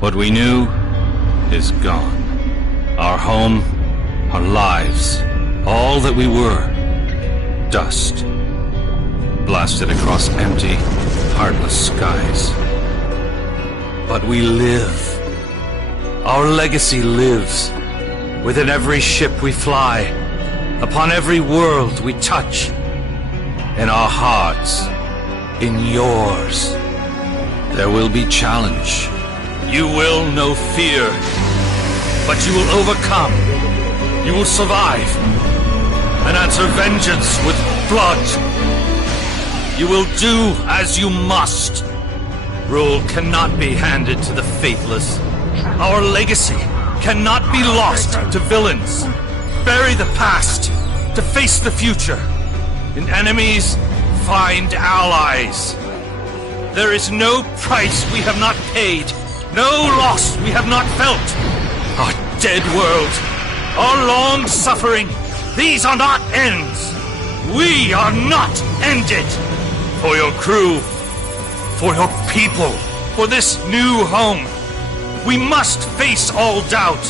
What we knew is gone. Our home, our lives, all that we were, dust. Blasted across empty, heartless skies. But we live. Our legacy lives within every ship we fly, upon every world we touch, in our hearts, in yours. There will be challenge. You will know fear, but you will overcome. You will survive and answer vengeance with blood. You will do as you must. Rule cannot be handed to the faithless. Our legacy cannot be lost to villains. Bury the past to face the future. In enemies, find allies. There is no price we have not paid, no loss we have not felt. Our dead world, our long suffering, these are not ends. We are not ended. For your crew, for your people, for this new home, we must face all doubt.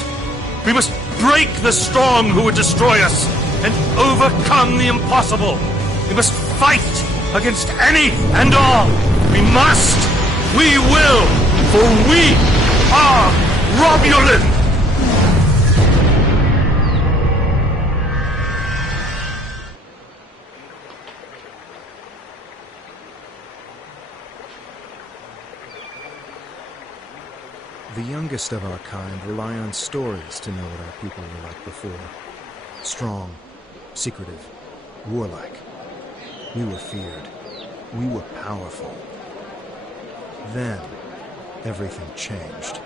We must break the strong who would destroy us and overcome the impossible. We must fight against any and all. We must, we will, for we are Romulan! The youngest of our kind rely on stories to know what our people were like before. Strong, secretive, warlike. We were feared. We were powerful. Then, everything changed.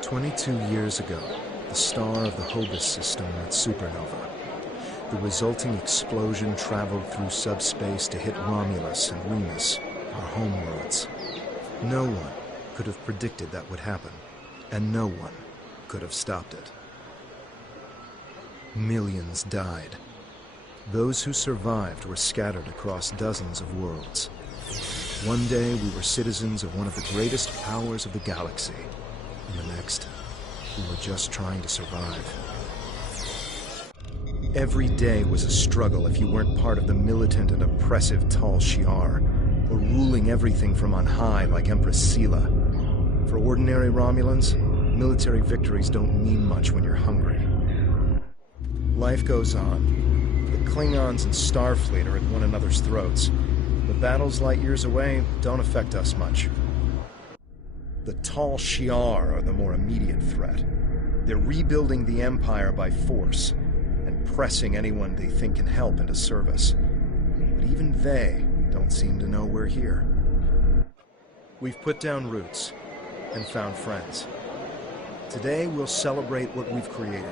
22 years ago, the star of the Hobus system went supernova. The resulting explosion traveled through subspace to hit Romulus and Remus, our homeworlds. No one could have predicted that would happen, and no one could have stopped it. Millions died. Those who survived were scattered across dozens of worlds. One day we were citizens of one of the greatest powers of the galaxy, and the next, we were just trying to survive. Every day was a struggle if you weren't part of the militant and oppressive Tal Shiar, or ruling everything from on high like Empress Sela. For ordinary Romulans, military victories don't mean much when you're hungry. Life goes on. The Klingons and Starfleet are at one another's throats. The battles light years away don't affect us much. The Tal Shiar are the more immediate threat. They're rebuilding the Empire by force, and pressing anyone they think can help into service. But even they don't seem to know we're here. We've put down roots and found friends. Today we'll celebrate what we've created.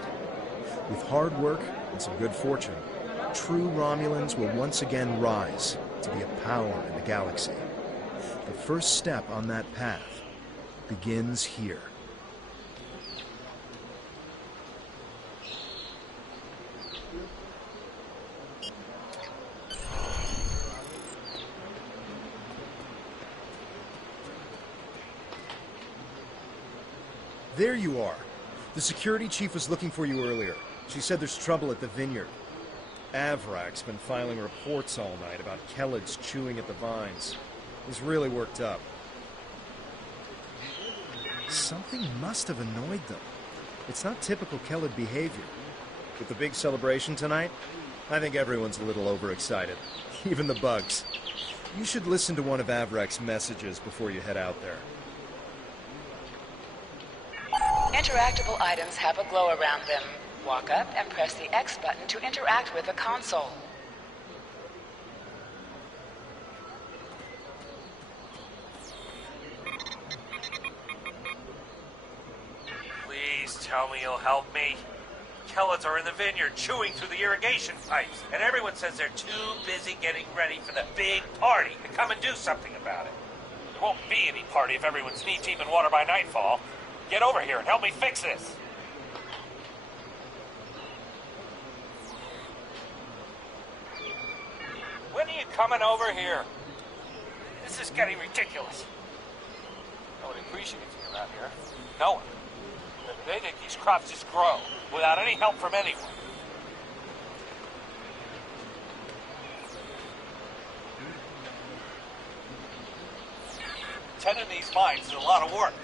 With hard work and some good fortune, true Romulans will once again rise to be a power in the galaxy. The first step on that path begins here. There you are. The security chief was looking for you earlier. She said there's trouble at the vineyard. Avrak's been filing reports all night about Kellids chewing at the vines. He's really worked up. Something must have annoyed them. It's not typical Kellid behavior. With the big celebration tonight, I think everyone's a little overexcited. Even the bugs. You should listen to one of Avrak's messages before you head out there. Interactable items have a glow around them. Walk up and press the X button to interact with the console. Please tell me you'll help me. Kellids are in the vineyard chewing through the irrigation pipes, and everyone says they're too busy getting ready for the big party to come and do something about it. There won't be any party if everyone's knee-deep in water by nightfall. Get over here and help me fix this. When are you coming over here? getting ridiculous. Nobody appreciates me around here. No one. They think these crops just grow without any help from anyone. Tending these mines is a lot of work.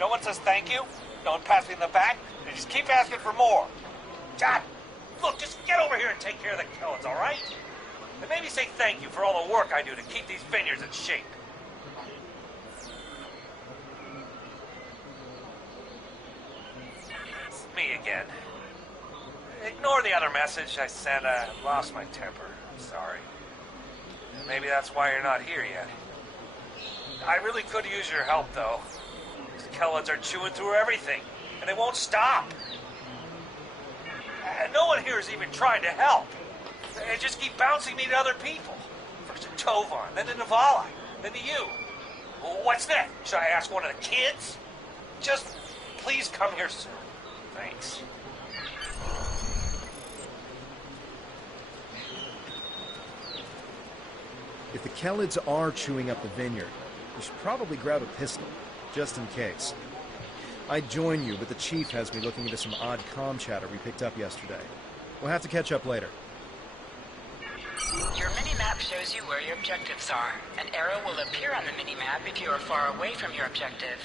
No one says thank you. No one pats me in the back. They just keep asking for more. God, look, just get over here and take care of the Kellets, all right? And maybe say thank you for all the work I do to keep these vineyards in shape. It's me again. Ignore the other message I sent. I lost my temper. I'm sorry. Maybe that's why you're not here yet. I really could use your help, though. These Kellets are chewing through everything, and they won't stop. And no one here is even trying to help. They just keep bouncing me to other people. First to Tovar, then to Navala, then to you. What's next? Should I ask one of the kids? Just please come here soon. Thanks. If the Kellets are chewing up the vineyard, you should probably grab a pistol, just in case. I'd join you, but the chief has me looking into some odd comm chatter we picked up yesterday. We'll have to catch up later. Your mini-map shows you where your objectives are. An arrow will appear on the mini-map if you are far away from your objective.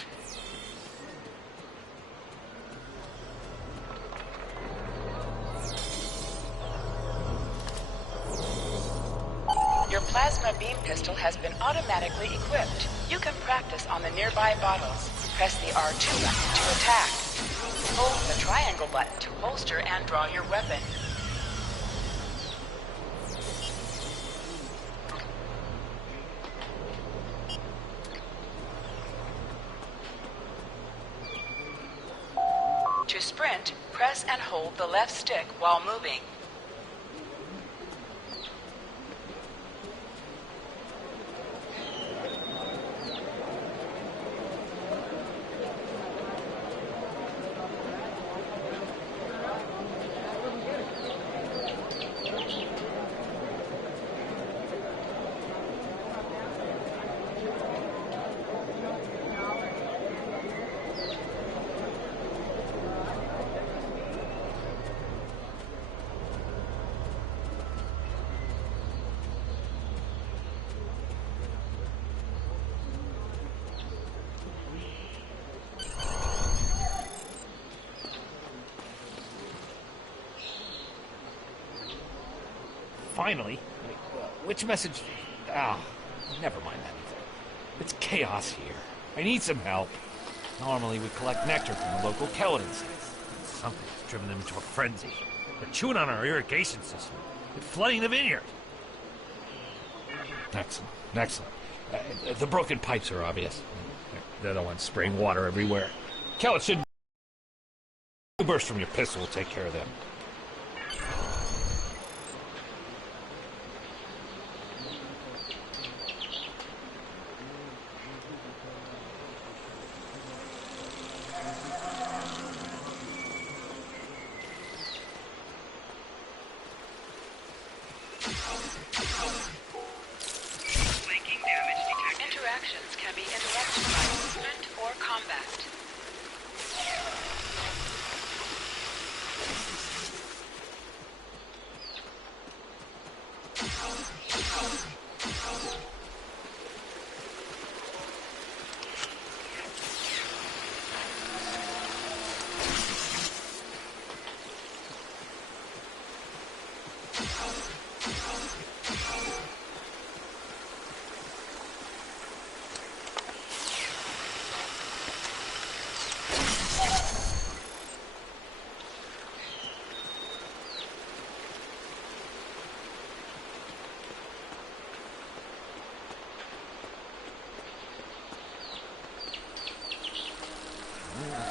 Your plasma beam pistol has been automatically equipped. You can practice on the nearby bottles. Press the R2 button to attack. Hold the triangle button to holster and draw your weapon. To sprint, press and hold the left stick while moving. Finally. Which message? Ah, never mind that. It's chaos here. I need some help. Normally we collect nectar from the local Kellet insects. Something's driven them into a frenzy. They're chewing on our irrigation system. They're flooding the vineyard. Excellent, excellent. The broken pipes are obvious. They're the ones spraying water everywhere. Kellet should... A burst from your pistol will take care of them. Interactions can be interrupted by movement or combat.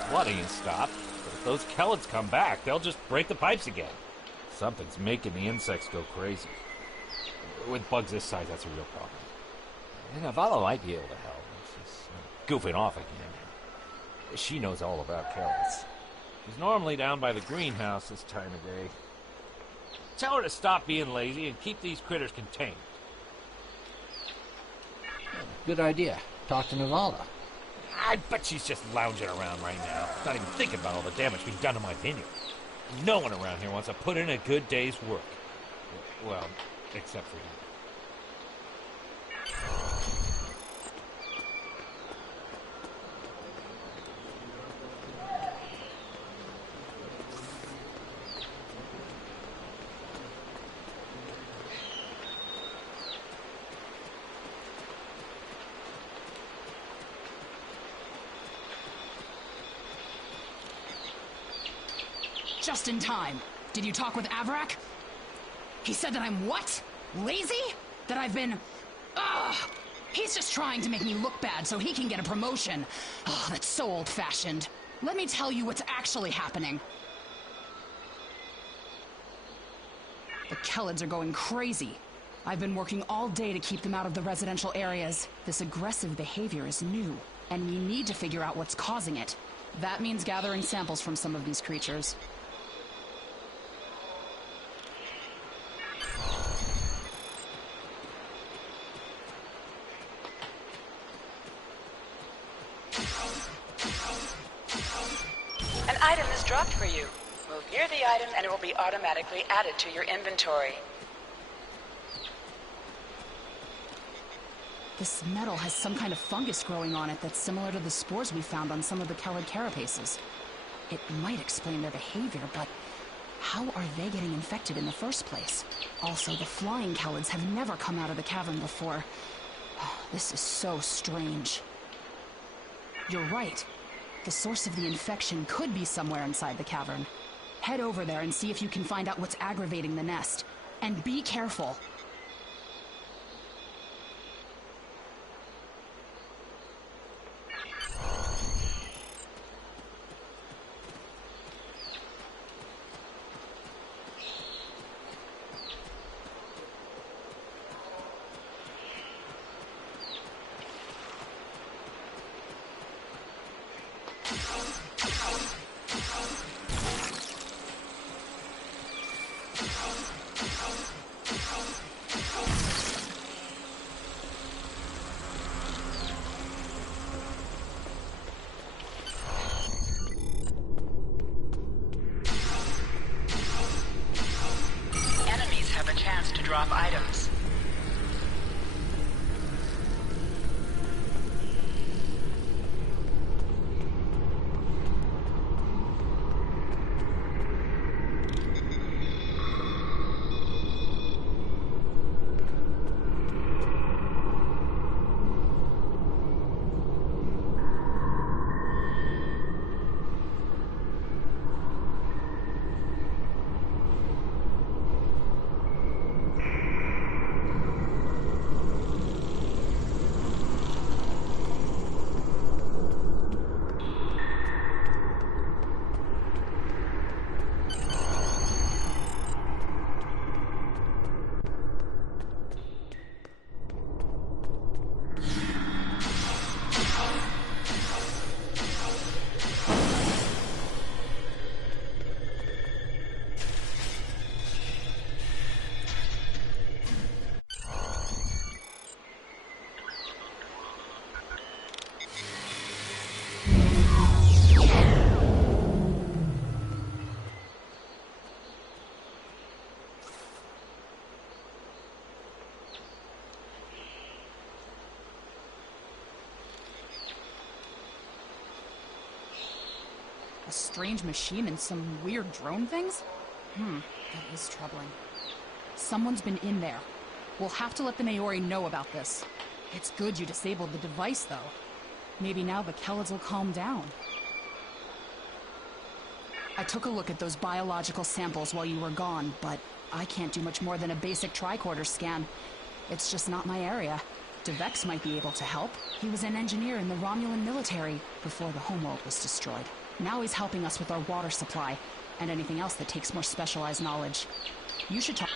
Flooding has stopped, but if those Kellets come back, they'll just break the pipes again. Something's making the insects go crazy. With bugs this size, that's a real problem. And Navala might be able to help. She's goofing off again. She knows all about Kellets. She's normally down by the greenhouse this time of day. Tell her to stop being lazy and keep these critters contained. Good idea. Talk to Navala. I bet she's just lounging around right now, not even thinking about all the damage being done to my vineyard. No one around here wants to put in a good day's work. Well, except for you. Just in time. Did you talk with Avrak? He said that I'm what? Lazy? That I've been... Ugh! He's just trying to make me look bad so he can get a promotion. Oh, that's so old-fashioned. Let me tell you what's actually happening. The Kellids are going crazy. I've been working all day to keep them out of the residential areas. This aggressive behavior is new, and we need to figure out what's causing it. That means gathering samples from some of these creatures. An item is dropped for you. Move near the item and it will be automatically added to your inventory. This metal has some kind of fungus growing on it that's similar to the spores we found on some of the Kellid carapaces. It might explain their behavior, but how are they getting infected in the first place? Also, the flying Kellids have never come out of the cavern before. This is so strange. You're right. The source of the infection could be somewhere inside the cavern. Head over there and see if you can find out what's aggravating the nest. And be careful. Enemies have a chance to drop items. A strange machine and some weird drone things? That is troubling. Someone's been in there. We'll have to let the Maori know about this. It's good you disabled the device, though. Maybe now the Kellids will calm down. I took a look at those biological samples while you were gone, but I can't do much more than a basic tricorder scan. It's just not my area. Devex might be able to help. He was an engineer in the Romulan military before the homeworld was destroyed. Now he's helping us with our water supply, and anything else that takes more specialized knowledge. You should talk...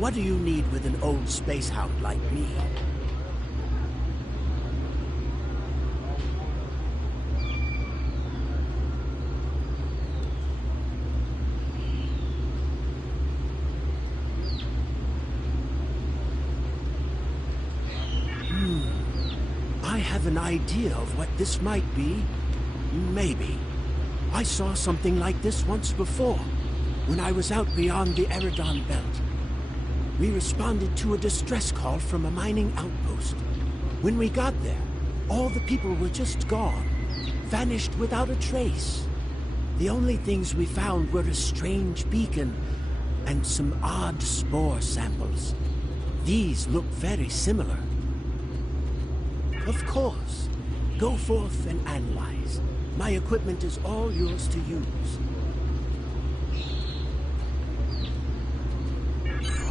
What do you need with an old space hound like me? I have an idea of what this might be. Maybe. I saw something like this once before, when I was out beyond the Eridon Belt. We responded to a distress call from a mining outpost. When we got there, all the people were just gone, vanished without a trace. The only things we found were a strange beacon and some odd spore samples. These look very similar. Of course. Go forth and analyze. My equipment is all yours to use.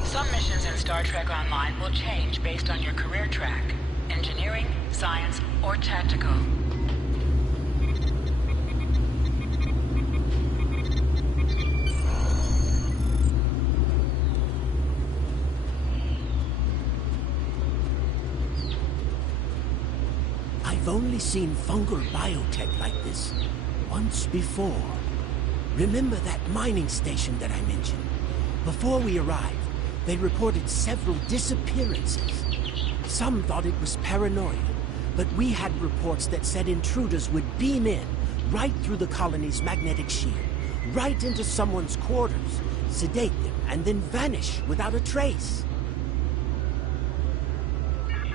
Some missions in Star Trek Online will change based on your career track. Engineering, science, or tactical. I've only seen fungal biotech like this once before. Remember that mining station that I mentioned? Before we arrived, they reported several disappearances. Some thought it was paranoia, but we had reports that said intruders would beam in right through the colony's magnetic shield, right into someone's quarters, sedate them, and then vanish without a trace.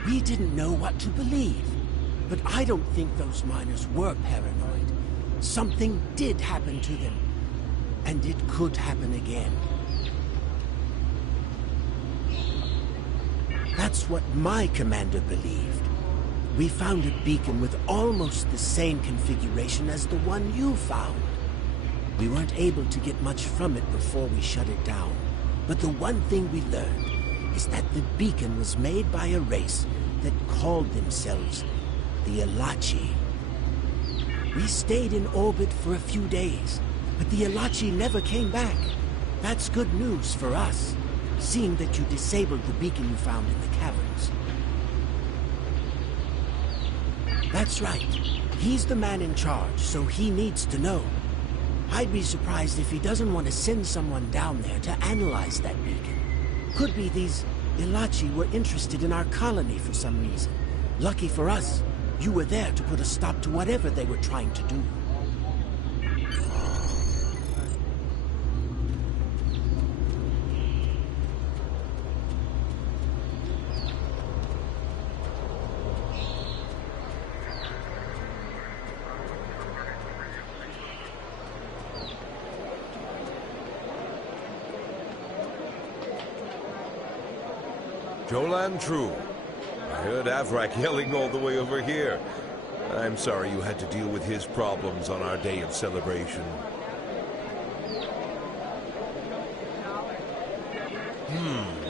We didn't know what to believe. But I don't think those miners were paranoid. Something did happen to them, and it could happen again. That's what my commander believed. We found a beacon with almost the same configuration as the one you found. We weren't able to get much from it before we shut it down. But the one thing we learned is that the beacon was made by a race that called themselves the Elachi. We stayed in orbit for a few days, but the Elachi never came back. That's good news for us, seeing that you disabled the beacon you found in the caverns. That's right. He's the man in charge, so he needs to know. I'd be surprised if he doesn't want to send someone down there to analyze that beacon. Could be these Elachi were interested in our colony for some reason. Lucky for us, you were there to put a stop to whatever they were trying to do. Jolan True. I heard Avrak yelling all the way over here. I'm sorry you had to deal with his problems on our day of celebration.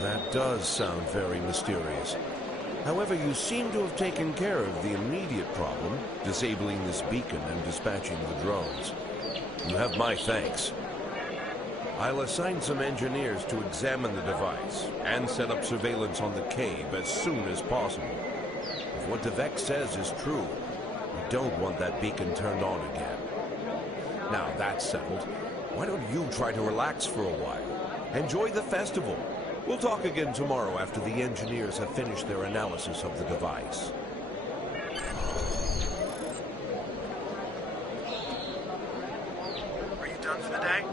That does sound very mysterious. However, you seem to have taken care of the immediate problem, disabling this beacon and dispatching the drones. You have my thanks. I'll assign some engineers to examine the device and set up surveillance on the cave as soon as possible. If what Devek says is true, we don't want that beacon turned on again. Now that's settled, why don't you try to relax for a while? Enjoy the festival. We'll talk again tomorrow after the engineers have finished their analysis of the device. Are you done for the day?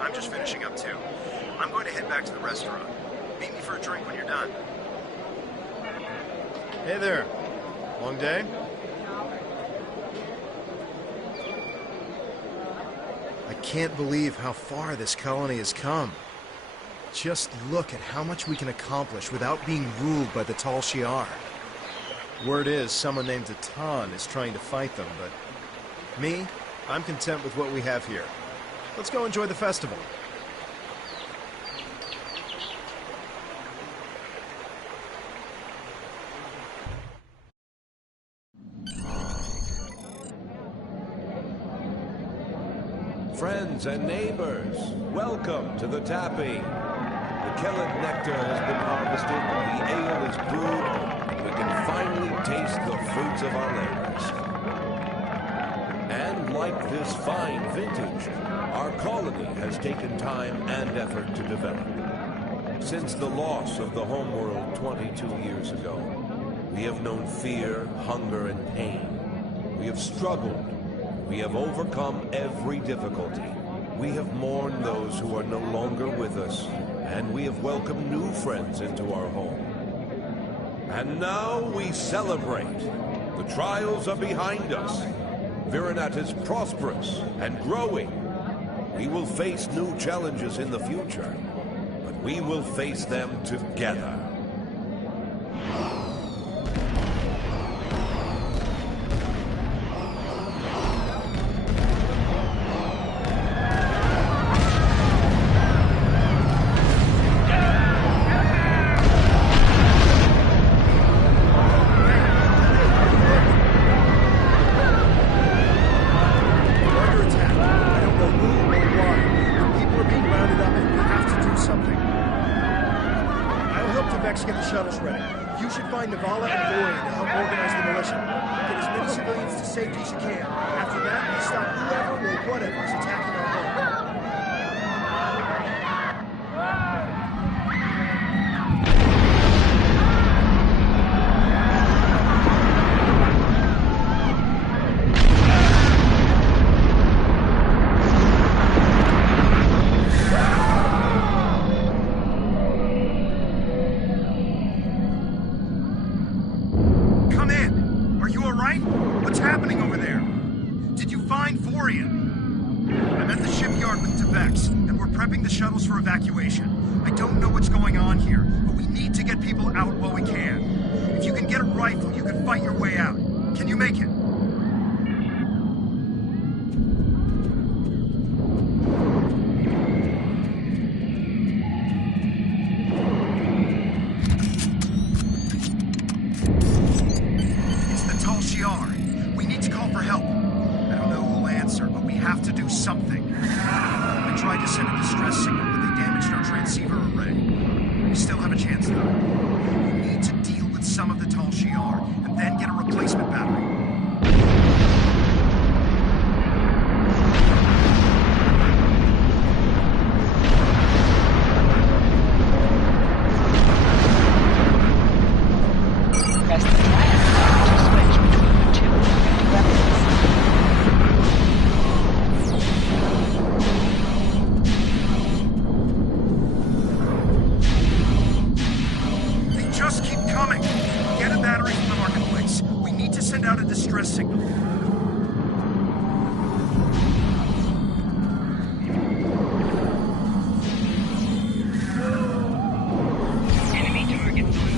I'm just finishing up too. I'm going to head back to the restaurant. Meet me for a drink when you're done. Hey there. Long day? I can't believe how far this colony has come. Just look at how much we can accomplish without being ruled by the Tal Shiar. Word is someone named Atan is trying to fight them, but me, I'm content with what we have here. Let's go enjoy the festival. Friends and neighbors, welcome to the tapping. The Kellet nectar has been harvested, the ale is brewed, and we can finally taste the fruits of our labors. And like this fine vintage, our colony has taken time and effort to develop. Since the loss of the homeworld 22 years ago, we have known fear, hunger, and pain. We have struggled. We have overcome every difficulty. We have mourned those who are no longer with us, and we have welcomed new friends into our home. And now we celebrate. The trials are behind us. Virinat is prosperous and growing. We will face new challenges in the future, but we will face them together. Get the shuttles ready. You should find Navala and Dorian to help organize the militia. Get as many civilians to safety as you can. After that, we stop whoever or whatever is attacking our home. The shuttles for evacuation. I don't know what's going on here, but we need to get people out while we can. If you can get a rifle, you can fight your way out. Can you make it? It's the Tal Shiar. We need to call for help. I don't know who will answer, but we have to do something. I tried to send a distress signal, but they damaged our transceiver array. We still have a chance, though. We need to deal with some of the Tal Shiar, and then get a replacement battery. Press the triangle to switch between the two infected weapons. Just keep coming. Get a battery from the marketplace. We need to send out a distress signal. Enemy target moved.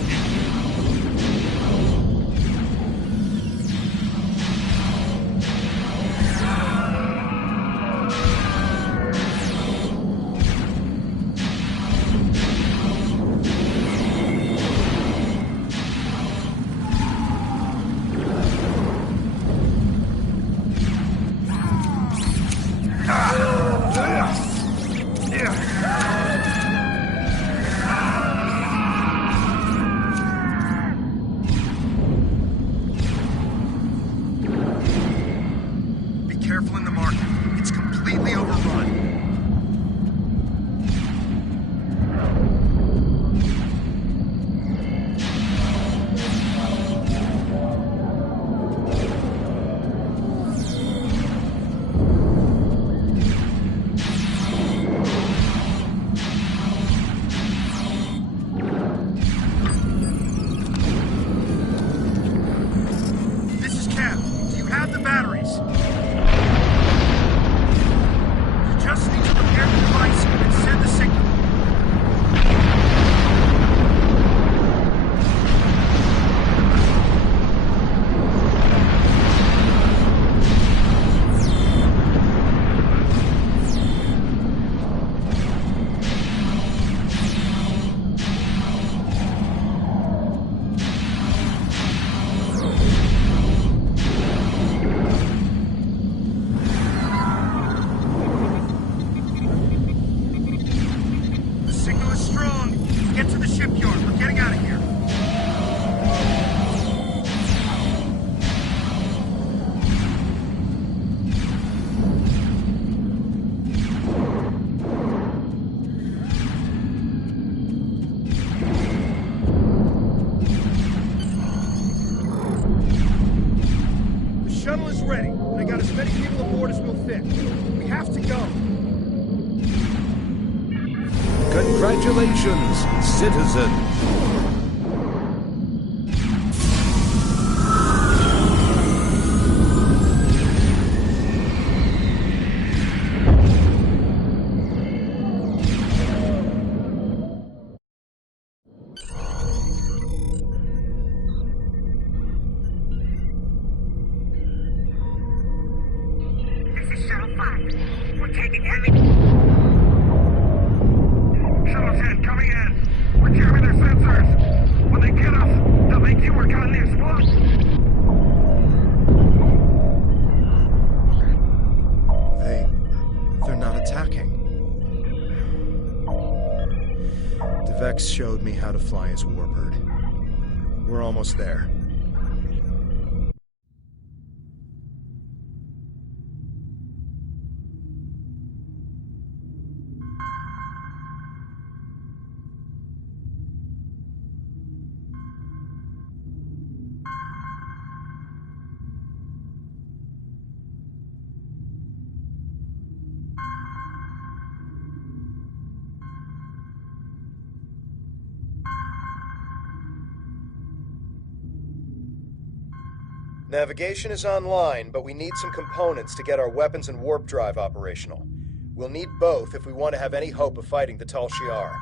many people aboard as will fit. We have to go. Congratulations, citizens! This is Shuttle 5. We're taking heavy... Shuttle 10 coming in. We're jamming their sensors. When they get us, they'll make you work on the explosion. They're not attacking. Vex showed me how to fly his warbird. We're almost there. Navigation is online, but we need some components to get our weapons and warp drive operational. We'll need both if we want to have any hope of fighting the Tal Shiar.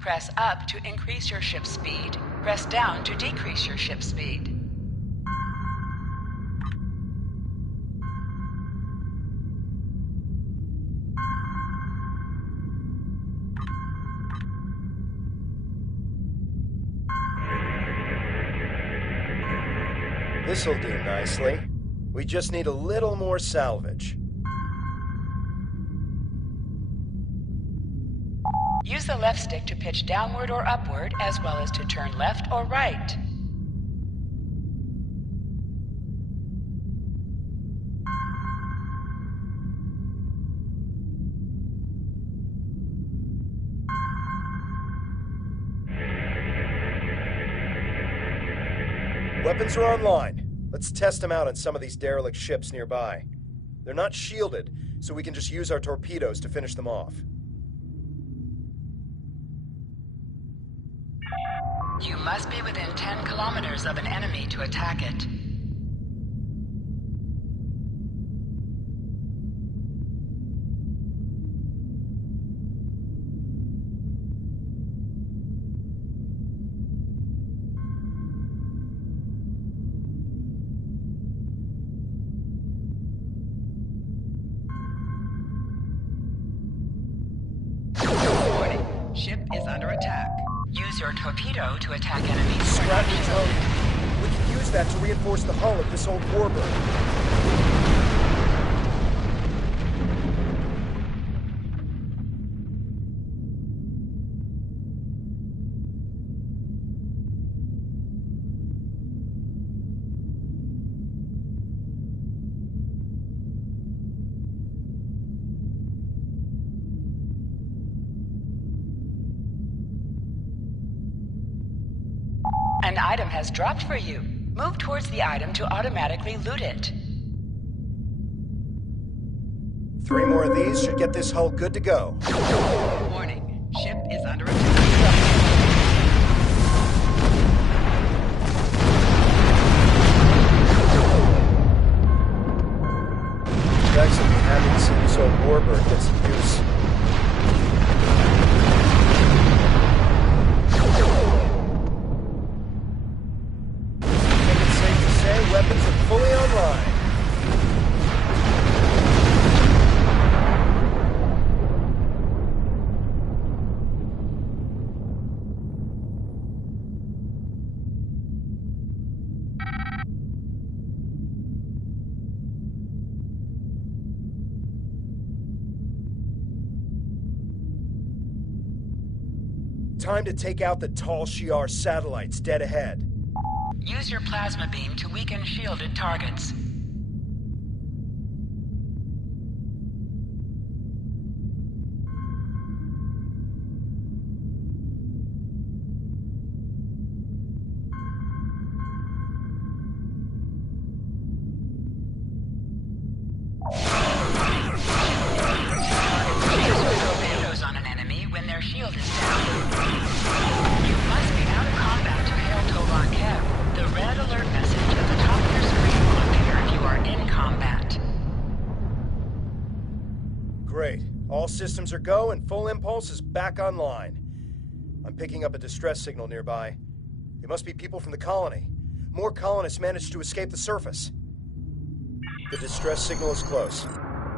Press up to increase your ship's speed. Press down to decrease your ship's speed. This'll do nicely. We just need a little more salvage. Use the left stick to pitch downward or upward, as well as to turn left or right. Weapons are online. Let's test them out on some of these derelict ships nearby. They're not shielded, so we can just use our torpedoes to finish them off. You must be within 10 kilometers of an enemy to attack it. Warning, ship is under attack. Use your torpedo to attack enemies. Scrappy Tony. We can use that to reinforce the hull of this old warbird. An item has dropped for you. Move towards the item to automatically loot it. 3 more of these should get this hull good to go. Warning, ship is under attack. Vex will be happy to see this old warbird get some use. Weapons are fully online. Time to take out the Tal Shiar satellites dead ahead. Use your plasma beam to weaken shielded targets. All systems are go and full impulse is back online. I'm picking up a distress signal nearby. It must be people from the colony. More colonists managed to escape the surface. The distress signal is close.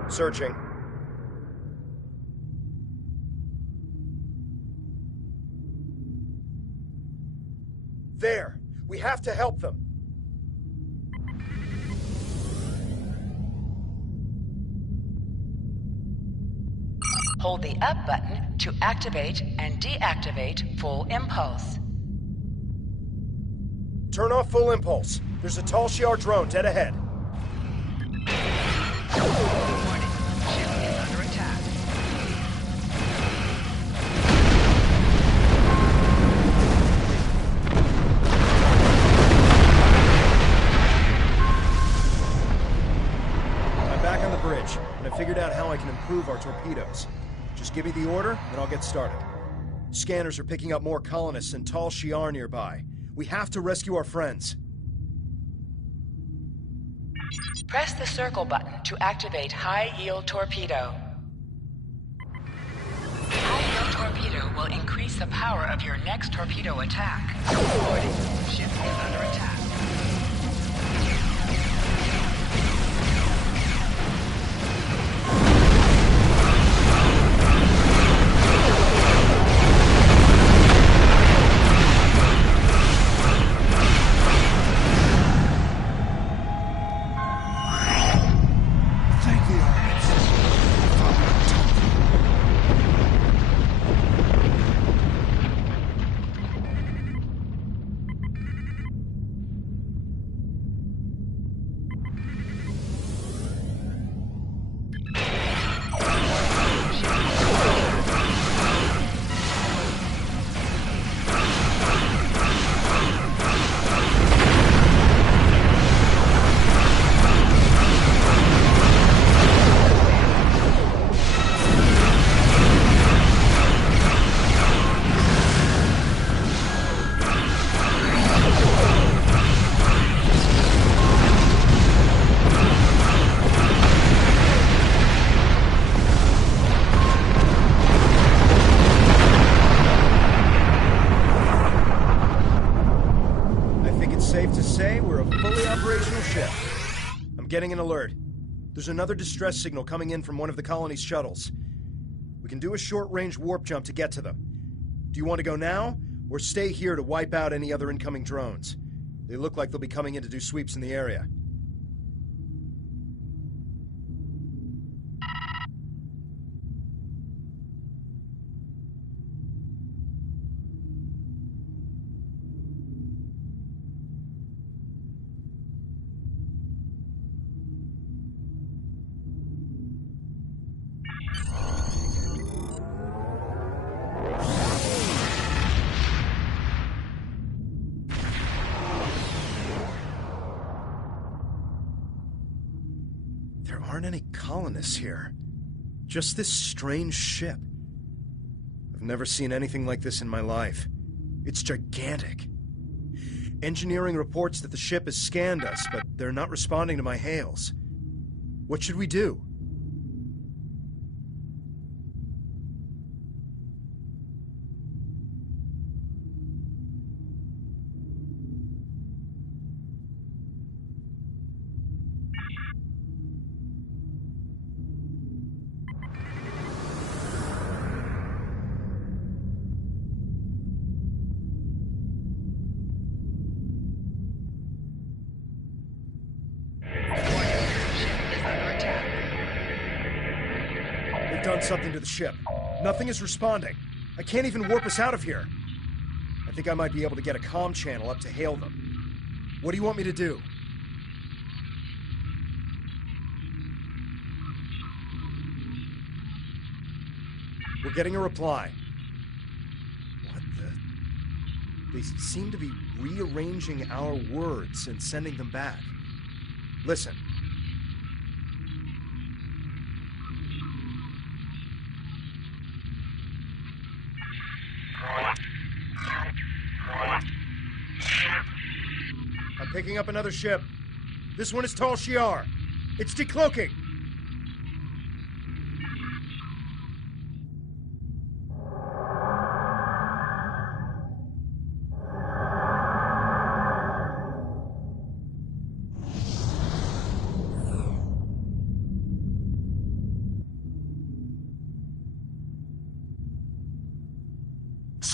Searching. There! We have to help them! Hold the up button to activate and deactivate full impulse. Turn off full impulse. There's a tall Shi'ar drone dead ahead. Warning, ship is under attack. I'm back on the bridge, and I figured out how I can improve our torpedoes. Just give me the order, and I'll get started. Scanners are picking up more colonists and tall Shi'ar nearby. We have to rescue our friends. Press the circle button to activate high-yield torpedo. High-yield torpedo will increase the power of your next torpedo attack. Warning, ship is under attack. Getting an alert. There's another distress signal coming in from one of the colony's shuttles. We can do a short-range warp jump to get to them. Do you want to go now, or stay here to wipe out any other incoming drones? They look like they'll be coming in to do sweeps in the area. There aren't any colonists here. Just this strange ship. I've never seen anything like this in my life. It's gigantic. Engineering reports that the ship has scanned us, but they're not responding to my hails. What should we do? Done something to the ship. Nothing is responding. I can't even warp us out of here. I think I might be able to get a comm channel up to hail them. What do you want me to do? We're getting a reply. What the... They seem to be rearranging our words and sending them back. Listen. I'm picking up another ship. This one is Tall Shi'ar. It's decloaking.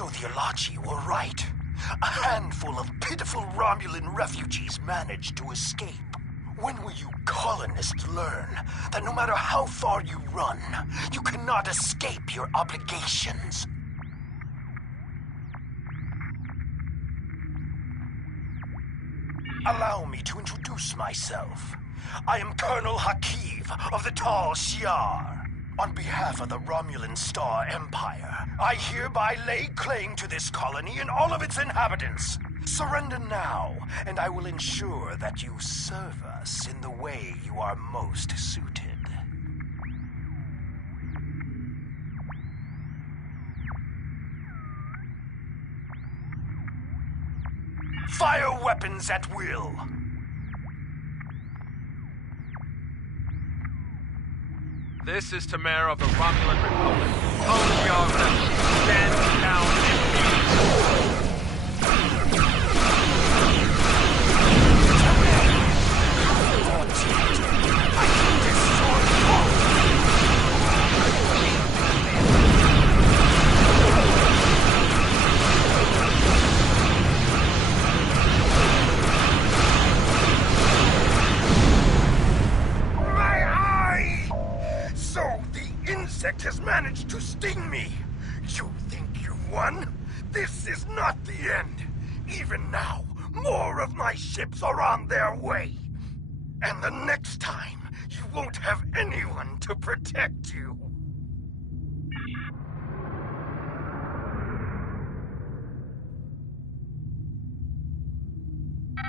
So the Ilachi were right. A handful of pitiful Romulan refugees managed to escape. When will you colonists learn that no matter how far you run, you cannot escape your obligations? Allow me to introduce myself. I am Colonel Hakiv of the Tal Shiar. On behalf of the Romulan Star Empire, I hereby lay claim to this colony and all of its inhabitants. Surrender now, and I will ensure that you serve us in the way you are most suited. Fire weapons at will! This is Tamara of the Romulan Republic. Hold your vessel. Stand down and insect has managed to sting me. You think you've won? This is not the end. Even now, more of my ships are on their way. And the next time, you won't have anyone to protect you.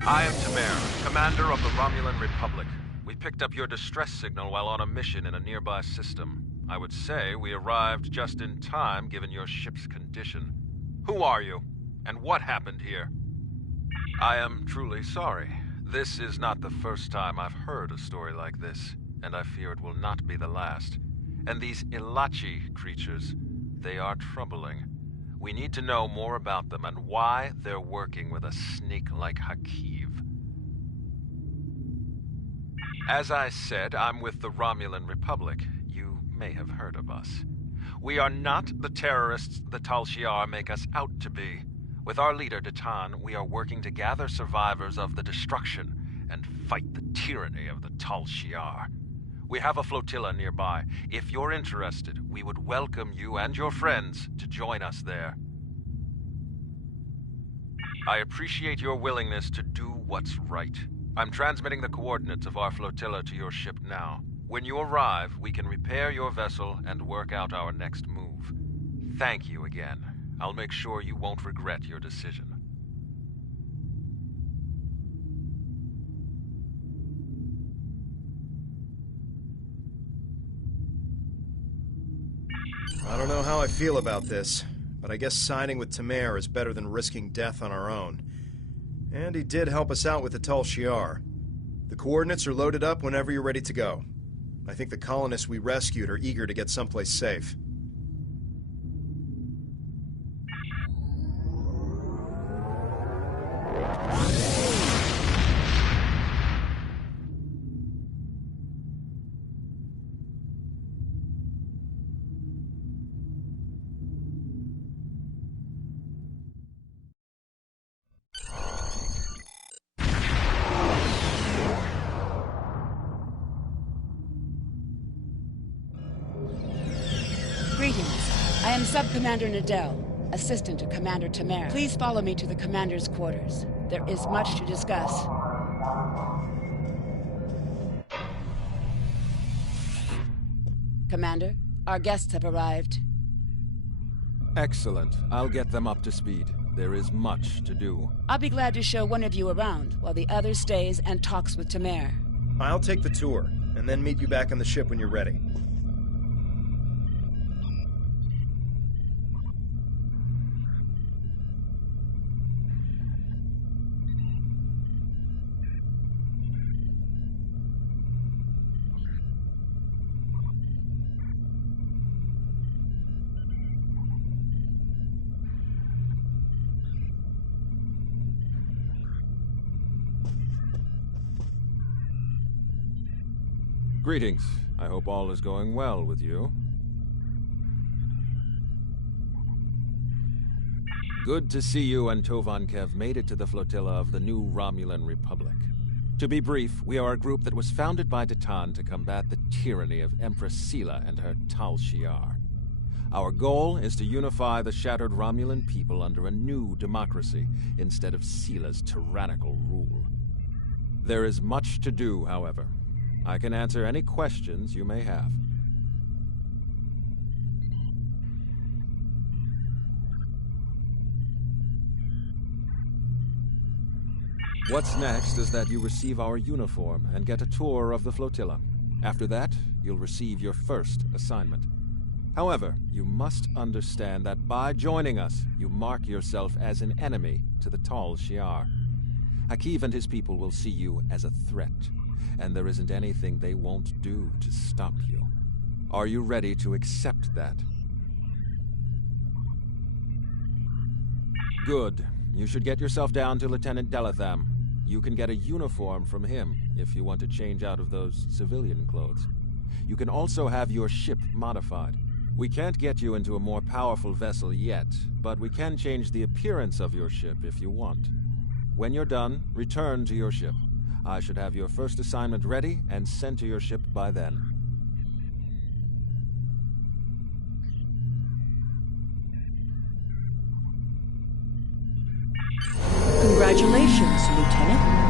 I am Tamara, commander of the Romulan Republic. We picked up your distress signal while on a mission in a nearby system. I would say we arrived just in time given your ship's condition. Who are you? And what happened here? I am truly sorry. This is not the first time I've heard a story like this, and I fear it will not be the last. And these Ilachi creatures, they are troubling. We need to know more about them and why they're working with a snake like Hakiv. As I said, I'm with the Romulan Republic. You may have heard of us. We are not the terrorists the Tal Shiar make us out to be. With our leader, Datan, we are working to gather survivors of the destruction and fight the tyranny of the Tal Shiar. We have a flotilla nearby. If you're interested, we would welcome you and your friends to join us there. I appreciate your willingness to do what's right. I'm transmitting the coordinates of our flotilla to your ship now. When you arrive, we can repair your vessel and work out our next move. Thank you again. I'll make sure you won't regret your decision. I don't know how I feel about this, but I guess siding with Tamer is better than risking death on our own. And he did help us out with the Tal Shiar. The coordinates are loaded up whenever you're ready to go. I think the colonists we rescued are eager to get someplace safe. Greetings. I am Sub-Commander Nadell, assistant to Commander Tamer. Please follow me to the Commander's quarters. There is much to discuss. Commander, our guests have arrived. Excellent. I'll get them up to speed. There is much to do. I'll be glad to show one of you around, while the other stays and talks with Tamer. I'll take the tour, and then meet you back on the ship when you're ready. Greetings. I hope all is going well with you. Good to see you and Tovankev made it to the flotilla of the new Romulan Republic. To be brief, we are a group that was founded by Titan to combat the tyranny of Empress Sela and her Tal Shiar. Our goal is to unify the shattered Romulan people under a new democracy instead of Sela's tyrannical rule. There is much to do, however. I can answer any questions you may have. What's next is that you receive our uniform and get a tour of the flotilla. After that, you'll receive your first assignment. However, you must understand that by joining us, you mark yourself as an enemy to the Tal Shiar. Hakiv and his people will see you as a threat, and there isn't anything they won't do to stop you. Are you ready to accept that? Good. You should get yourself down to Lieutenant Delatham. You can get a uniform from him if you want to change out of those civilian clothes. You can also have your ship modified. We can't get you into a more powerful vessel yet, but we can change the appearance of your ship if you want. When you're done, return to your ship. I should have your first assignment ready and sent to your ship by then. Congratulations, Lieutenant.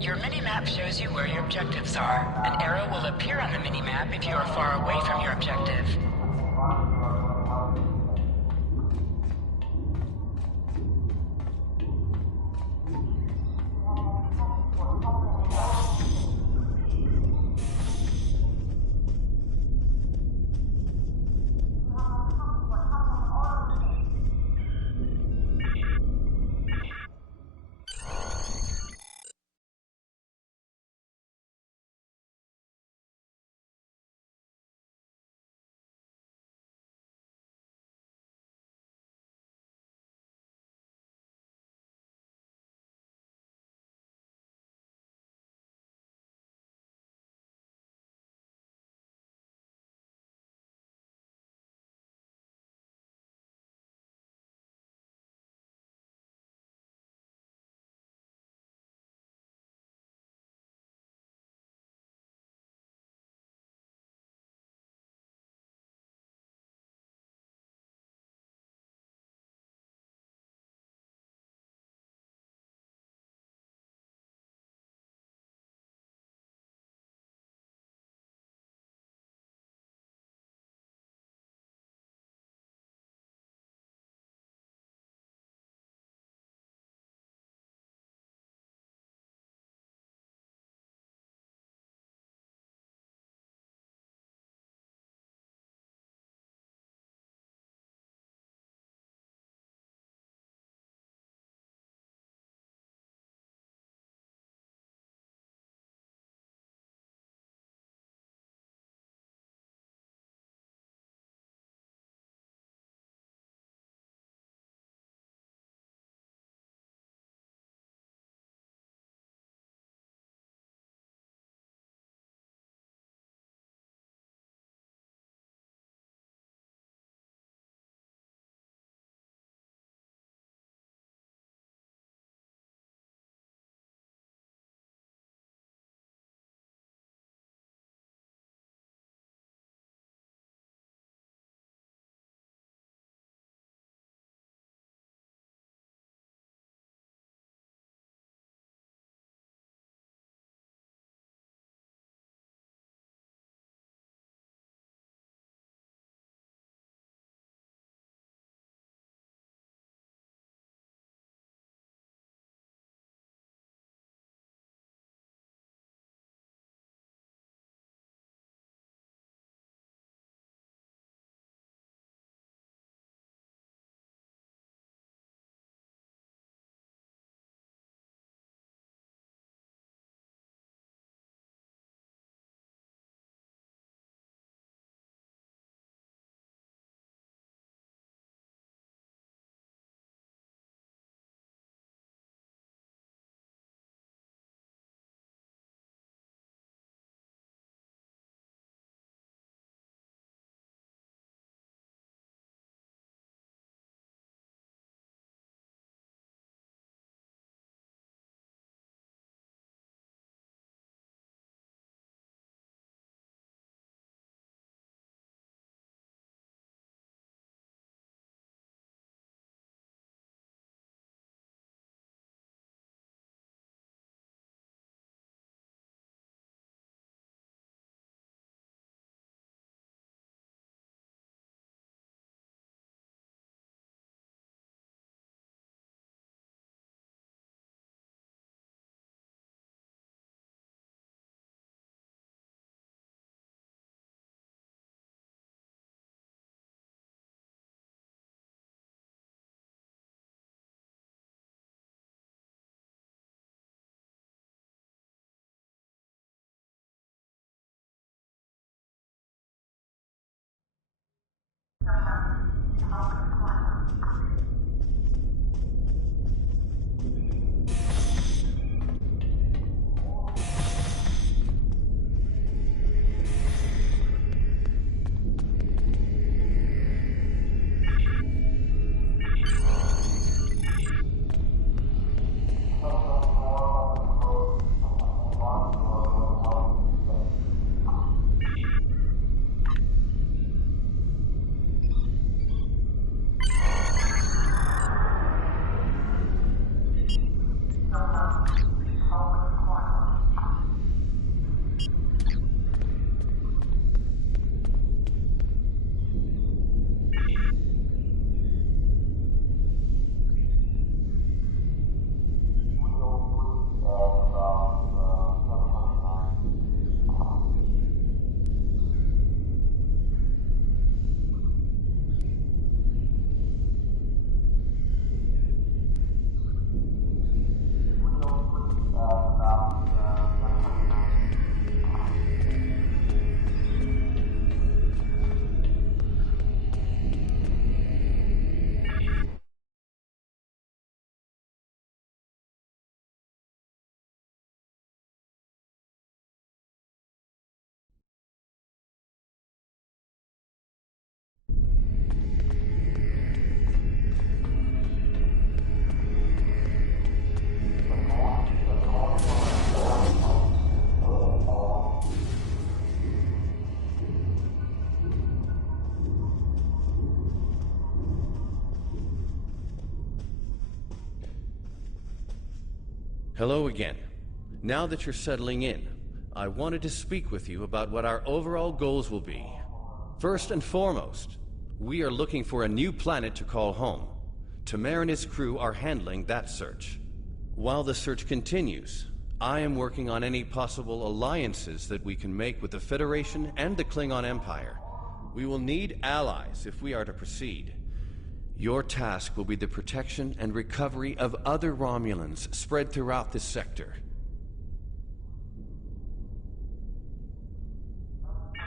Your minimap shows you where your objectives are. An arrow will appear on the minimap if you are far away from your objective. Hello again. Now that you're settling in, I wanted to speak with you about what our overall goals will be. First and foremost, we are looking for a new planet to call home. Tamer and his crew are handling that search. While the search continues, I am working on any possible alliances that we can make with the Federation and the Klingon Empire. We will need allies if we are to proceed. Your task will be the protection and recovery of other Romulans spread throughout this sector.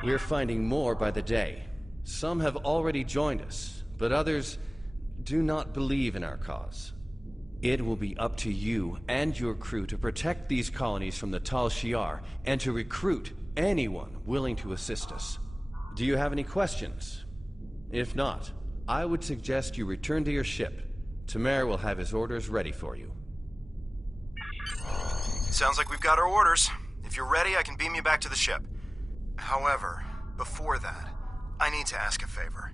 We're finding more by the day. Some have already joined us, but others do not believe in our cause. It will be up to you and your crew to protect these colonies from the Tal Shiar and to recruit anyone willing to assist us. Do you have any questions? If not, I would suggest you return to your ship. Tamer will have his orders ready for you. Sounds like we've got our orders. If you're ready, I can beam you back to the ship. However, before that, I need to ask a favor.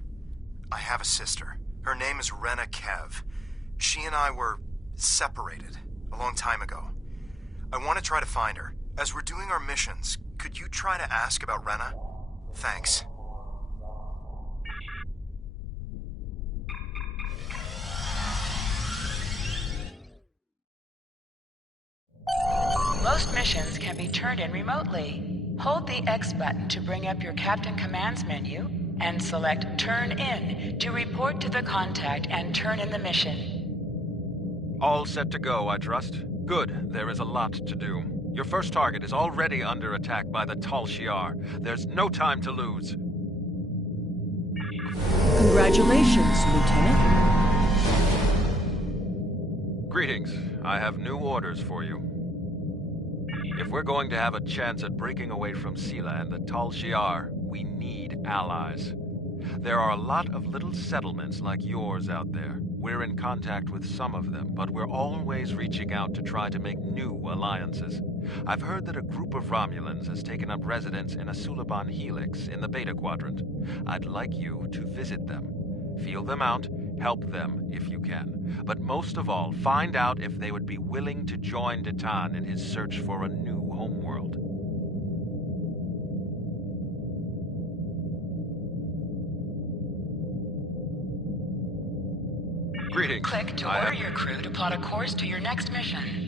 I have a sister. Her name is Rena Kev. She and I were separated a long time ago. I want to try to find her. As we're doing our missions, could you try to ask about Rena? Thanks. Most missions can be turned in remotely. Hold the X button to bring up your Captain Commands menu, and select Turn In to report to the contact and turn in the mission. All set to go, I trust? Good. There is a lot to do. Your first target is already under attack by the Tal Shiar. There's no time to lose. Congratulations, Lieutenant. Greetings. I have new orders for you. If we're going to have a chance at breaking away from Sela and the Tal Shiar, we need allies. There are a lot of little settlements like yours out there. We're in contact with some of them, but we're always reaching out to try to make new alliances. I've heard that a group of Romulans has taken up residence in a Suliban helix in the Beta Quadrant. I'd like you to visit them. Feel them out, help them if you can. But most of all, find out if they would be willing to join Detan in his search for a new homeworld. Greetings. Click to order your crew to plot a course to your next mission.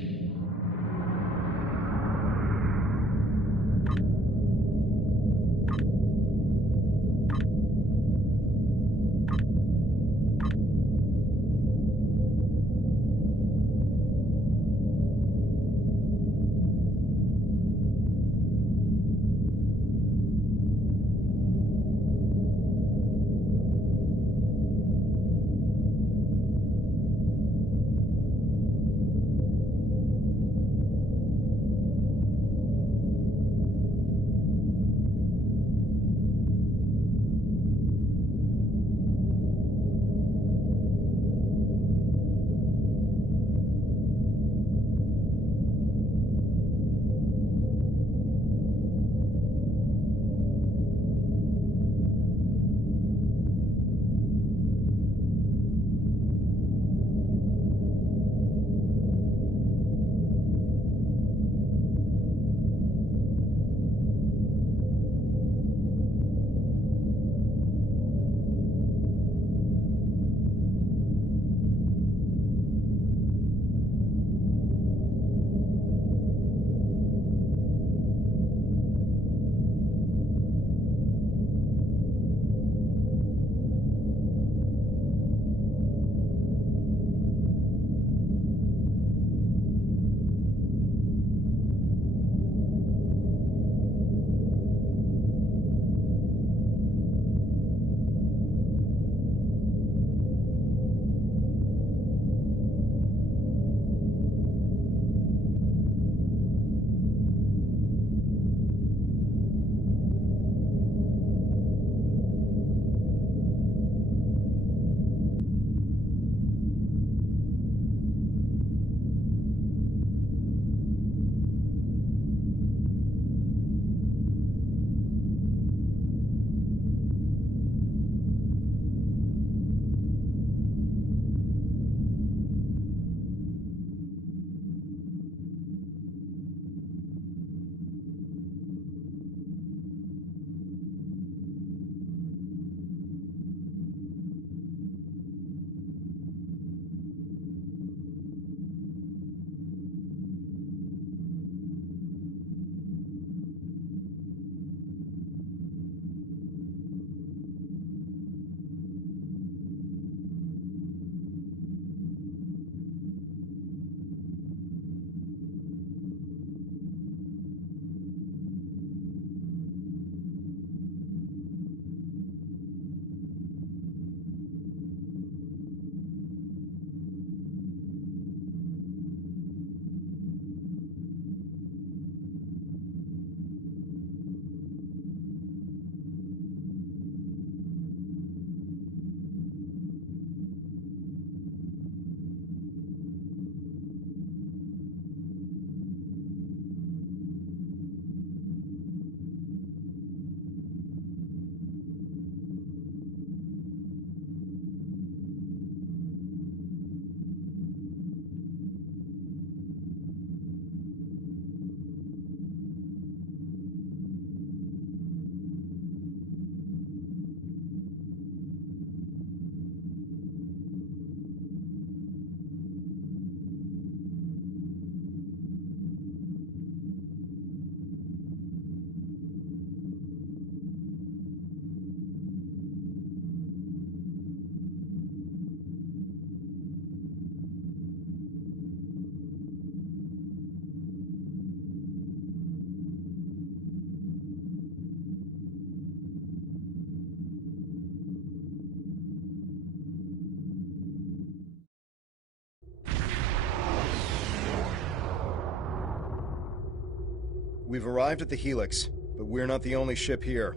We've arrived at the Helix, but we're not the only ship here.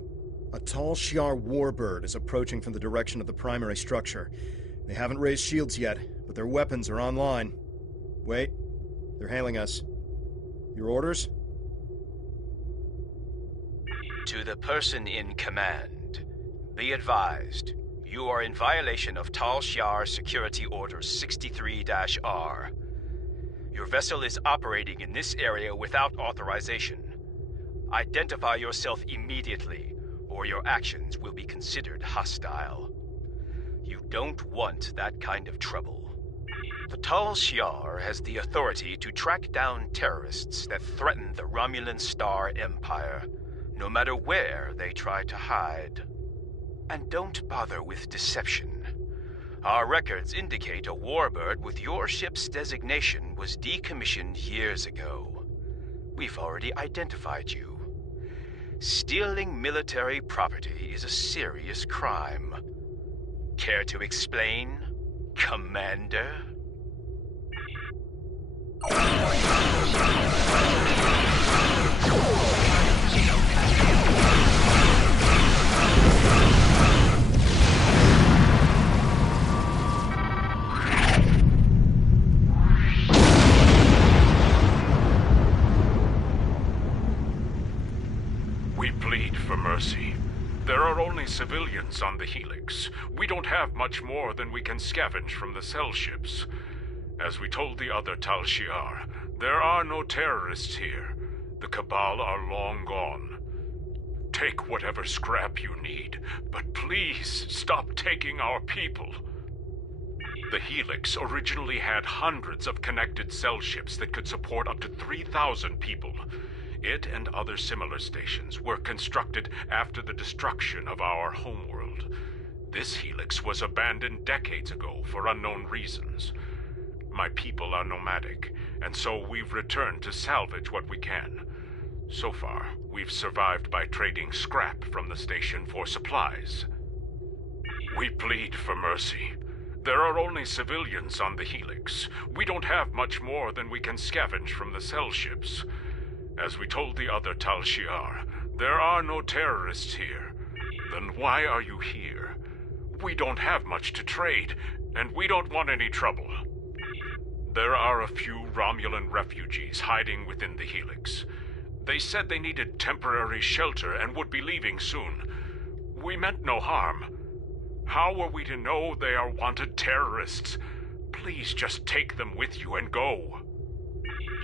A Tal Shiar warbird is approaching from the direction of the primary structure. They haven't raised shields yet, but their weapons are online. Wait, they're hailing us. Your orders? To the person in command, be advised, you are in violation of Tal Shiar Security Order 63-R. Your vessel is operating in this area without authorization. Identify yourself immediately, or your actions will be considered hostile. You don't want that kind of trouble. The Tal Shiar has the authority to track down terrorists that threaten the Romulan Star Empire, no matter where they try to hide. And don't bother with deception. Our records indicate a warbird with your ship's designation was decommissioned years ago. We've already identified you. Stealing military property is a serious crime. Care to explain, Commander? We plead for mercy. There are only civilians on the Helix. We don't have much more than we can scavenge from the cell ships. As we told the other Tal Shiar, there are no terrorists here. The Cabal are long gone. Take whatever scrap you need, but please stop taking our people. The Helix originally had hundreds of connected cell ships that could support up to 3,000 people. It and other similar stations were constructed after the destruction of our homeworld. This Helix was abandoned decades ago for unknown reasons. My people are nomadic, and so we've returned to salvage what we can. So far, we've survived by trading scrap from the station for supplies. We plead for mercy. There are only civilians on the Helix. We don't have much more than we can scavenge from the cell ships. As we told the other Tal Shiar, there are no terrorists here. Then why are you here? We don't have much to trade, and we don't want any trouble. There are a few Romulan refugees hiding within the Helix. They said they needed temporary shelter and would be leaving soon. We meant no harm. How were we to know they are wanted terrorists? Please just take them with you and go.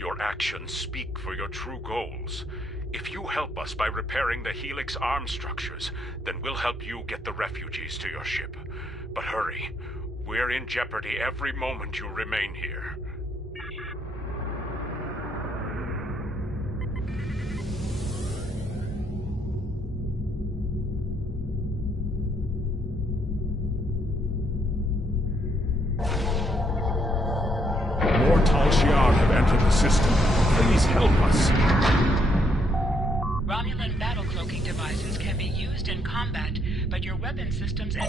Your actions speak for your true goals. If you help us by repairing the Helix arm structures, then we'll help you get the refugees to your ship. But hurry. We're in jeopardy every moment you remain here. More Tal Shiar have entered the system. Please help us. Romulan battle cloaking devices can be used in combat, but your weapon systems and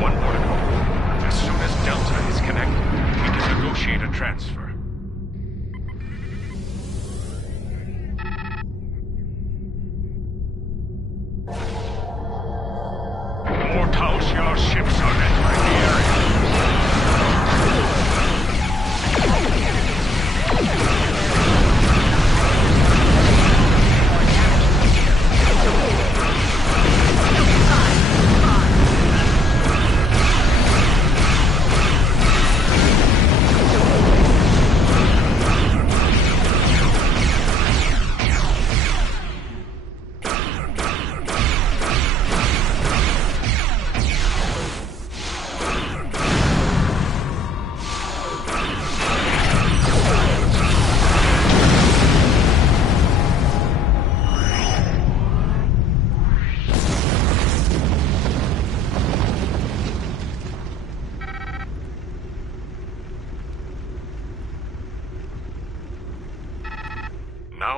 One more to go. As soon as Delta is connected, we can negotiate a transfer. More Tal Shiar ships are entering the area.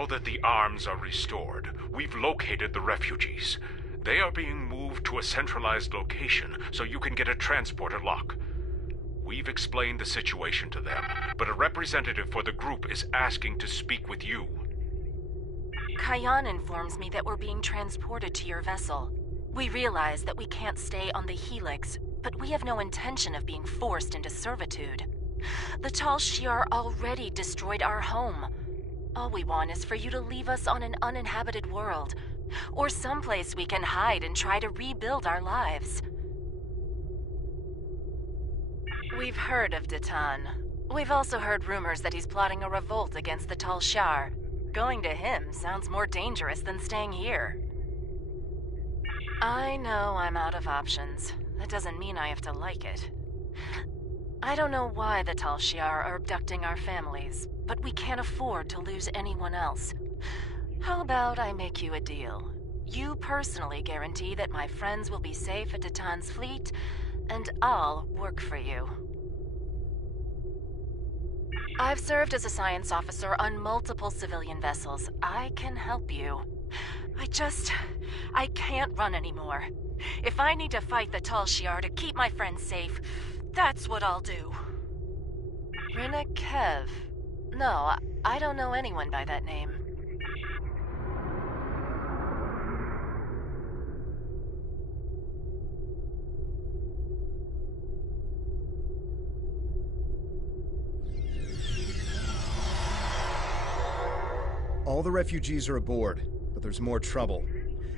Now that the arms are restored, we've located the refugees. They are being moved to a centralized location so you can get a transporter lock. We've explained the situation to them, but a representative for the group is asking to speak with you. Kayan informs me that we're being transported to your vessel. We realize that we can't stay on the Helix, but we have no intention of being forced into servitude. The Tal Shiar already destroyed our home. All we want is for you to leave us on an uninhabited world, or someplace we can hide and try to rebuild our lives. We've heard of Datan. We've also heard rumors that he's plotting a revolt against the Tal Shiar. Going to him sounds more dangerous than staying here. I know I'm out of options. That doesn't mean I have to like it. I don't know why the Tal Shiar are abducting our families, but we can't afford to lose anyone else. How about I make you a deal? You personally guarantee that my friends will be safe at Datan's fleet, and I'll work for you. I've served as a science officer on multiple civilian vessels. I can help you. I can't run anymore. If I need to fight the Tal Shiar to keep my friends safe, that's what I'll do. Rina Kev. No, I don't know anyone by that name. All the refugees are aboard, but there's more trouble.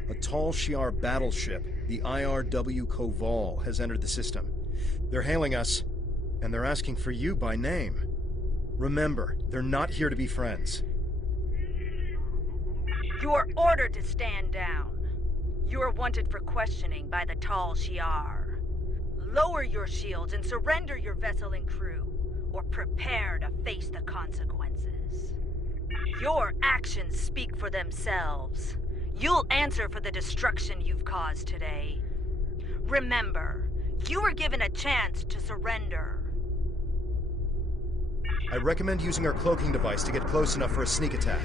A Tal Shiar battleship, the IRW Koval, has entered the system. They're hailing us, and they're asking for you by name. Remember, they're not here to be friends. You are ordered to stand down. You are wanted for questioning by the Tal Shiar. Lower your shields and surrender your vessel and crew, or prepare to face the consequences. Your actions speak for themselves. You'll answer for the destruction you've caused today. Remember, you were given a chance to surrender. I recommend using our cloaking device to get close enough for a sneak attack.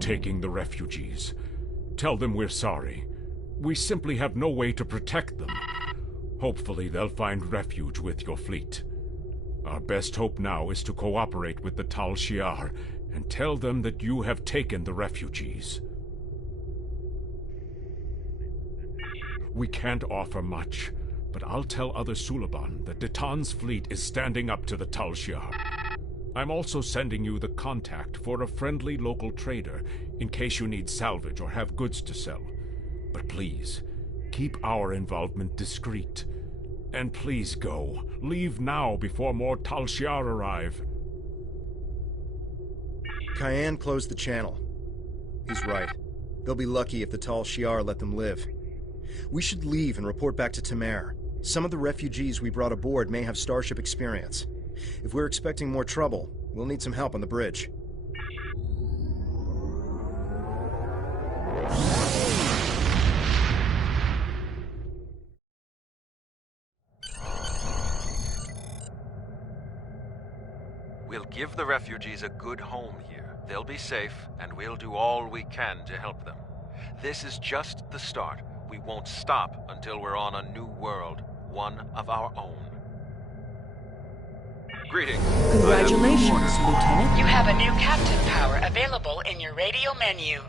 Taking the refugees. Tell them we're sorry. We simply have no way to protect them. Hopefully they'll find refuge with your fleet. Our best hope now is to cooperate with the Tal Shiar and tell them that you have taken the refugees. We can't offer much, but I'll tell other Suliban that Datan's fleet is standing up to the Tal Shiar. I'm also sending you the contact for a friendly local trader in case you need salvage or have goods to sell. But please, keep our involvement discreet. And please go. Leave now before more Tal Shiar arrive. Kayan closed the channel. He's right. They'll be lucky if the Tal Shiar let them live. We should leave and report back to Tamer. Some of the refugees we brought aboard may have starship experience. If we're expecting more trouble, we'll need some help on the bridge. We'll give the refugees a good home here. They'll be safe, and we'll do all we can to help them. This is just the start. We won't stop until we're on a new world, one of our own. Greetings. Congratulations, Lieutenant. You have a new captain power available in your radio menu.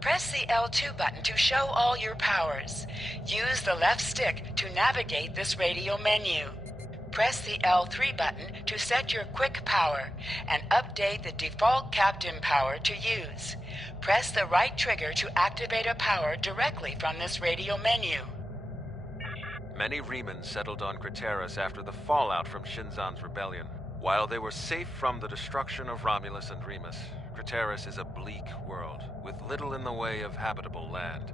Press the L2 button to show all your powers. Use the left stick to navigate this radio menu. Press the L3 button to set your quick power and update the default captain power to use. Press the right trigger to activate a power directly from this radio menu. Many Remans settled on Craterus after the fallout from Shinzan's rebellion. While they were safe from the destruction of Romulus and Remus, Craterus is a bleak world, with little in the way of habitable land.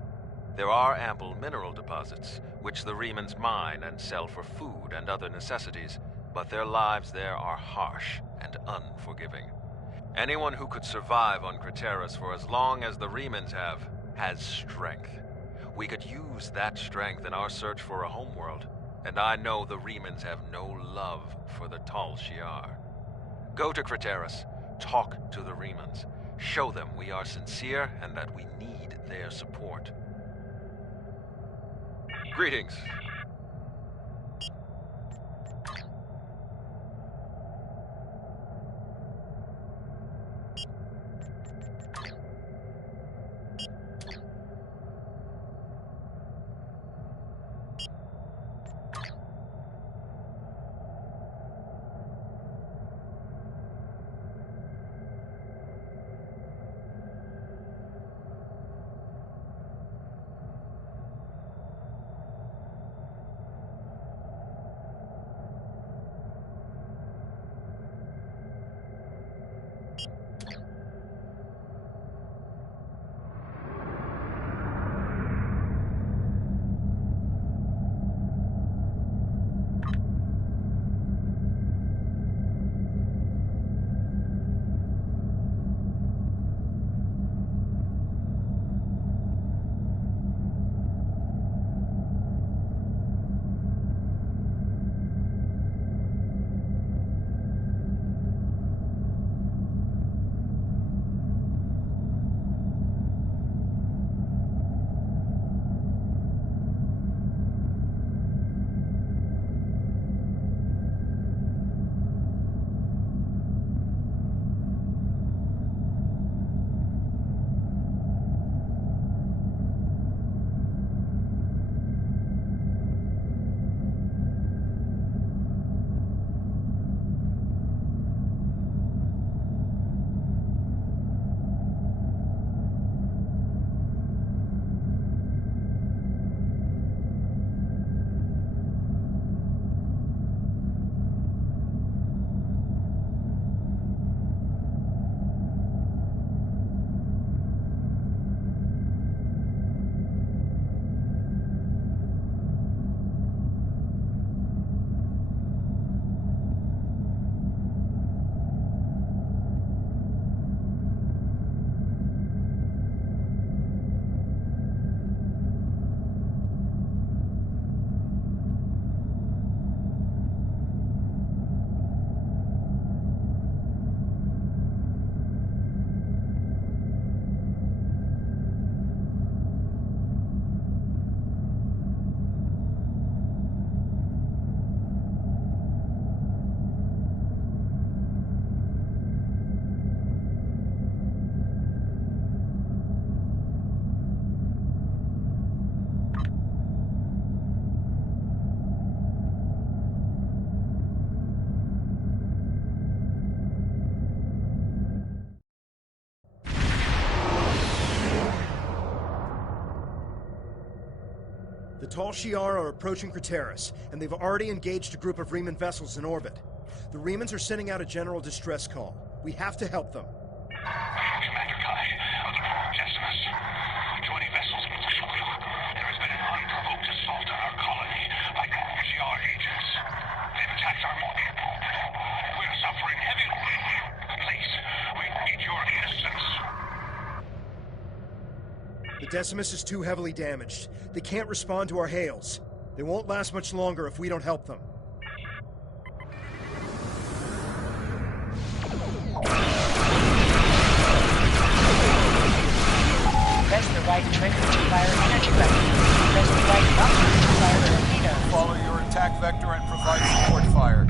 There are ample mineral deposits, which the Remans mine and sell for food and other necessities, but their lives there are harsh and unforgiving. Anyone who could survive on Craterus for as long as the Remans have, has strength. We could use that strength in our search for a homeworld, and I know the Remans have no love for the Tal Shiar. Go to Craterus, talk to the Remans, show them we are sincere and that we need their support. Greetings. The Tal Shiar are approaching Craterus, and they've already engaged a group of Reman vessels in orbit. The Remans are sending out a general distress call. We have to help them. Commander Kai, of the Decimus. 20 vessels in the soil. There has been an unprovoked assault on our colony by Tal Shiar agents. They've attacked our mortar pool. We're suffering heavily. Please, we need your assistance. The Decimus is too heavily damaged. They can't respond to our hails. They won't last much longer if we don't help them. Press the right trigger to fire energy weapon. Press the right button to fire a torpedo. Follow your attack vector and provide support fire.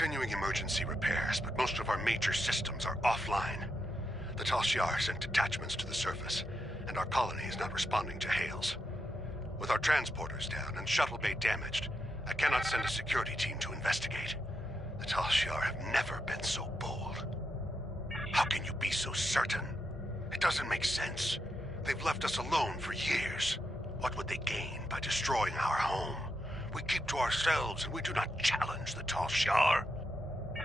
continuing emergency repairs, but most of our major systems are offline. The Tal Shiar sent detachments to the surface, and our colony is not responding to hails. With our transporters down and shuttle bay damaged, I cannot send a security team to investigate. The Tal Shiar have never been so bold. How can you be so certain? It doesn't make sense. They've left us alone for years. What would they gain by destroying our home? We keep to ourselves and we do not challenge the Tal Shiar.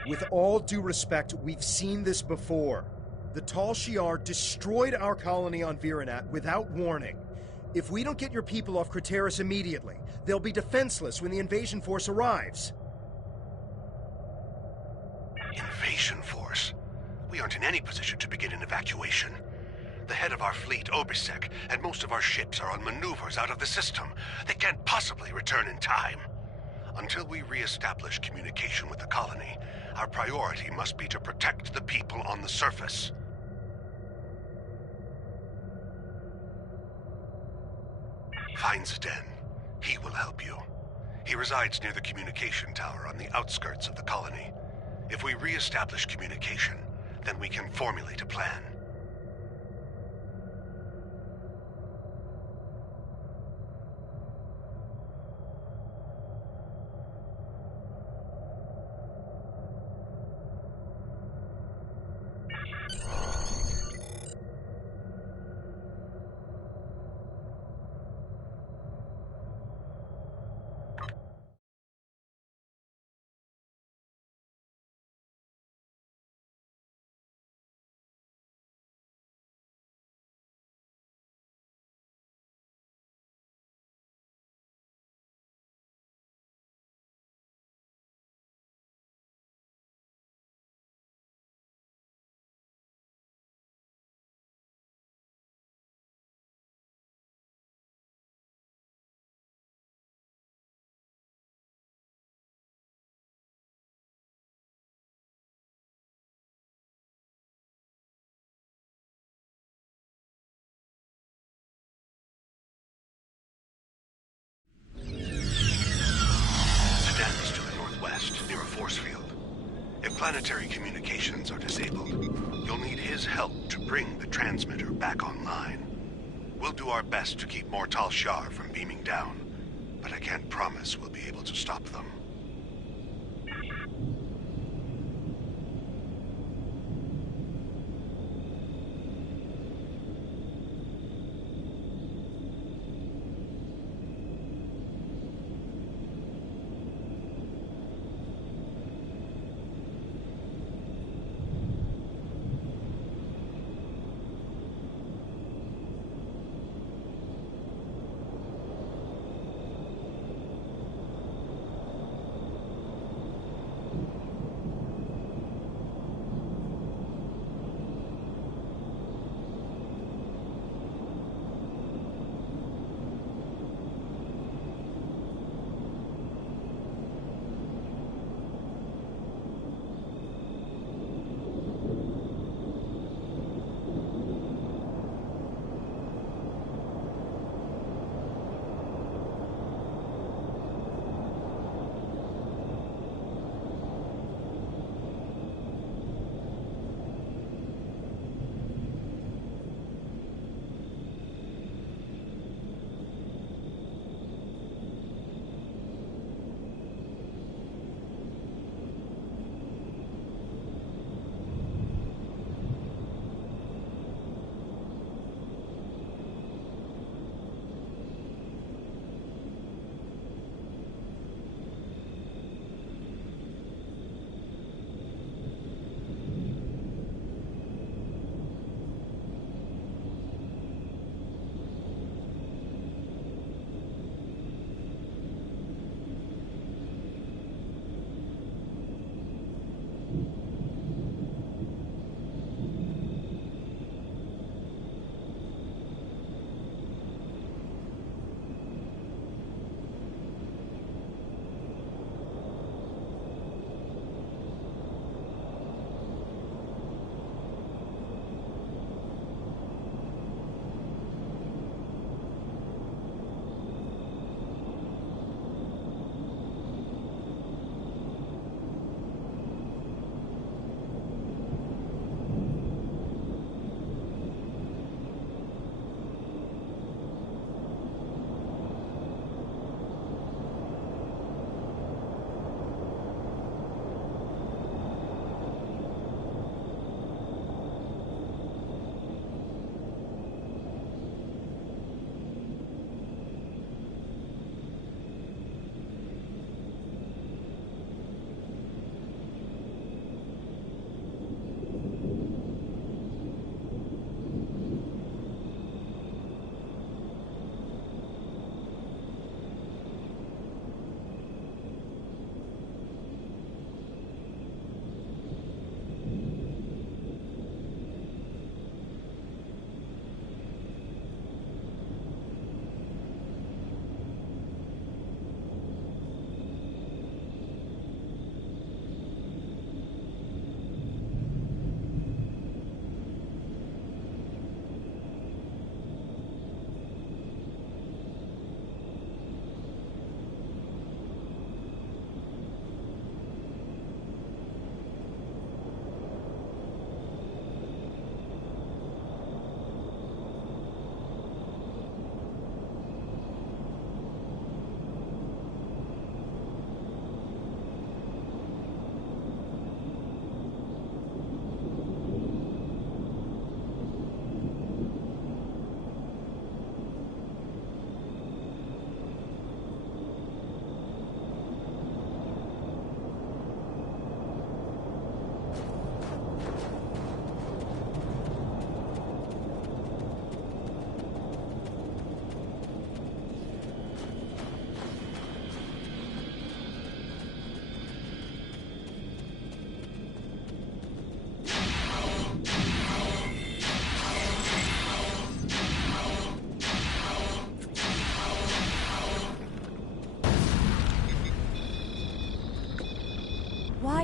With all due respect, we've seen this before. The Tal Shiar destroyed our colony on Viranat without warning. If we don't get your people off Craterus immediately, they'll be defenseless when the invasion force arrives. Invasion force? We aren't in any position to begin an evacuation. The head of our fleet, Obisek, and most of our ships are on maneuvers out of the system. They can't possibly return in time. Until we re-establish communication with the colony, our priority must be to protect the people on the surface. Find Zden. He will help you. He resides near the communication tower on the outskirts of the colony. If we re-establish communication, then we can formulate a plan. Force field. If planetary communications are disabled, you'll need his help to bring the transmitter back online. We'll do our best to keep more Tal Shiar from beaming down, but I can't promise we'll be able to stop them.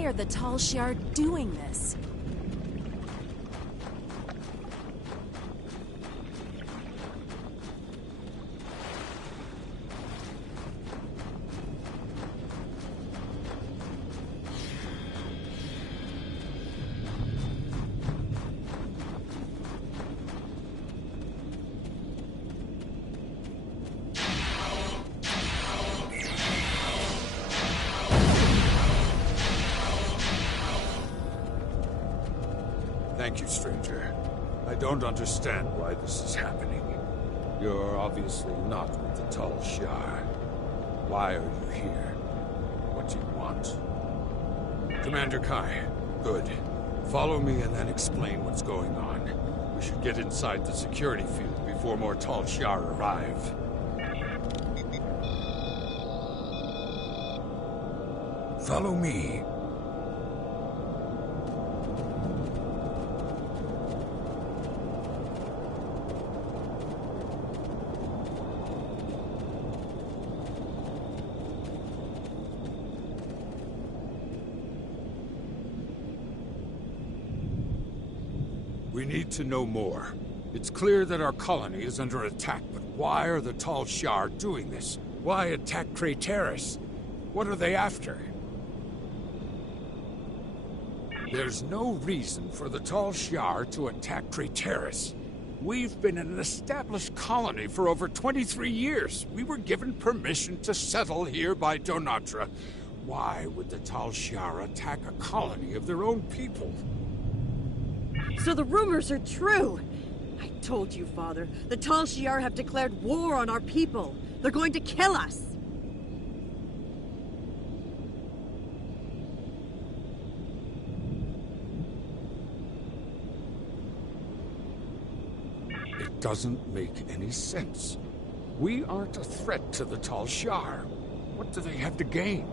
why are the Tal Shiar doing this? Thank you, stranger. I don't understand why this is happening. You're obviously not with the Tal Shiar. Why are you here? What do you want? Commander Kai, good. Follow me and then explain what's going on. We should get inside the security field before more Tal Shiar arrive. Follow me. We need to know more. It's clear that our colony is under attack, but why are the Tal Shiar doing this? Why attack Craterus? What are they after? There's no reason for the Tal Shiar to attack Craterus. We've been an established colony for over 23 years. We were given permission to settle here by Donatra. Why would the Tal Shiar attack a colony of their own people? So the rumors are true! I told you, Father. The Tal Shiar have declared war on our people. They're going to kill us! It doesn't make any sense. We aren't a threat to the Tal Shiar. What do they have to gain?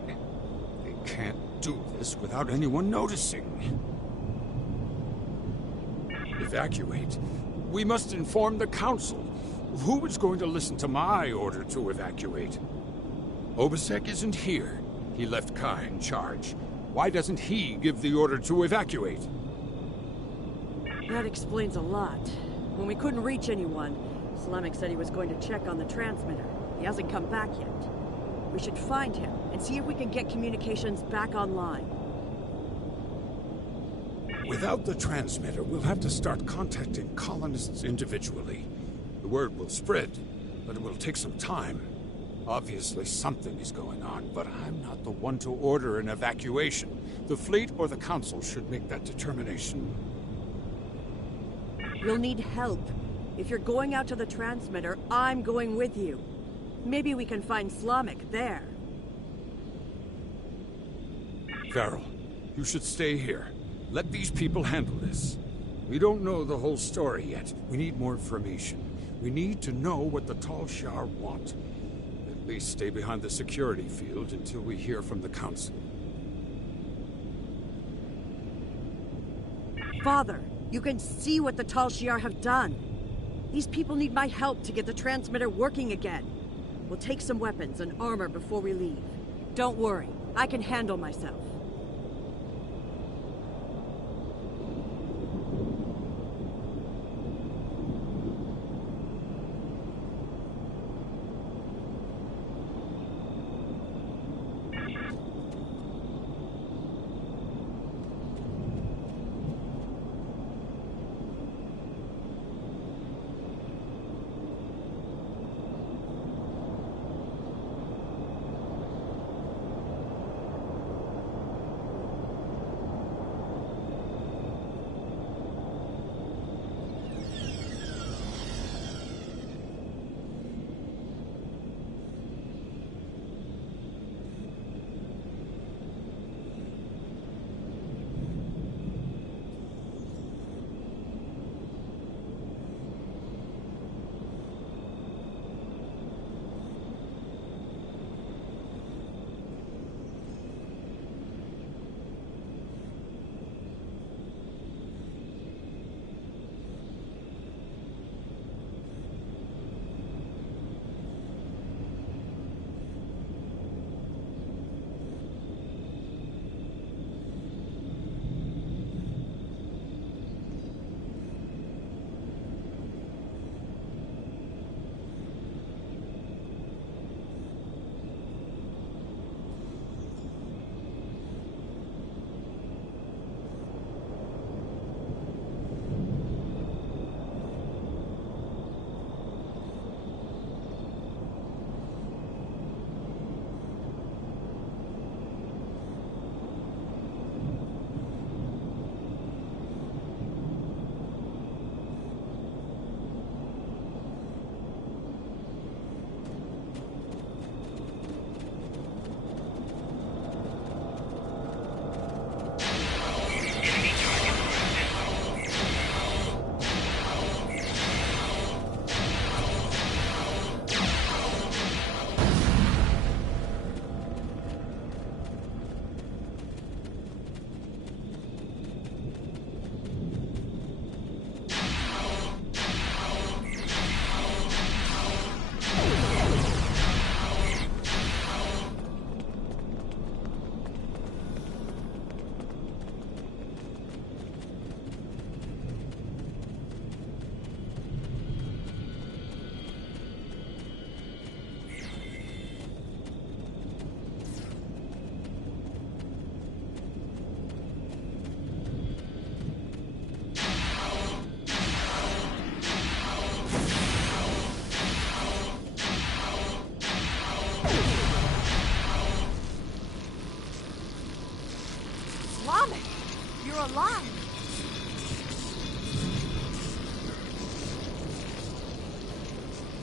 They can't do this without anyone noticing. Evacuate? We must inform the Council. Who is going to listen to my order to evacuate? Obasek isn't here. He left Kai in charge. Why doesn't he give the order to evacuate? That explains a lot. When we couldn't reach anyone, Slamek said he was going to check on the transmitter. He hasn't come back yet. We should find him and see if we can get communications back online. Without the transmitter, we'll have to start contacting colonists individually. The word will spread, but it will take some time. Obviously, something is going on, but I'm not the one to order an evacuation. The fleet or the Council should make that determination. You'll need help. If you're going out to the transmitter, I'm going with you. Maybe we can find Slamek there. Farrell, you should stay here. Let these people handle this. We don't know the whole story yet. We need more information. We need to know what the Tal Shiar want. At least stay behind the security field until we hear from the Council. Father, you can see what the Tal Shiar have done. These people need my help to get the transmitter working again. We'll take some weapons and armor before we leave. Don't worry, I can handle myself.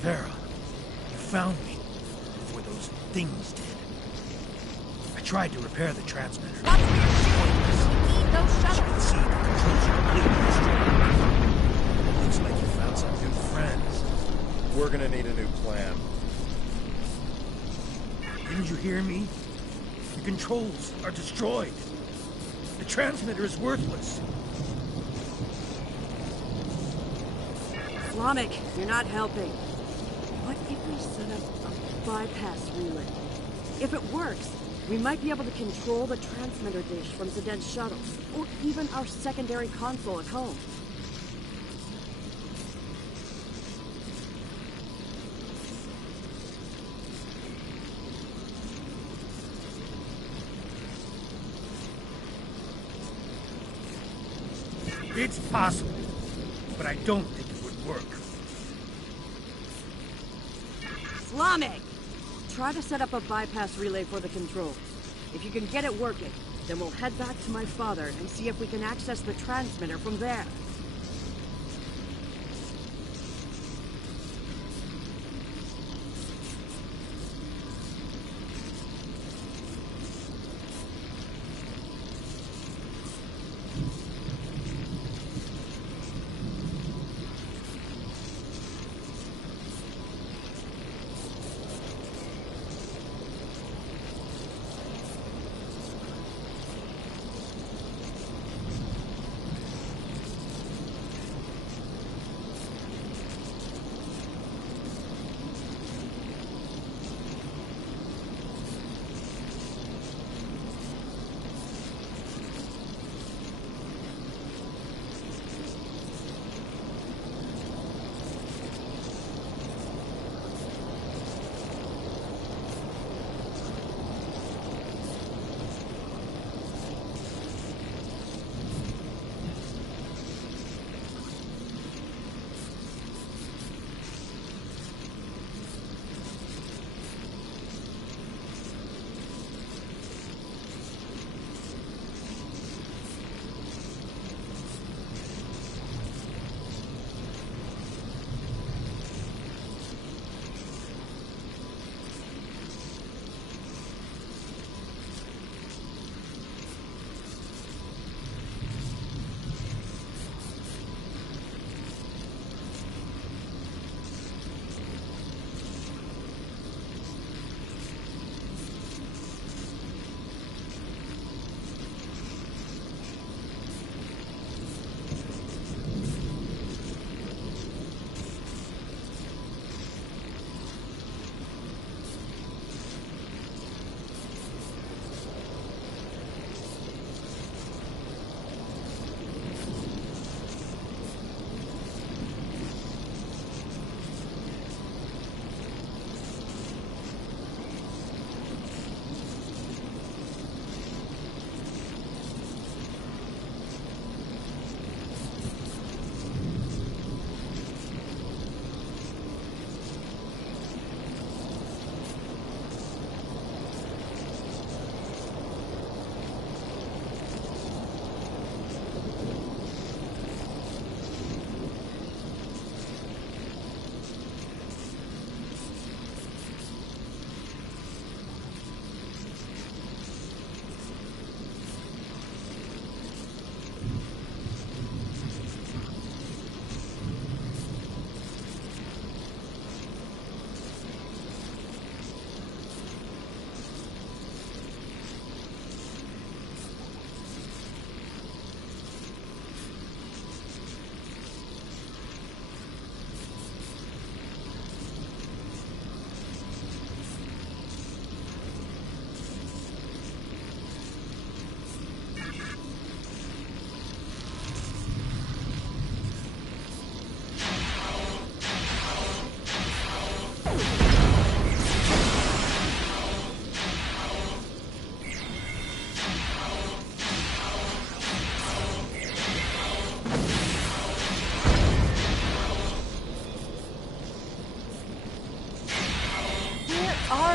Farah, you found me before those things did. I tried to repair the transmitter. That's where you're shooting! We need those As you shuttles! can see, the controls are completely destroyed. Looks like you found some new friends. We're gonna need a new plan. Didn't you hear me? The controls are destroyed. The transmitter is worthless. Flamik, you're not helping. What if we set up a bypass relay? If it works, we might be able to control the transmitter dish from Zed's shuttles, or even our secondary console at home. It's possible, but I don't think it would work. Flamik! Try to set up a bypass relay for the controls. If you can get it working, then we'll head back to my father and see if we can access the transmitter from there.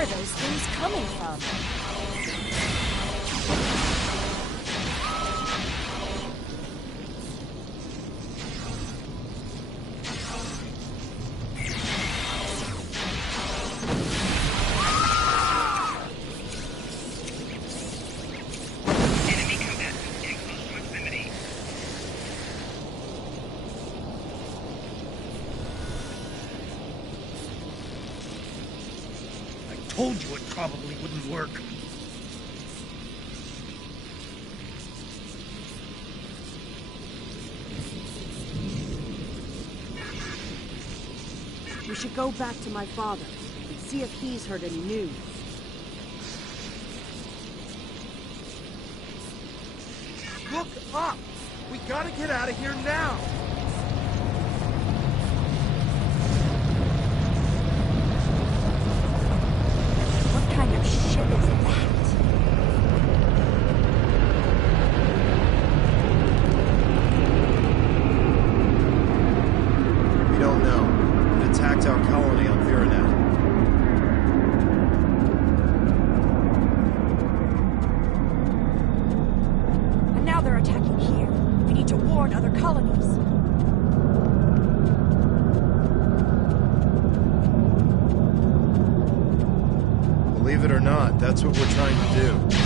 are those things coming from? told you it probably wouldn't work. We should go back to my father and see if he's heard any news. Look up! We gotta get out of here now! What kind of shit is that? We don't know. It attacked our colony on Viranet. And now they're attacking here. We need to warn other colonies. Believe it or not, that's what we're trying to do.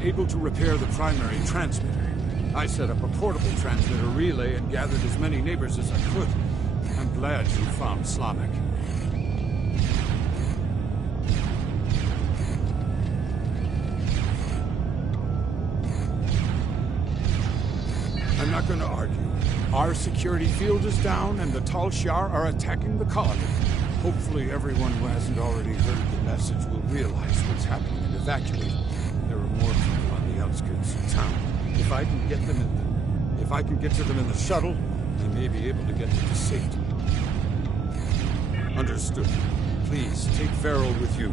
Able to repair the primary transmitter. I set up a portable transmitter relay and gathered as many neighbors as I could. I'm glad you found Slamek. I'm not going to argue. Our security field is down and the Tal Shiar are attacking the colony. Hopefully everyone who hasn't already heard the message will realize what's happening and evacuate. There are more people on the outskirts of town. If I can get to them in the shuttle, I may be able to get them to safety. Understood. Please take Farrell with you.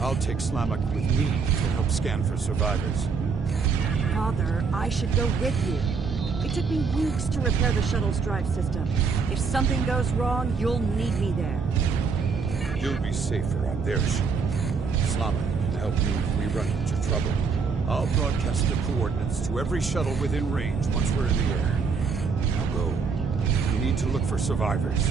I'll take Slamek with me to help scan for survivors. Father, I should go with you. It took me weeks to repair the shuttle's drive system. If something goes wrong, you'll need me there. You'll be safer out there, Slamek can help me if we run into trouble. I'll broadcast the coordinates to every shuttle within range once we're in the air. Now go. We need to look for survivors.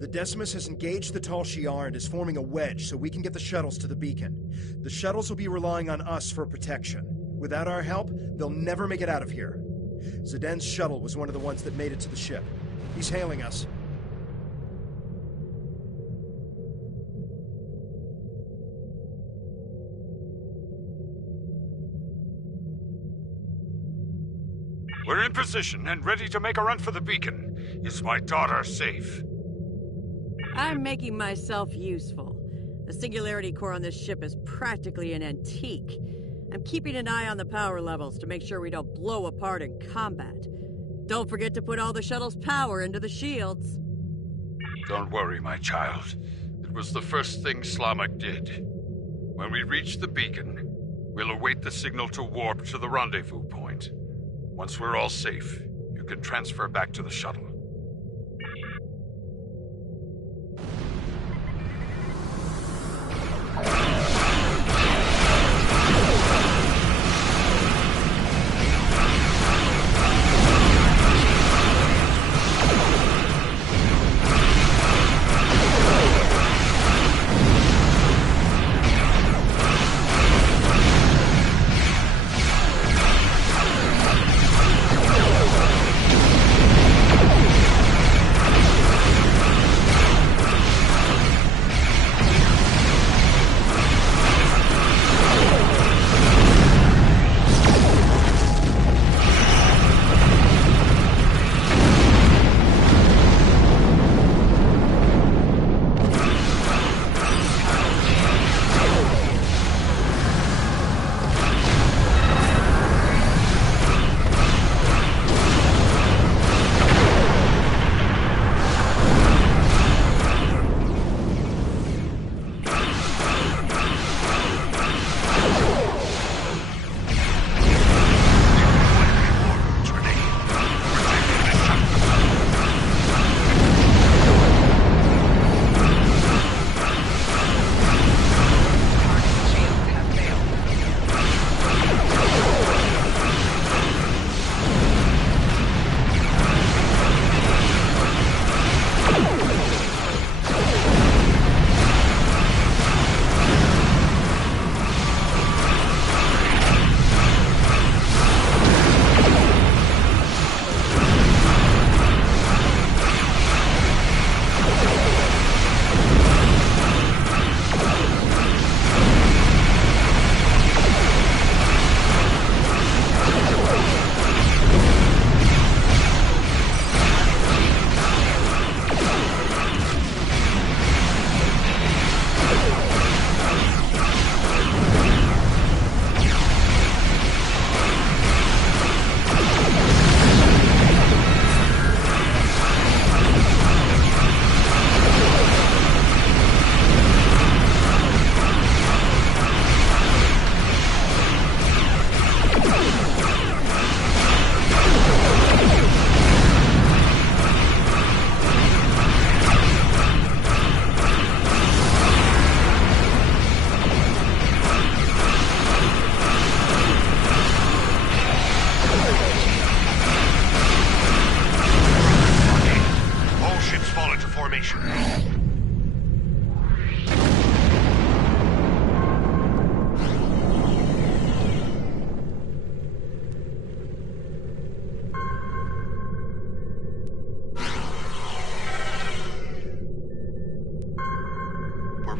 The Decimus has engaged the Tal Shiar and is forming a wedge so we can get the shuttles to the beacon. The shuttles will be relying on us for protection. Without our help, they'll never make it out of here. Zden's shuttle was one of the ones that made it to the ship. He's hailing us. We're in position and ready to make a run for the beacon. Is my daughter safe? I'm making myself useful. The singularity core on this ship is practically an antique. I'm keeping an eye on the power levels to make sure we don't blow apart in combat. Don't forget to put all the shuttle's power into the shields. Don't worry, my child. It was the first thing Slamek did. When we reach the beacon, we'll await the signal to warp to the rendezvous point. Once we're all safe, you can transfer back to the shuttle.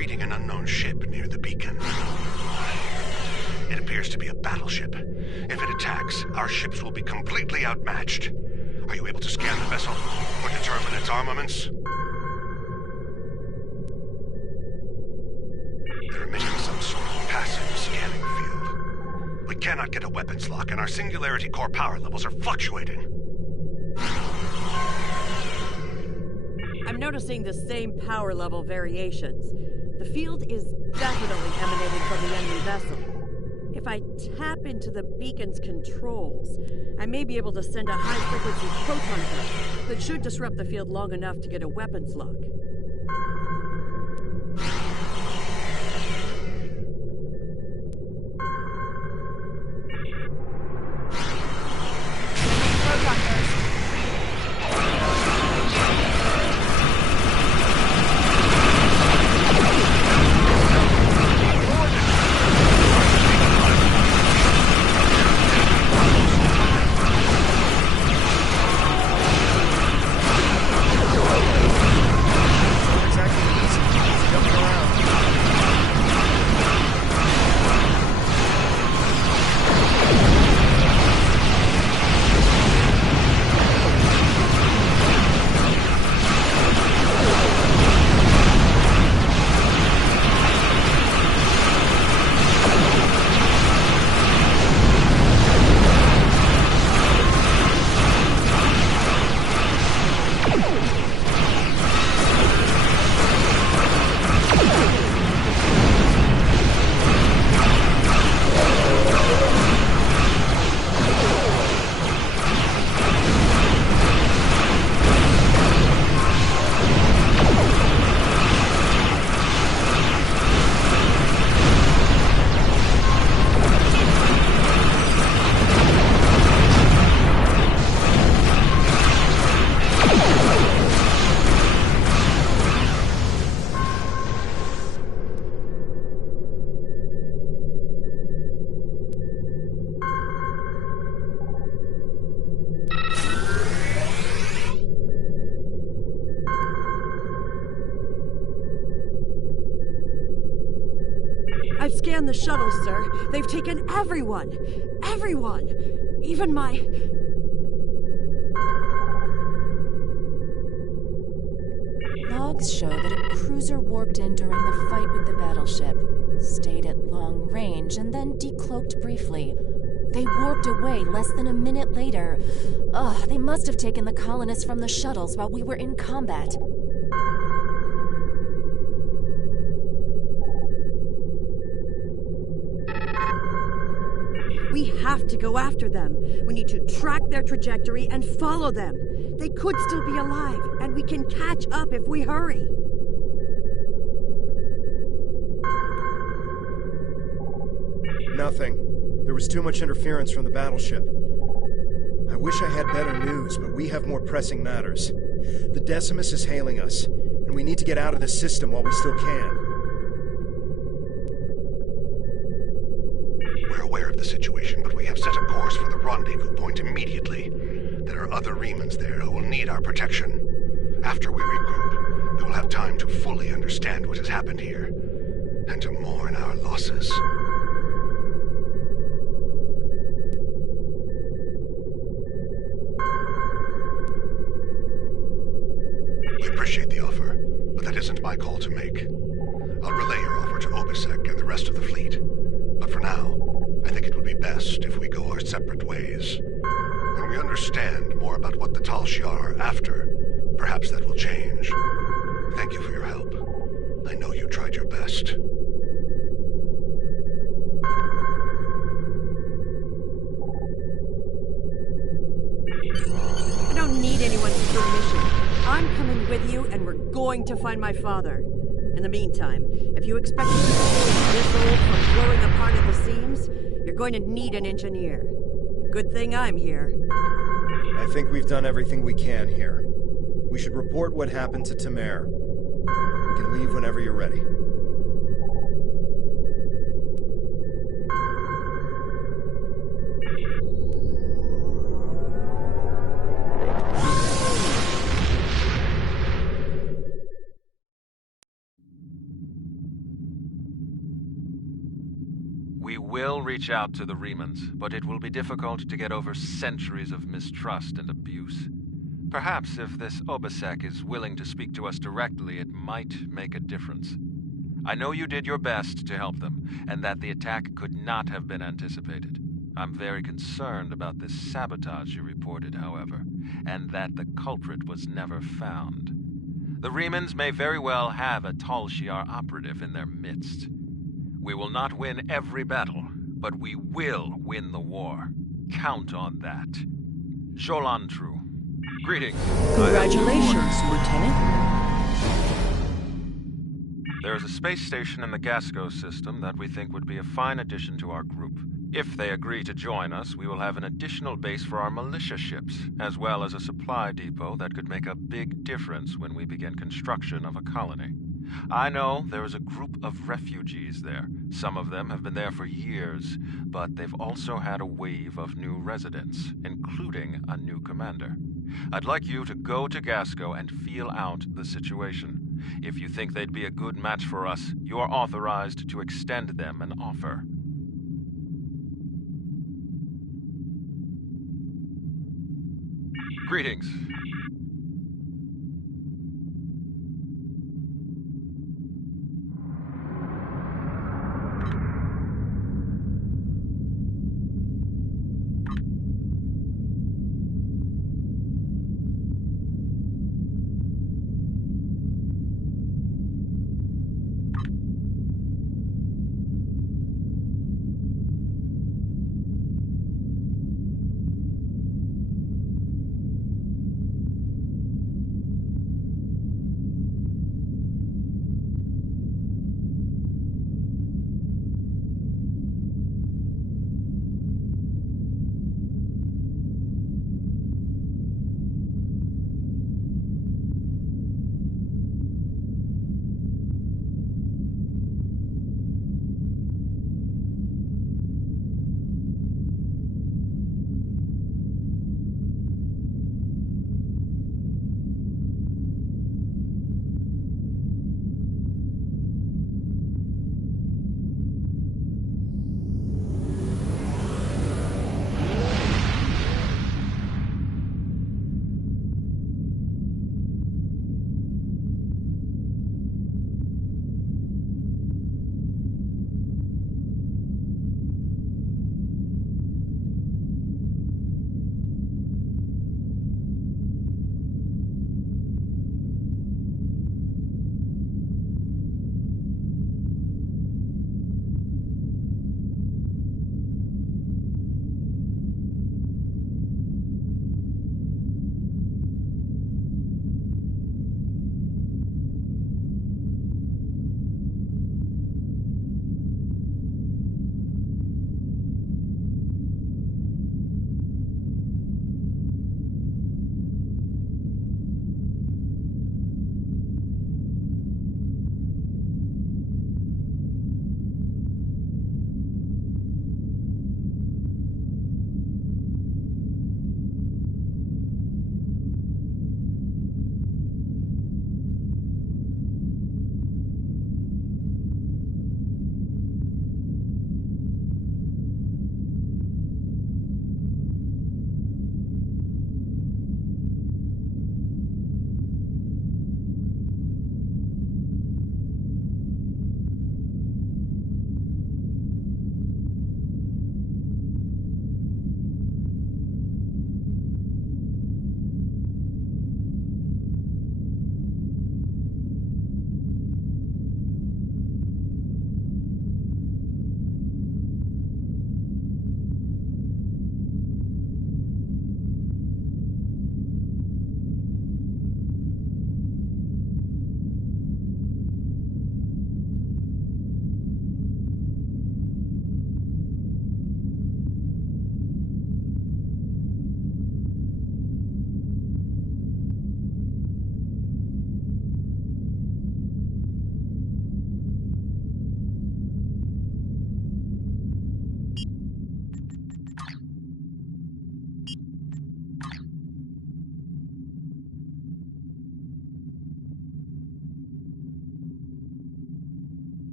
reading an unknown ship near the beacon. It appears to be a battleship. If it attacks, our ships will be completely outmatched. Are you able to scan the vessel or determine its armaments? They're emitting some sort of passive scanning field. We cannot get a weapons lock, and our singularity core power levels are fluctuating. I'm noticing the same power level variations. The field is definitely emanating from the enemy vessel. If I tap into the beacon's controls, I may be able to send a high-frequency proton burst that should disrupt the field long enough to get a weapons lock. Exactly the shuttles, sir. They've taken everyone. Everyone. Even my... Logs show that a cruiser warped in during the fight with the battleship, stayed at long range, and then decloaked briefly. They warped away less than a minute later. They must have taken the colonists from the shuttles while we were in combat. We have to go after them. We need to track their trajectory and follow them. They could still be alive, and we can catch up if we hurry. Nothing. There was too much interference from the battleship. I wish I had better news, but we have more pressing matters. The Decimus is hailing us, and we need to get out of the system while we still can. We're aware of the situation, but we have set a course for the rendezvous point immediately. There are other Remans there who will need our protection. After we regroup, we will have time to fully understand what has happened here, and to mourn our losses. We appreciate the offer, but that isn't my call to make. I'll relay your offer to Obisek and the rest of the fleet. But for now, I think it would be best if we go our separate ways. When we understand more about what the Tal Shiar are after, perhaps that will change. Thank you for your help. I know you tried your best. I don't need anyone's permission. I'm coming with you, and we're going to find my father. In the meantime, if you expect to keep this old from blowing apart at the seams, you're going to need an engineer. Good thing I'm here. I think we've done everything we can here. We should report what happened to Tamer. We can leave whenever you're ready. We will reach out to the Remans, but it will be difficult to get over centuries of mistrust and abuse. Perhaps if this Obisek is willing to speak to us directly, it might make a difference. I know you did your best to help them, and that the attack could not have been anticipated. I'm very concerned about this sabotage you reported, however, and that the culprit was never found. The Remans may very well have a Tal Shiar operative in their midst. We will not win every battle, but we will win the war. Count on that. Jolantru. Greetings. Congratulations, Lieutenant. There is a space station in the Gasco system that we think would be a fine addition to our group. If they agree to join us, we will have an additional base for our militia ships, as well as a supply depot that could make a big difference when we begin construction of a colony. I know there is a group of refugees there. Some of them have been there for years, but they've also had a wave of new residents, including a new commander. I'd like you to go to Gasco and feel out the situation. If you think they'd be a good match for us, you are authorized to extend them an offer. Greetings.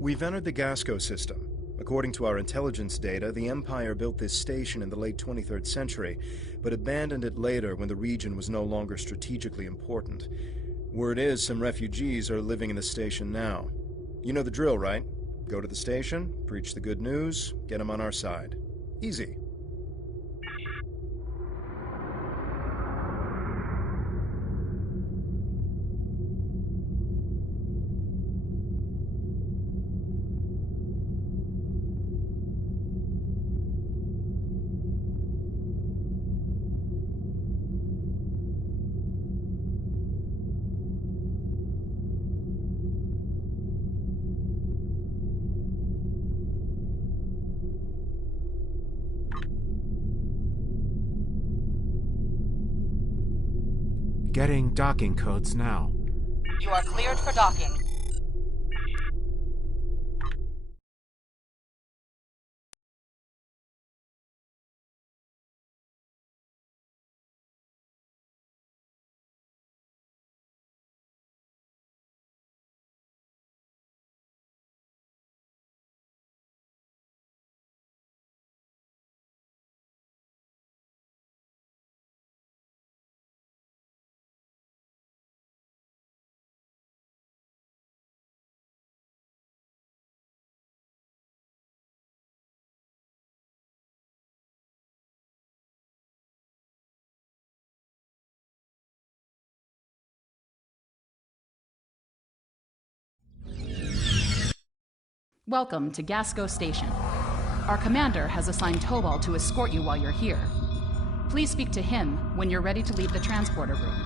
We've entered the Gasco system. According to our intelligence data, the Empire built this station in the late 23rd century, but abandoned it later when the region was no longer strategically important. Word is some refugees are living in the station now. You know the drill, right? Go to the station, preach the good news, get them on our side. Easy. Getting docking codes now. You are cleared for docking. Welcome to Gasco Station. Our commander has assigned Tobal to escort you while you're here. Please speak to him when you're ready to leave the transporter room.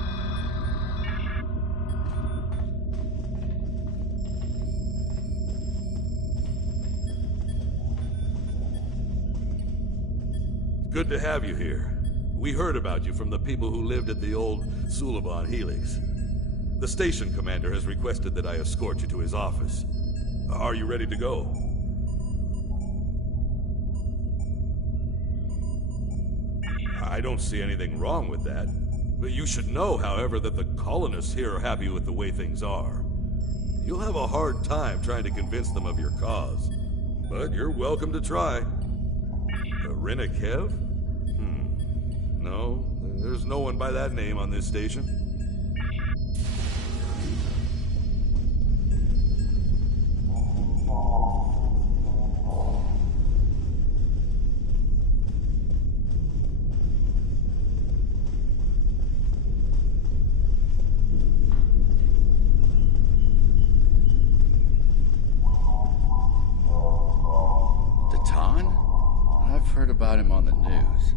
Good to have you here. We heard about you from the people who lived at the old Suliban Helix. The station commander has requested that I escort you to his office. Are you ready to go? I don't see anything wrong with that. But you should know, however, that the colonists here are happy with the way things are. You'll have a hard time trying to convince them of your cause. But you're welcome to try. Renikev? No, there's no one by that name on this station. Heard about him on the news.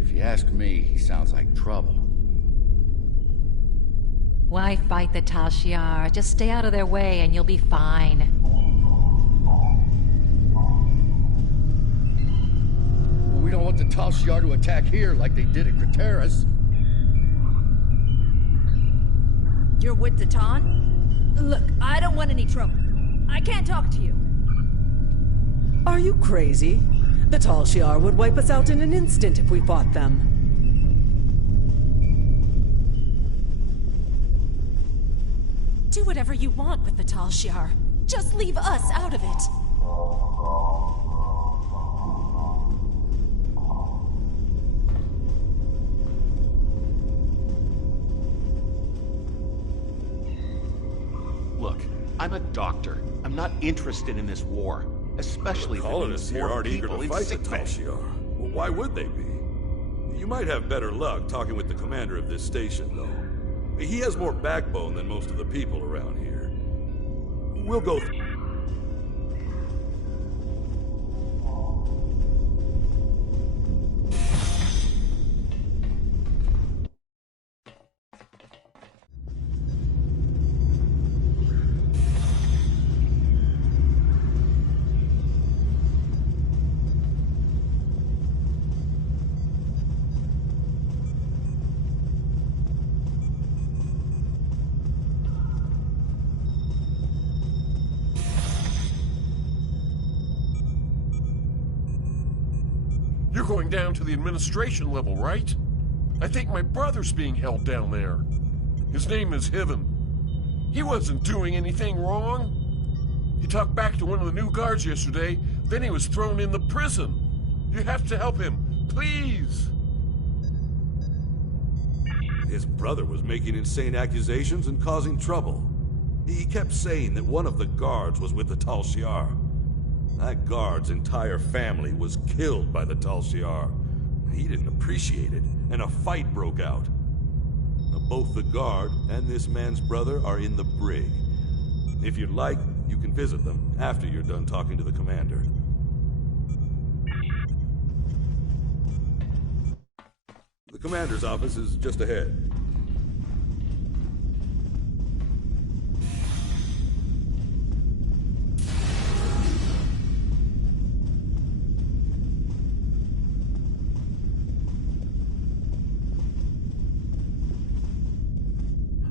If you ask me, he sounds like trouble. Why fight the Tal Shiar? Just stay out of their way and you'll be fine. Well, we don't want the Tal Shiar to attack here like they did at Craterus. You're with Datan? Look, I don't want any trouble. I can't talk to you. Are you crazy? The Tal Shiar would wipe us out in an instant if we fought them. Do whatever you want with the Tal Shiar. Just leave us out of it. Look, I'm a doctor. I'm not interested in this war. Especially the colonists here aren't eager to fight the Tal Shiar. Well, why would they be? You might have better luck talking with the commander of this station, though. He has more backbone than most of the people around here. We'll go through. You're going down to the administration level, right? I think my brother's being held down there. His name is Hiven. He wasn't doing anything wrong. He talked back to one of the new guards yesterday, then he was thrown in the prison. You have to help him, please. His brother was making insane accusations and causing trouble. He kept saying that one of the guards was with the Tal Shiar. That guard's entire family was killed by the Tal Shiar. He didn't appreciate it, and a fight broke out. Now, both the guard and this man's brother are in the brig. If you'd like, you can visit them after you're done talking to the commander. The commander's office is just ahead.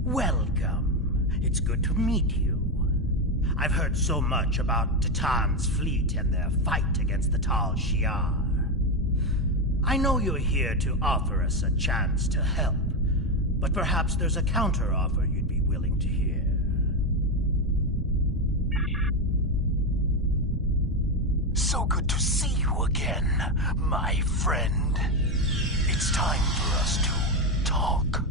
Welcome. It's good to meet you. I've heard so much about Titan's fleet and their fight against the Tal Shiar. I know you're here to offer us a chance to help, but perhaps there's a counter-offer you'd be willing to hear. So good to see you again, my friend. It's time for us to talk.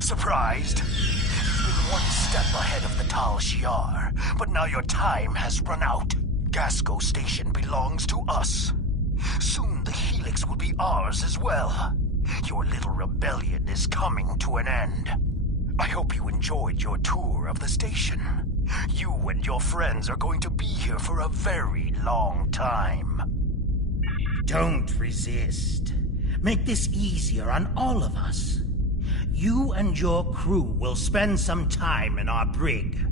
Surprised? You've been one step ahead of the Tal Shiar, but now your time has run out. Gasco Station belongs to us. Soon the Helix will be ours as well. Your little rebellion is coming to an end. I hope you enjoyed your tour of the station. You and your friends are going to be here for a very long time. Don't resist. Make this easier on all of us. You and your crew will spend some time in our brig.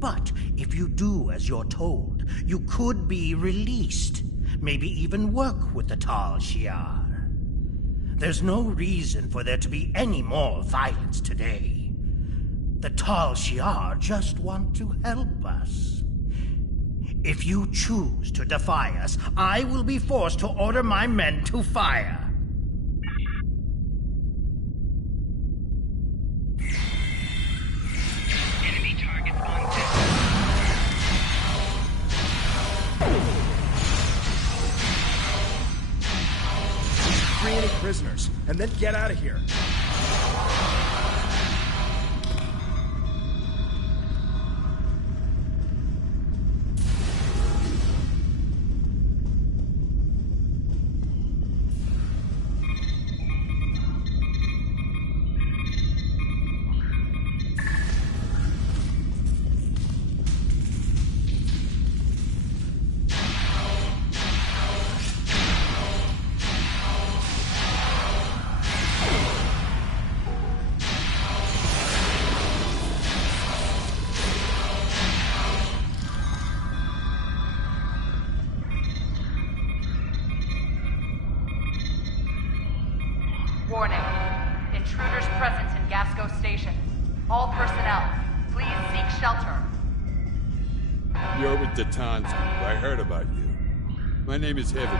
But if you do as you're told, you could be released. Maybe even work with the Tal Shiar. There's no reason for there to be any more violence today. The Tal Shiar just want to help us. If you choose to defy us, I will be forced to order my men to fire. Free any prisoners, and then get out of here. Warning. Intruders present in Gasco Station. All personnel, please seek shelter. You're with Titan's group. I heard about you. My name is Heaven.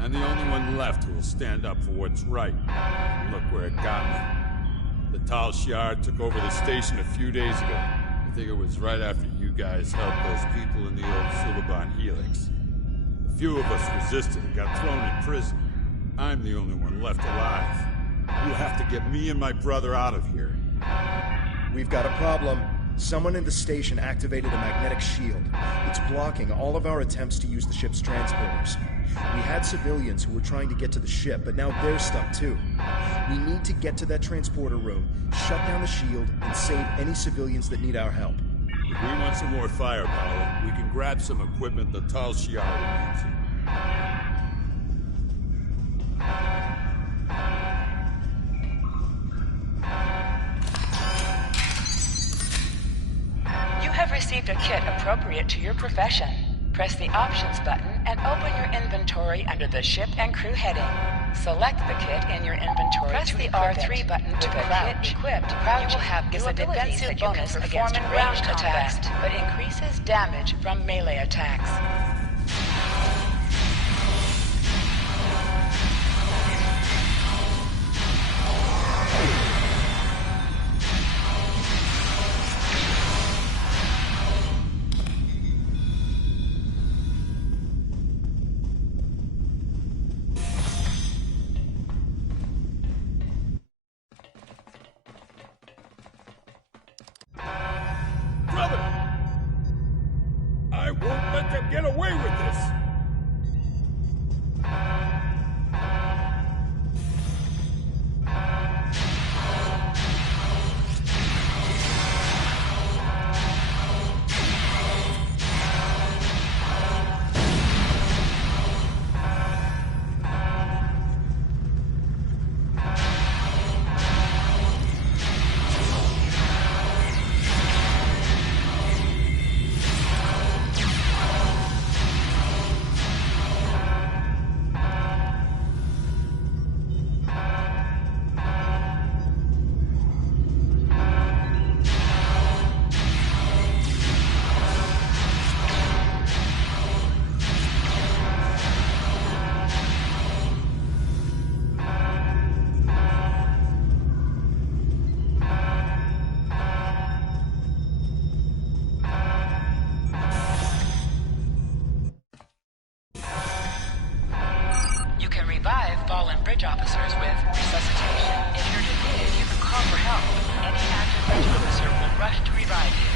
I'm the only one left who will stand up for what's right. Look where it got me. The Tal Shiar took over the station a few days ago. I think it was right after you guys helped those people in the old Suliban Helix. A few of us resisted and got thrown in prison. I'm the only one left alive. You have to get me and my brother out of here. We've got a problem. Someone in the station activated a magnetic shield. It's blocking all of our attempts to use the ship's transporters. We had civilians who were trying to get to the ship, but now they're stuck too. We need to get to that transporter room, shut down the shield, and save any civilians that need our help. If we want some more firepower, we can grab some equipment the Tal Shiar needs. You have received a kit appropriate to your profession. Press the Options button and open your inventory under the Ship and Crew heading. Select the kit in your inventory. Press the R3 button to crouch. Equipped, you will have new abilities that you can perform in ranged attacks, but increases damage from melee attacks. get away with this! Bridge officers with resuscitation. If you're defeated, you can call for help. Any active bridge officer will rush to revive you.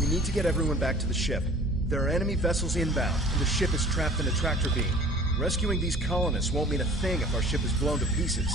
We need to get everyone back to the ship. There are enemy vessels inbound, and the ship is trapped in a tractor beam. Rescuing these colonists won't mean a thing if our ship is blown to pieces.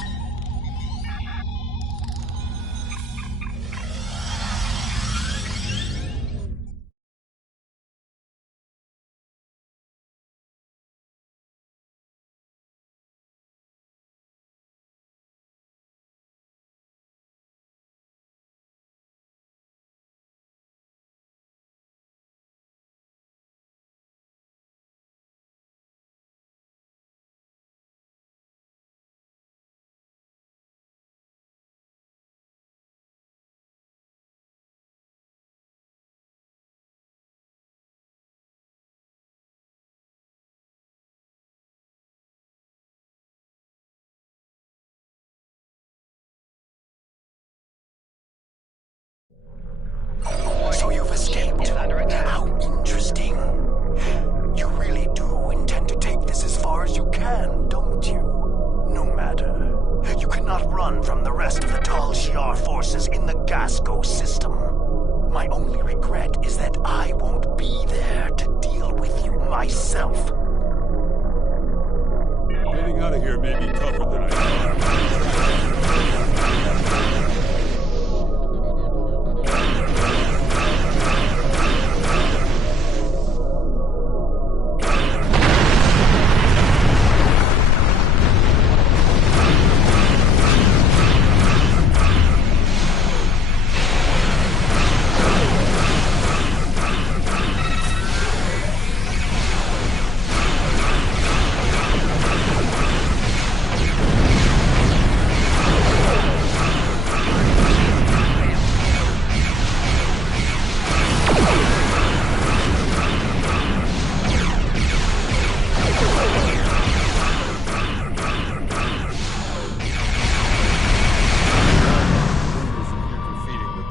So you've escaped. How interesting. You really do intend to take this as far as you can, don't you? No matter. You cannot run from the rest of the Tal Shiar forces in the Gasco system. My only regret is that I won't be there to deal with you myself. Getting out of here may be tougher than I thought.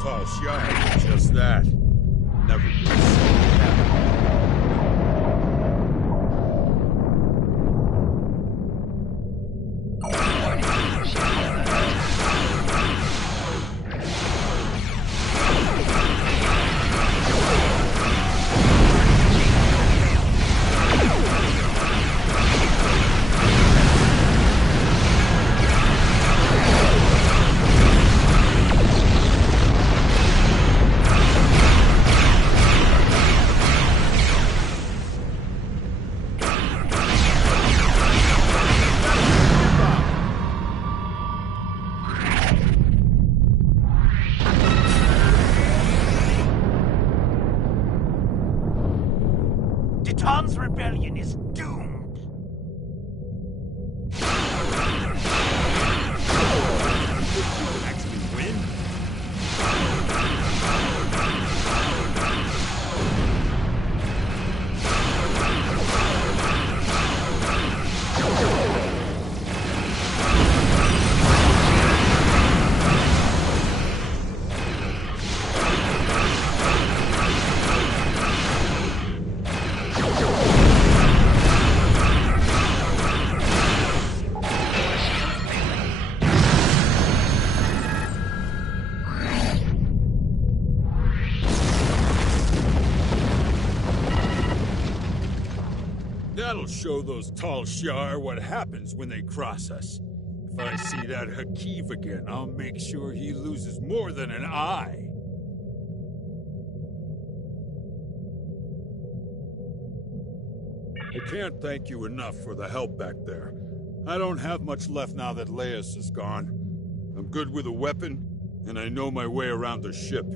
Tall Shiar did just that. Never been so happy. Titan's rebellion is doomed. Actually win? That'll show those Tall Shiar what happens when they cross us. If I see that Hakeev again, I'll make sure he loses more than an eye. I can't thank you enough for the help back there. I don't have much left now that Laius is gone. I'm good with a weapon, and I know my way around the ship.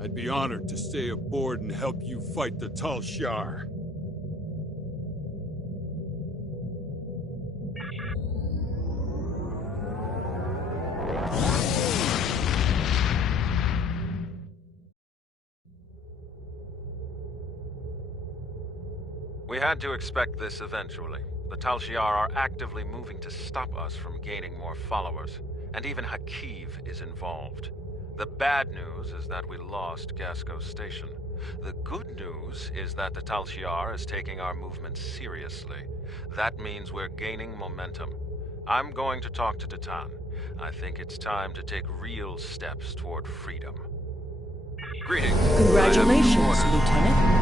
I'd be honored to stay aboard and help you fight the Tall Shiar. We had to expect this eventually. The Tal Shiar are actively moving to stop us from gaining more followers, and even Hakeev is involved. The bad news is that we lost Gasco Station. The good news is that the Tal Shiar is taking our movement seriously. That means we're gaining momentum. I'm going to talk to Titan. I think it's time to take real steps toward freedom. Greetings. Congratulations, Lieutenant.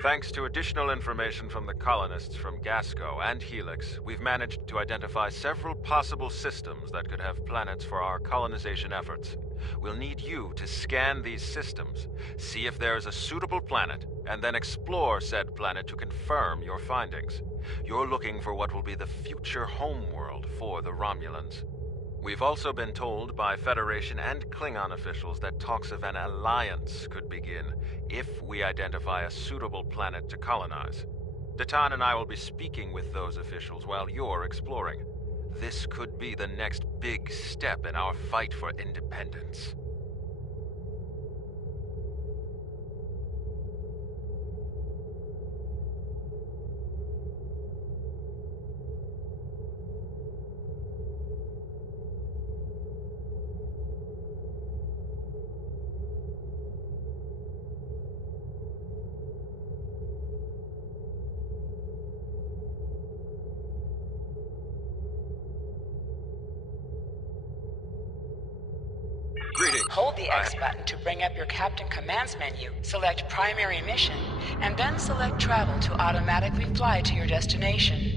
Thanks to additional information from the colonists from Gasco and Helix, we've managed to identify several possible systems that could have planets for our colonization efforts. We'll need you to scan these systems, see if there is a suitable planet, and then explore said planet to confirm your findings. You're looking for what will be the future homeworld for the Romulans. We've also been told by Federation and Klingon officials that talks of an alliance could begin if we identify a suitable planet to colonize. Titan and I will be speaking with those officials while you're exploring. This could be the next big step in our fight for independence. Hold the X button to bring up your Captain Commands menu, select Primary Mission, and then select Travel to automatically fly to your destination.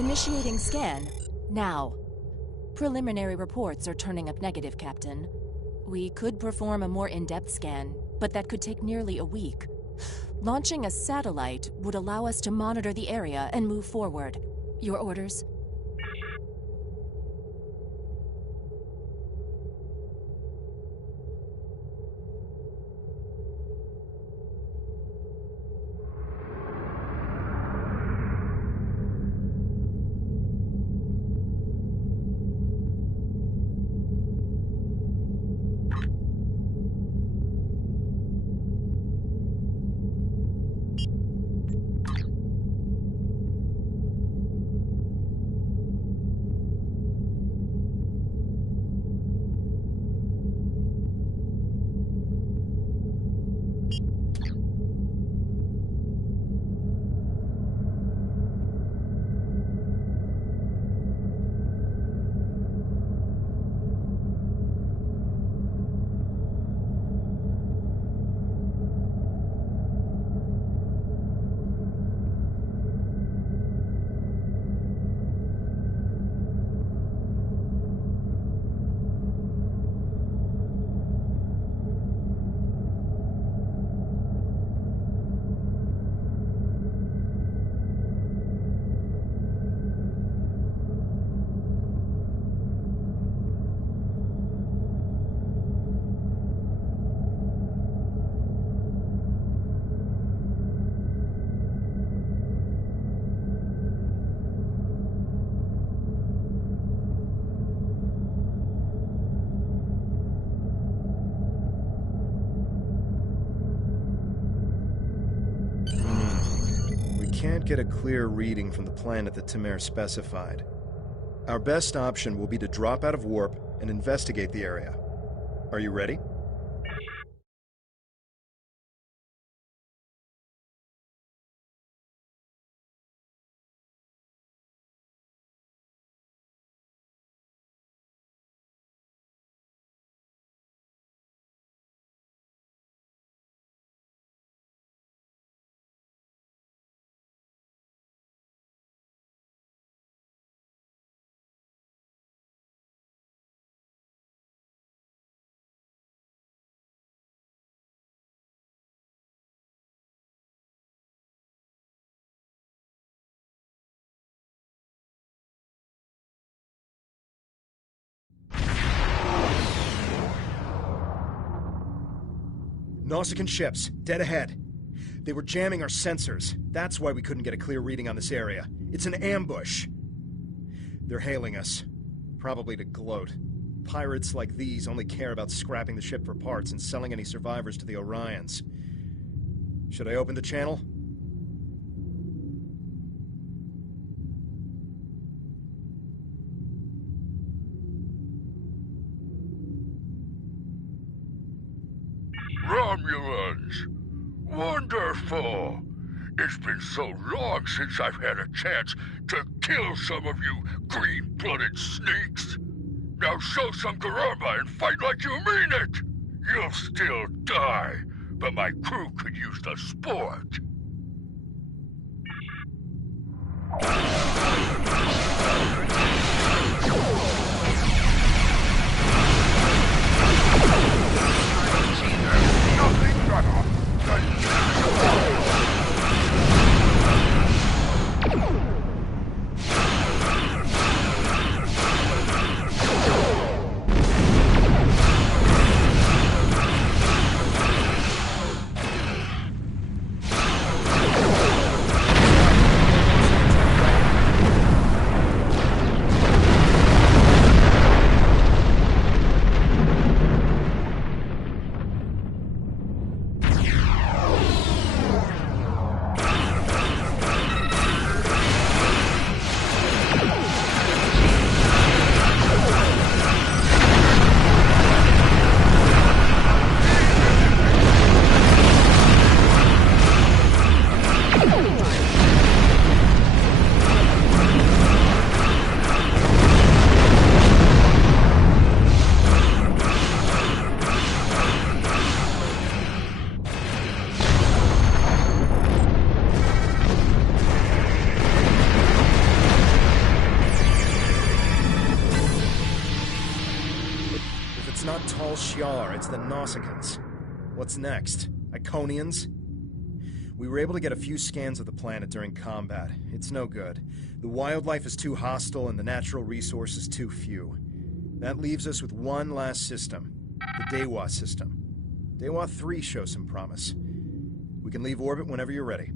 Initiating scan. Now. Preliminary reports are turning up negative, Captain. We could perform a more in-depth scan, but that could take nearly a week. Launching a satellite would allow us to monitor the area and move forward. Your orders? Can't get a clear reading from the planet that Temer specified. Our best option will be to drop out of warp and investigate the area. Are you ready? Nausicaan ships, dead ahead. They were jamming our sensors. That's why we couldn't get a clear reading on this area. It's an ambush. They're hailing us. Probably to gloat. Pirates like these only care about scrapping the ship for parts and selling any survivors to the Orions. Should I open the channel? Romulans! Wonderful! It's been so long since I've had a chance to kill some of you green-blooded sneaks. Now show some karma and fight like you mean it! You'll still die, but my crew could use the sport. not Tal Shiar, it's the Nausicaans. What's next? Iconians? We were able to get a few scans of the planet during combat. It's no good. The wildlife is too hostile and the natural resources too few. That leaves us with one last system, the Dewa system. Dewa 3 shows some promise. We can leave orbit whenever you're ready.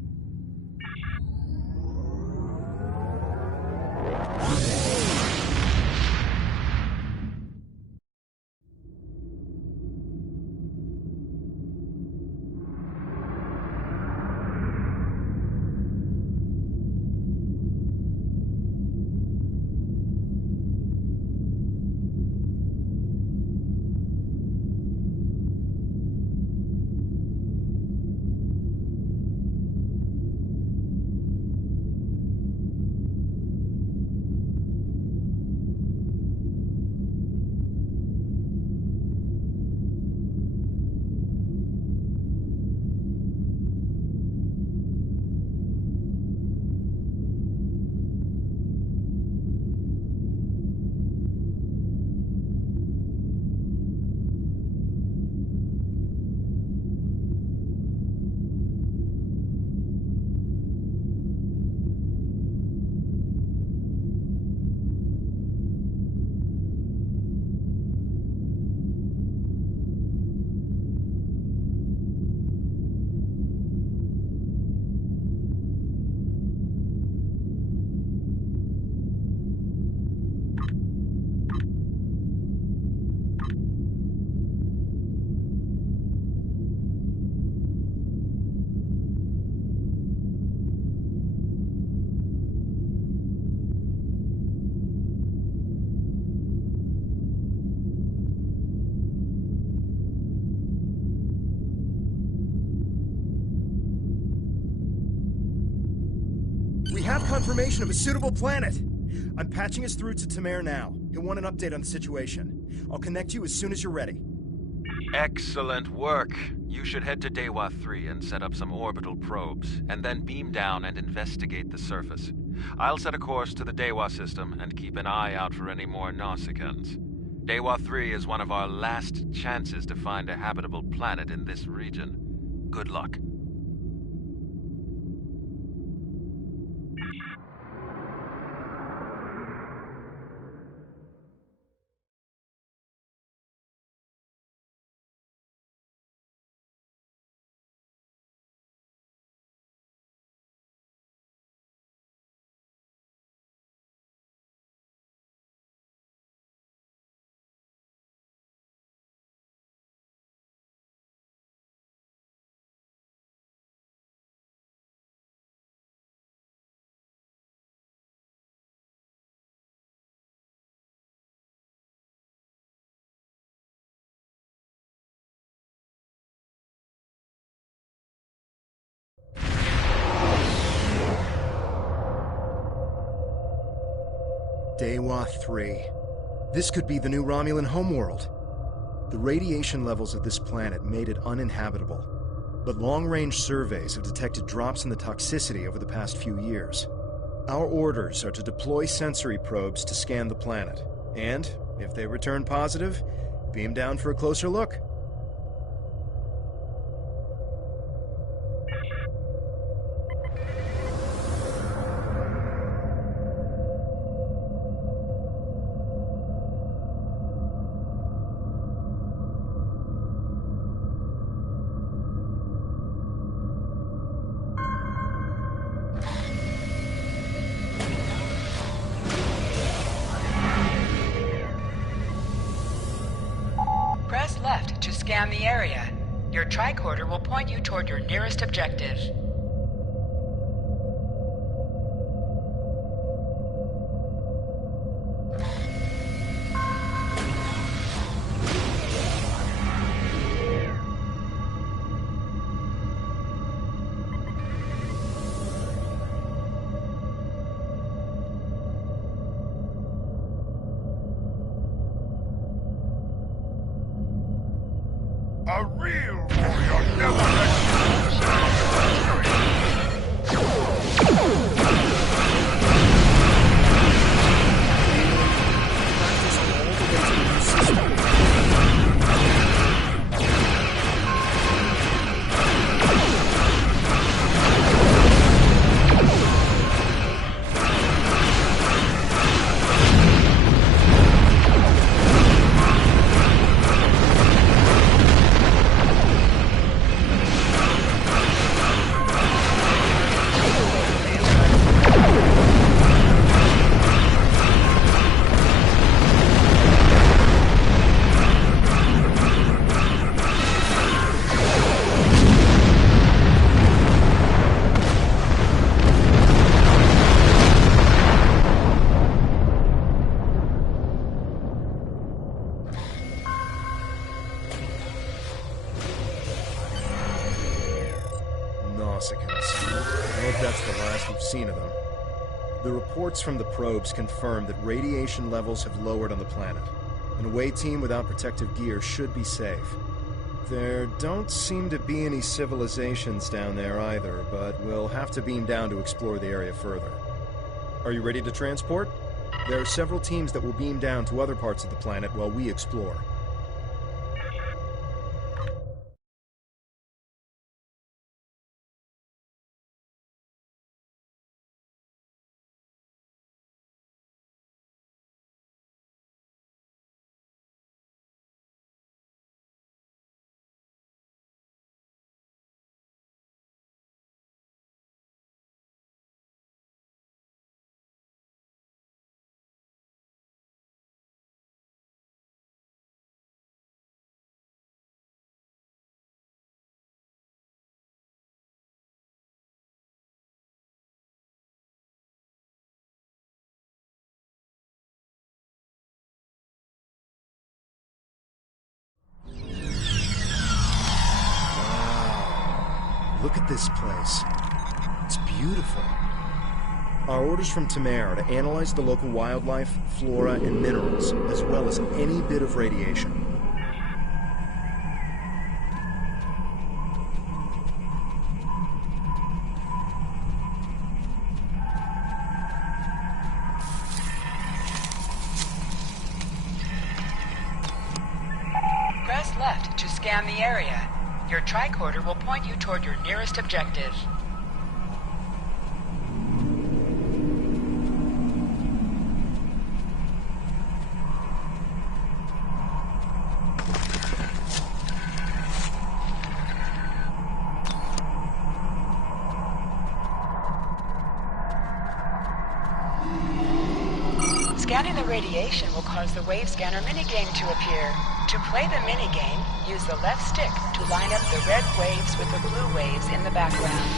We have confirmation of a suitable planet. I'm patching us through to Tamer now. He'll want an update on the situation. I'll connect you as soon as you're ready. Excellent work. You should head to Dewa 3 and set up some orbital probes, and then beam down and investigate the surface. I'll set a course to the Dewa system and keep an eye out for any more Nausicaans. Dewa 3 is one of our last chances to find a habitable planet in this region. Good luck. Dewa 3. This could be the new Romulan homeworld. The radiation levels of this planet made it uninhabitable, but long-range surveys have detected drops in the toxicity over the past few years. Our orders are to deploy sensory probes to scan the planet, and, if they return positive, beam down for a closer look. Press left to scan the area. Your tricorder will point you toward your nearest objective. A real warrior never lets you that's the last we've seen of them. The reports from the probes confirm that radiation levels have lowered on the planet. An away team without protective gear should be safe. There don't seem to be any civilizations down there either, but we'll have to beam down to explore the area further. Are you ready to transport? There are several teams that will beam down to other parts of the planet while we explore. Look at this place. It's beautiful. Our orders from Tamer are to analyze the local wildlife, flora, and minerals, as well as any bit of radiation. Press left to scan the area. Your tricorder will point you toward your nearest objective. Scanning the radiation will cause the Wave Scanner minigame to appear. To play the minigame, use the left stick to line up the red waves with the blue waves in the background.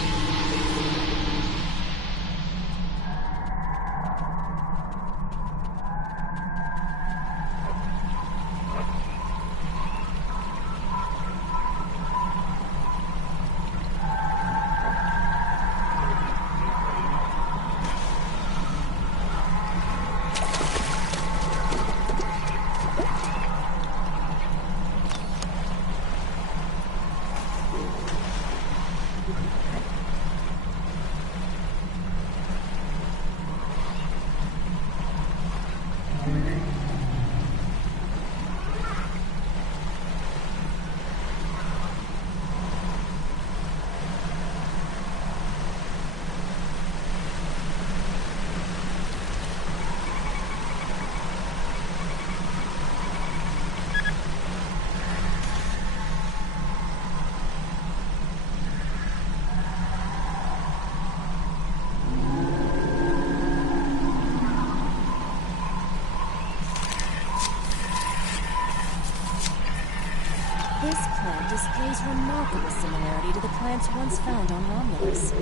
This plant displays remarkable similarity to the plants once found on Romulus.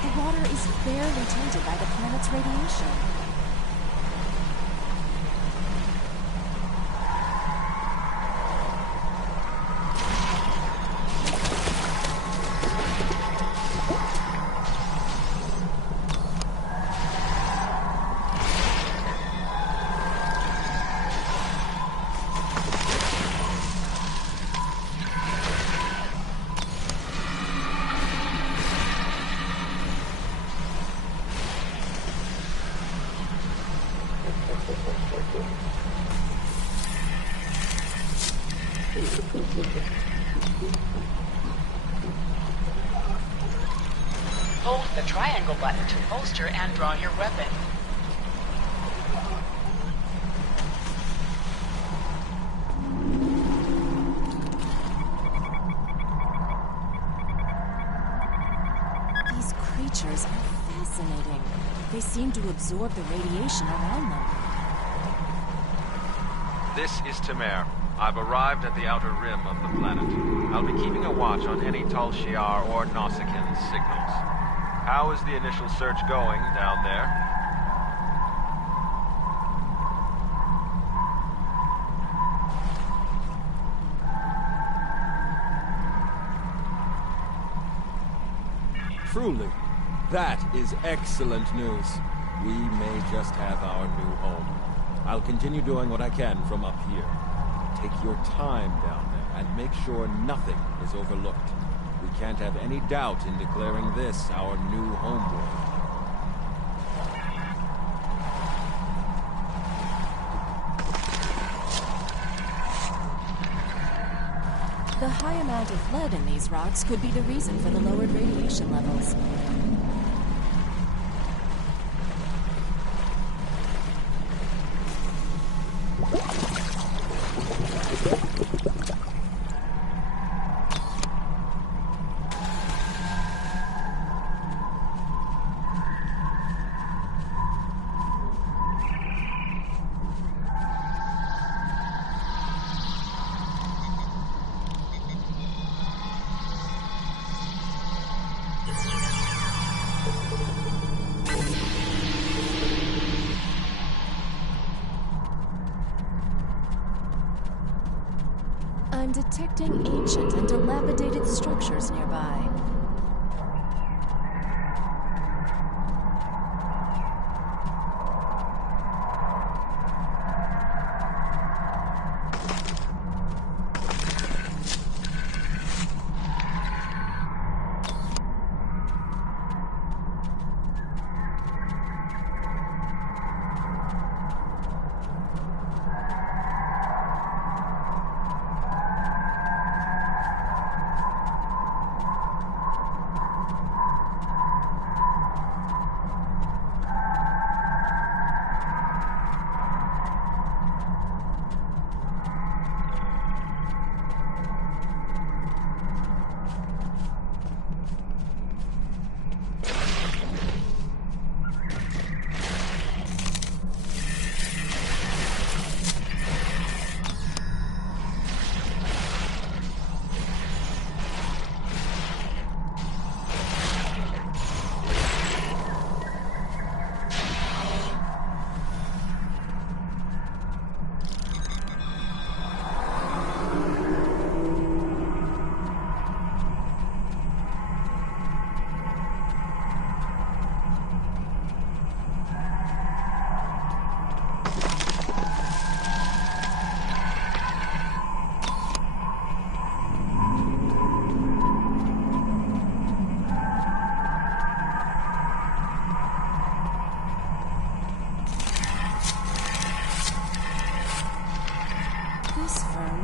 The water is barely tainted by the planet's radiation. Hold the triangle button to holster and draw your weapon. These creatures are fascinating. They seem to absorb the radiation around them. This is Temer. I've arrived at the outer rim of the planet. I'll be keeping a watch on any Tal Shiar or Nausicaan signals. How is the initial search going down there? Truly, that is excellent news. We may just have our new home. I'll continue doing what I can from up here. Take your time down there and make sure nothing is overlooked. We can't have any doubt in declaring this our new homeworld. The high amount of lead in these rocks could be the reason for the lowered radiation levels. I'm detecting ancient and dilapidated structures nearby.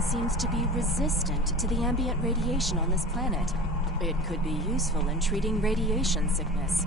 Seems to be resistant to the ambient radiation on this planet. It could be useful in treating radiation sickness.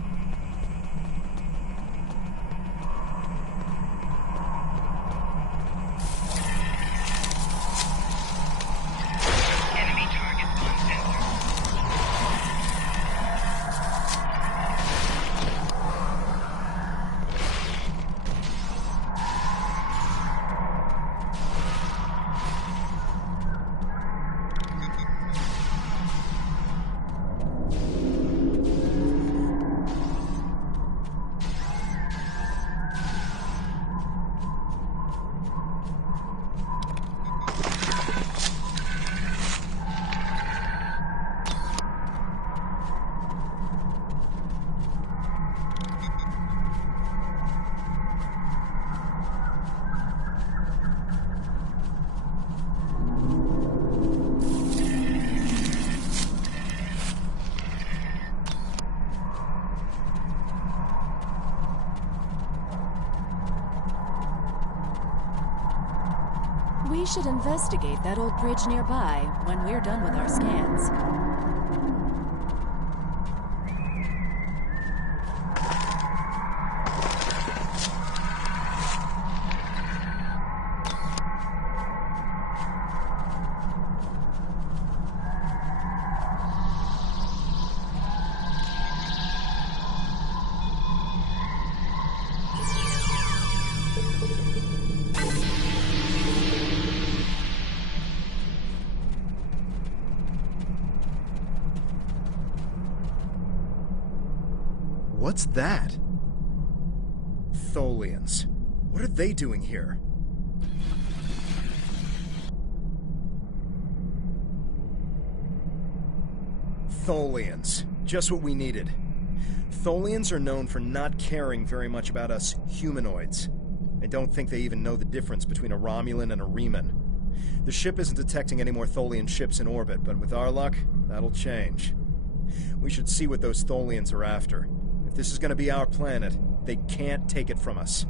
We should investigate that old bridge nearby when we're done with our scans. What's that? Tholians. What are they doing here? Tholians. Just what we needed. Tholians are known for not caring very much about us humanoids. I don't think they even know the difference between a Romulan and a Reman. The ship isn't detecting any more Tholian ships in orbit, but with our luck, that'll change. We should see what those Tholians are after. If this is going to be our planet, they can't take it from us.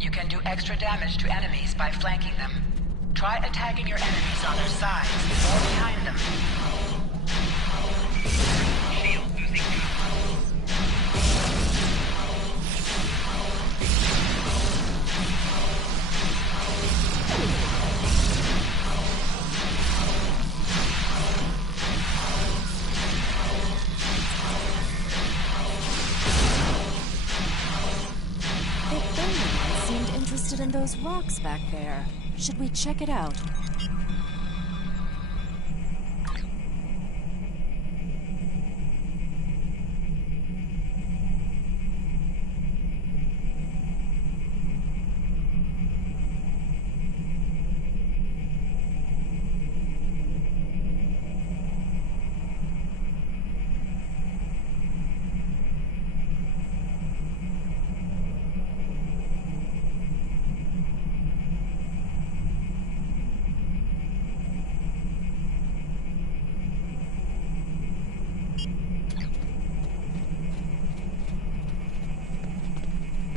You can do extra damage to enemies by flanking them. Try attacking your enemies on their sides or behind them. Shield losing power. Interested in those rocks back there. Should we check it out?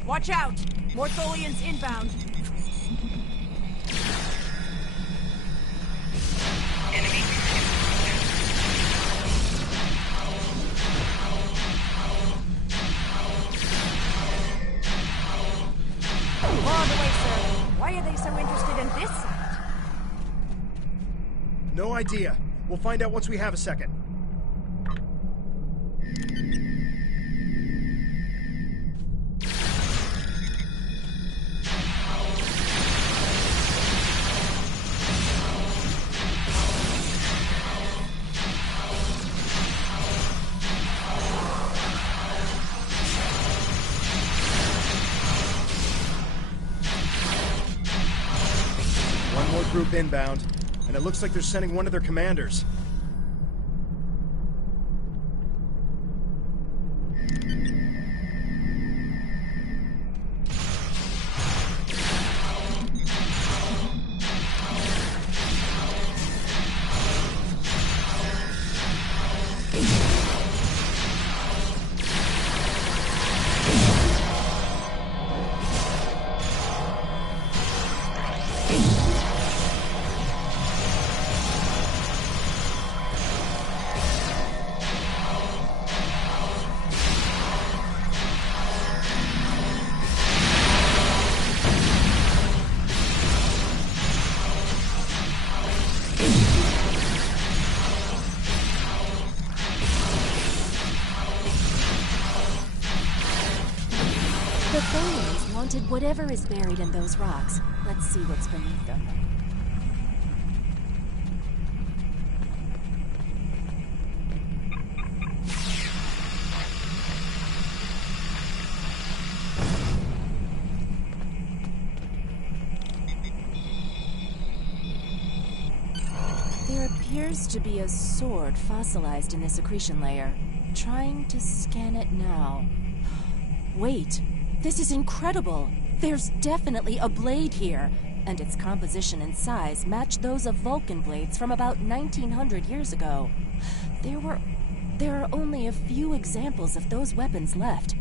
Watch out! More Tholians inbound. Enemy. More on the way, sir. Why are they so interested in this site? No idea. We'll find out once we have a second. Group inbound, and it looks like they're sending one of their commanders. The Tholians wanted whatever is buried in those rocks. Let's see what's beneath them. appears to be a sword fossilized in this accretion layer. Trying to scan it now. Wait, this is incredible! There's definitely a blade here, and its composition and size match those of Vulcan blades from about 1900 years ago. There are only a few examples of those weapons left.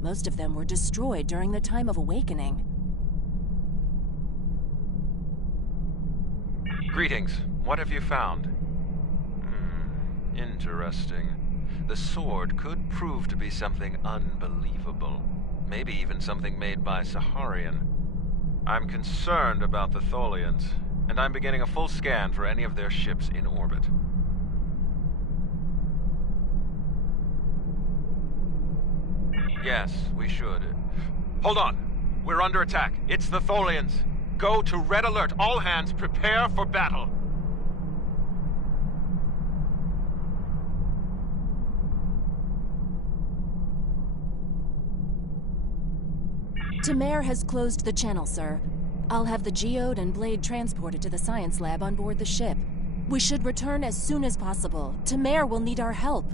Most of them were destroyed during the time of Awakening. Greetings. What have you found? Interesting. The sword could prove to be something unbelievable. Maybe even something made by Saharian. I'm concerned about the Tholians, and I'm beginning a full scan for any of their ships in orbit. Yes, we should. Hold on. We're under attack. It's the Tholians. Go to Red Alert. All hands, prepare for battle. Tamir has closed the channel, sir. I'll have the geode and blade transported to the science lab on board the ship. We should return as soon as possible. Tamir will need our help.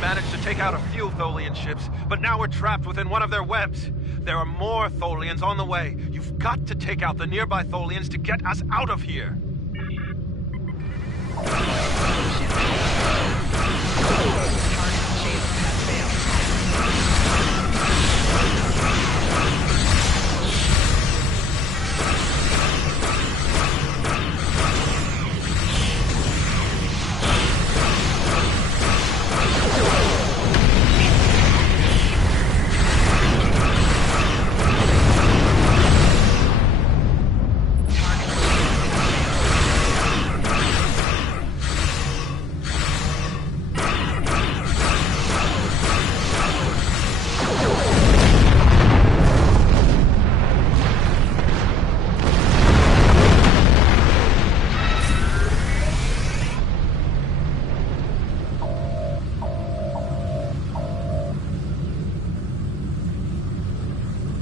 Managed to take out a few Tholian ships, but now we're trapped within one of their webs. There are more Tholians on the way. You've got to take out the nearby Tholians to get us out of here.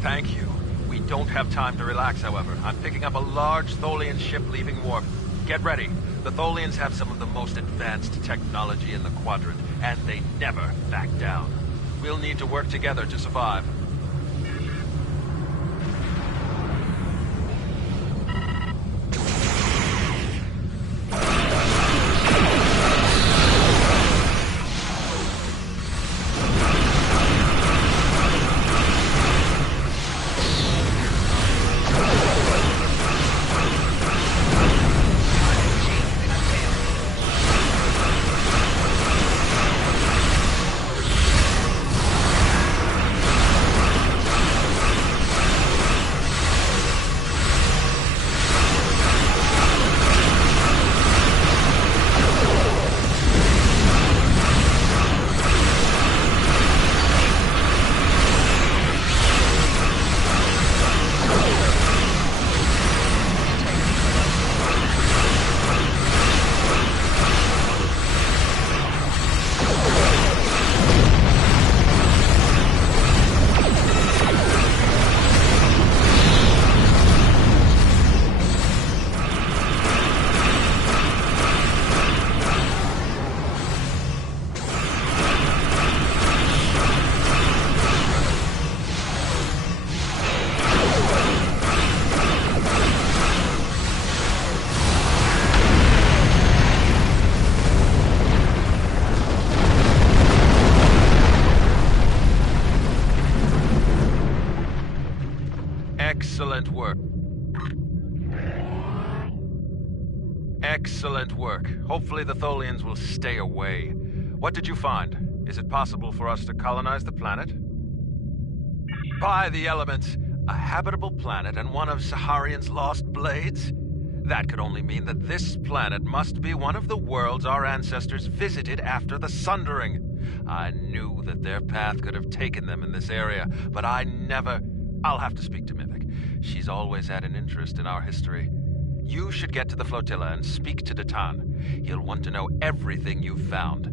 Thank you. We don't have time to relax, however. I'm picking up a large Tholian ship leaving warp. Get ready. The Tholians have some of the most advanced technology in the quadrant, and they never back down. We'll need to work together to survive. Excellent work. Excellent work. Hopefully the Tholians will stay away. What did you find? Is it possible for us to colonize the planet? By the elements, a habitable planet and one of Saharian's lost blades? That could only mean that this planet must be one of the worlds our ancestors visited after the Sundering. I knew that their path could have taken them in this area, but I never... I'll have to speak to Mimic. She's always had an interest in our history. You should get to the flotilla and speak to Datan. He'll want to know everything you've found.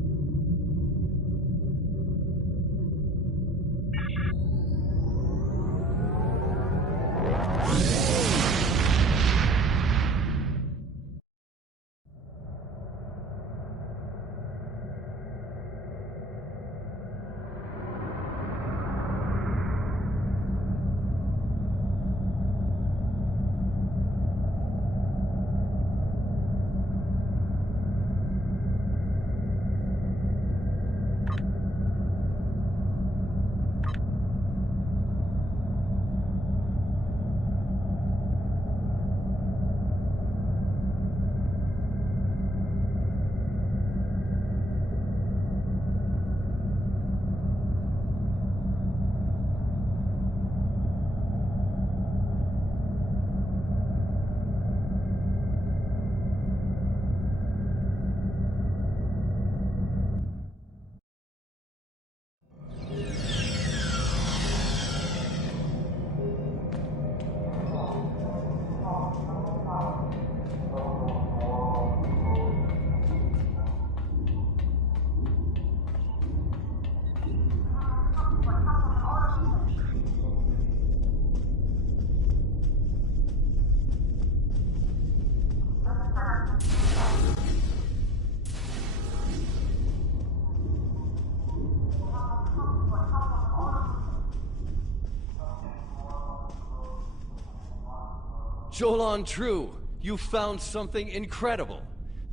Jolan True, you found something incredible.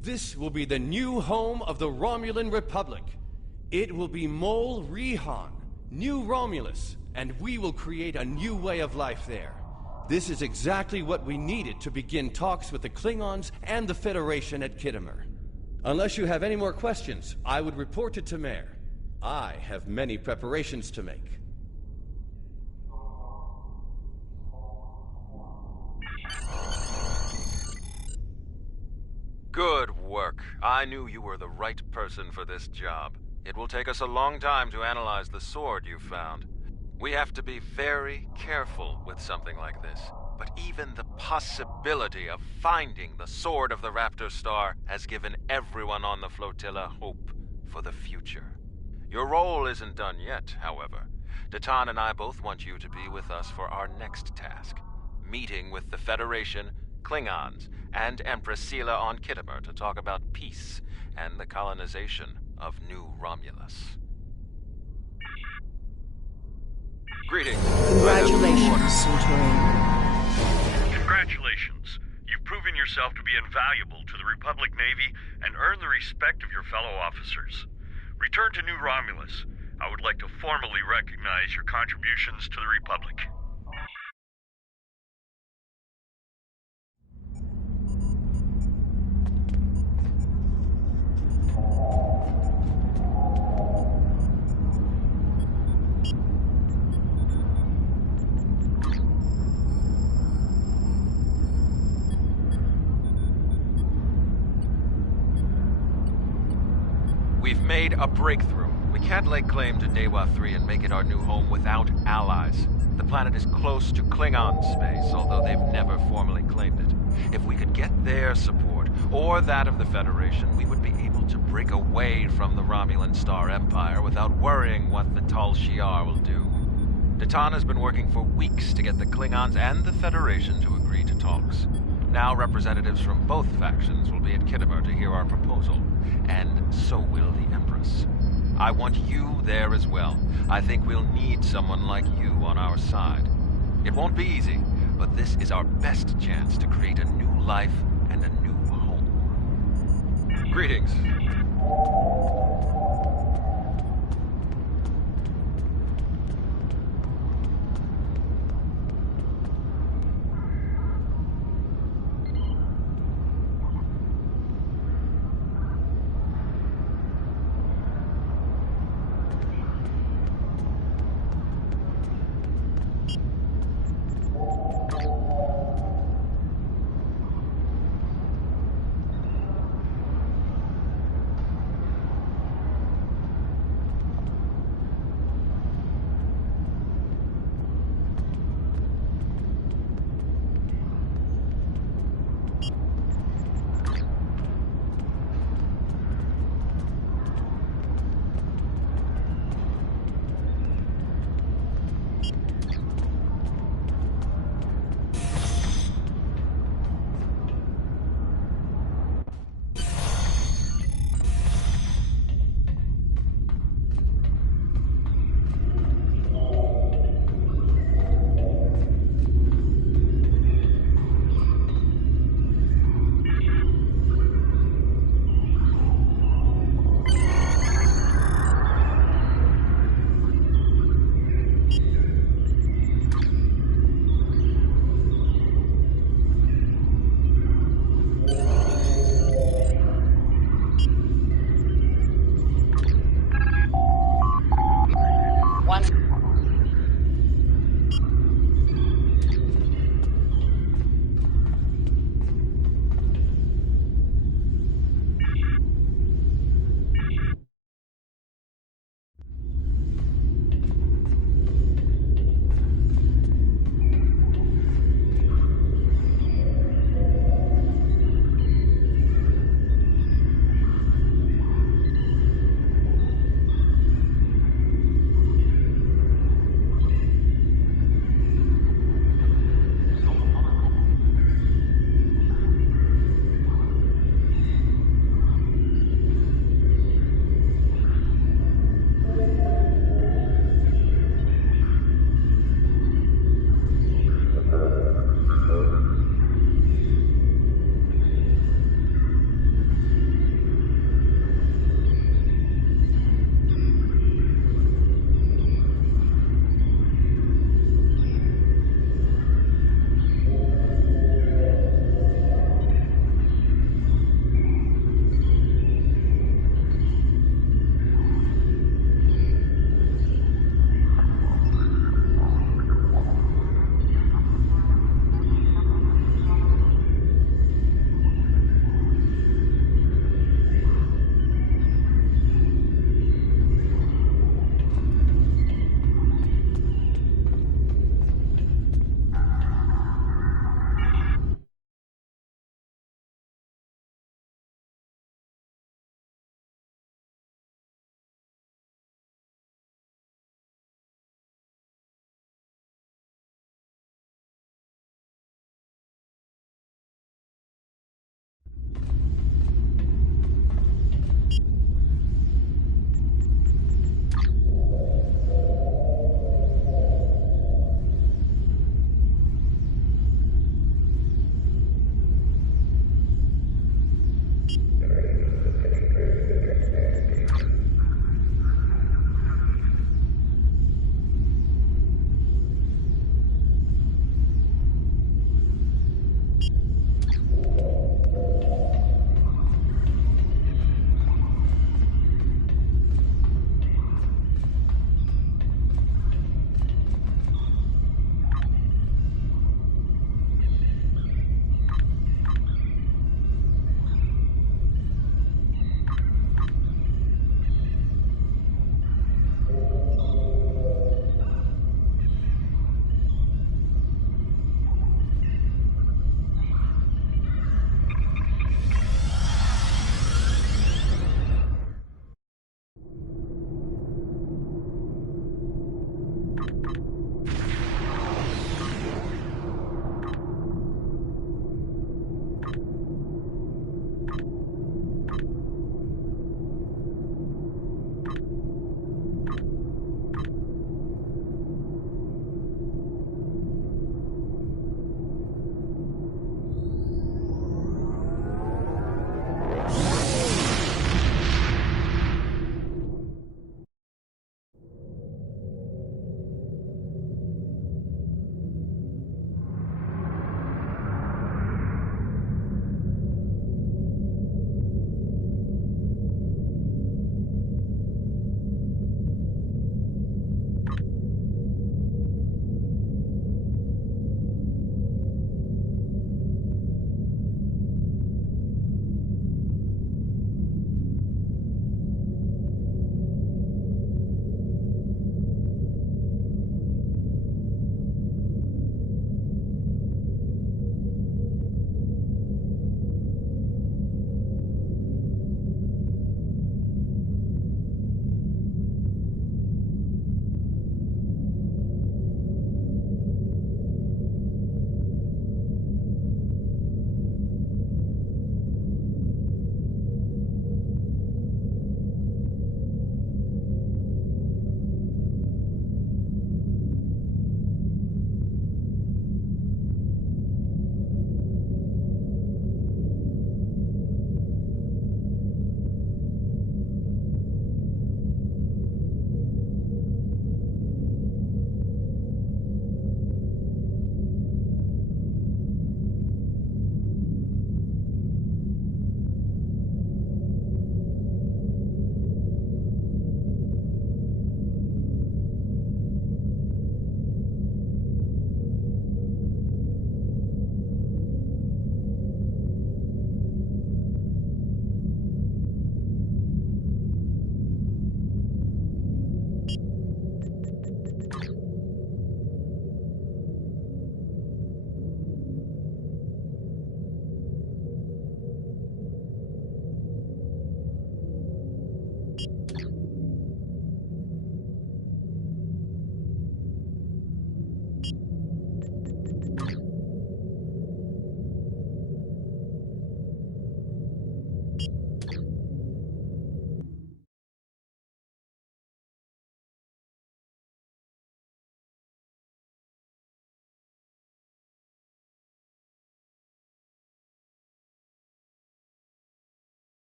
This will be the new home of the Romulan Republic. It will be Mol Rihan, New Romulus, and we will create a new way of life there. This is exactly what we needed to begin talks with the Klingons and the Federation at Khitomer. Unless you have any more questions, I would report to Tamer. I have many preparations to make. Good work. I knew you were the right person for this job. It will take us a long time to analyze the sword you found. We have to be very careful with something like this. But even the possibility of finding the sword of the Raptor Star has given everyone on the flotilla hope for the future. Your role isn't done yet, however. Datan and I both want you to be with us for our next task. Meeting with the Federation, Klingons, and Empress Sela on Khitomer to talk about peace and the colonization of New Romulus. Greetings. Congratulations, Centurion. Congratulations. You've proven yourself to be invaluable to the Republic Navy and earned the respect of your fellow officers. Return to New Romulus. I would like to formally recognize your contributions to the Republic. We've made a breakthrough. We can't lay claim to Dewa 3 and make it our new home without allies. The planet is close to Klingon space, although they've never formally claimed it. If we could get their support, or that of the Federation, we would be able to break away from the Romulan Star Empire without worrying what the Tal Shiar will do. Datan has been working for weeks to get the Klingons and the Federation to agree to talks. Now representatives from both factions will be at Khitomer to hear our proposal, and so will the Empress. I want you there as well. I think we'll need someone like you on our side. It won't be easy, but this is our best chance to create a new life and a new home. Greetings.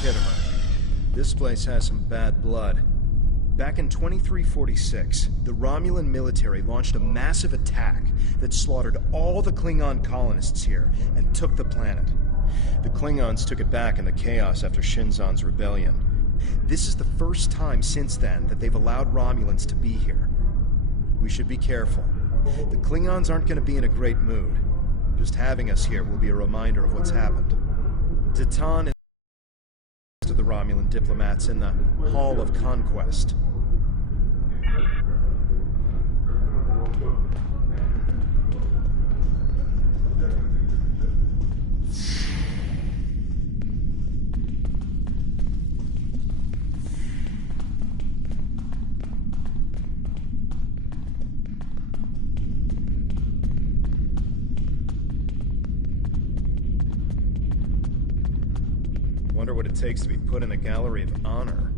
Kittimer. This place has some bad blood. Back in 2346, the Romulan military launched a massive attack that slaughtered all the Klingon colonists here and took the planet. The Klingons took it back in the chaos after Shinzon's rebellion. This is the first time since then that they've allowed Romulans to be here. We should be careful. The Klingons aren't going to be in a great mood. Just having us here will be a reminder of what's happened. Titan is of the Romulan diplomats in the Hall of Conquest. Wonder what it takes to be put in a gallery of honor.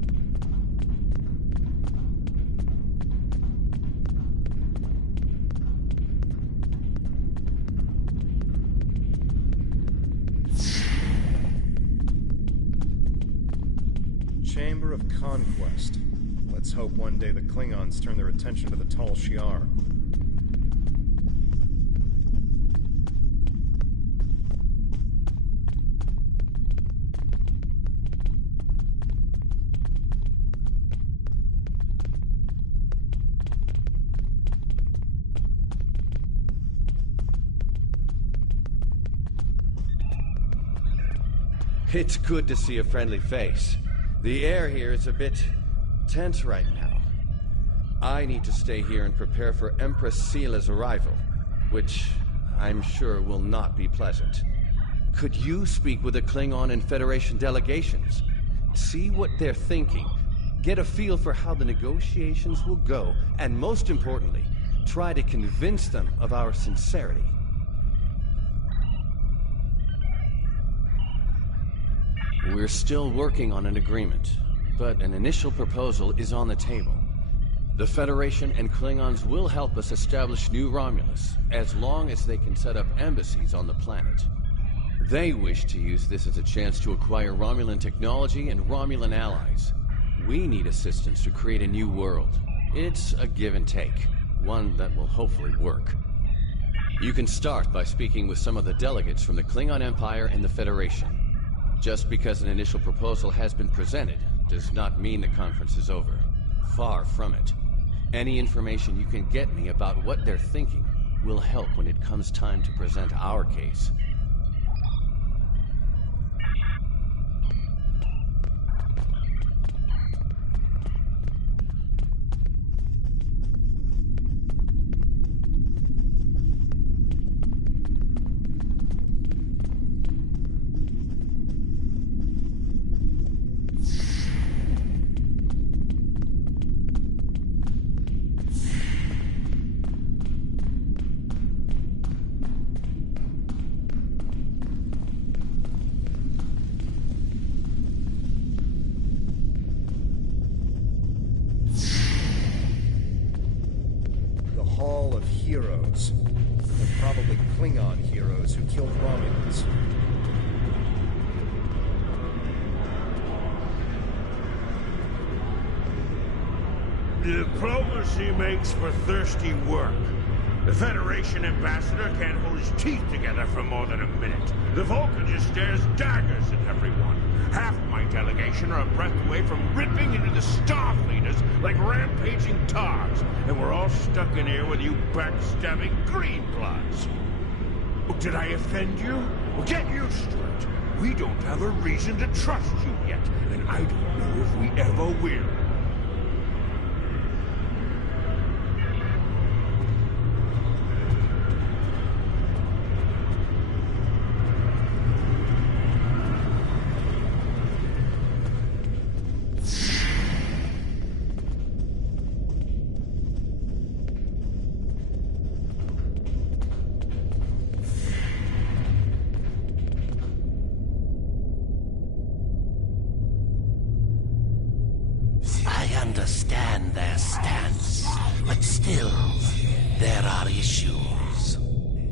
Chamber of Conquest. Let's hope one day the Klingons turn their attention to the Tal Shiar. It's good to see a friendly face. The air here is a bit tense right now. I need to stay here and prepare for Empress Seela's arrival, which I'm sure will not be pleasant. Could you speak with the Klingon and Federation delegations? See what they're thinking, get a feel for how the negotiations will go, and most importantly, try to convince them of our sincerity. We're still working on an agreement, but an initial proposal is on the table. The Federation and Klingons will help us establish New Romulus, as long as they can set up embassies on the planet. They wish to use this as a chance to acquire Romulan technology and Romulan allies. We need assistance to create a new world. It's a give and take, one that will hopefully work. You can start by speaking with some of the delegates from the Klingon Empire and the Federation. Just because an initial proposal has been presented does not mean the conference is over. Far from it. Any information you can get me about what they're thinking will help when it comes time to present our case. Hall of Heroes. They're probably Klingon heroes who killed Romulans. Diplomacy makes for thirsty work. The Federation ambassador can't hold his teeth together for more than a minute. The Vulcan just stares daggers at everyone. Half my delegation are a breath away from ripping into the Starfleeters like rampaging togs, and we're all stuck in here with you backstabbing greenbloods. Oh, did I offend you? Well, get used to it. We don't have a reason to trust you yet, and I don't know if we ever will. Understand their stance, but still, there are issues.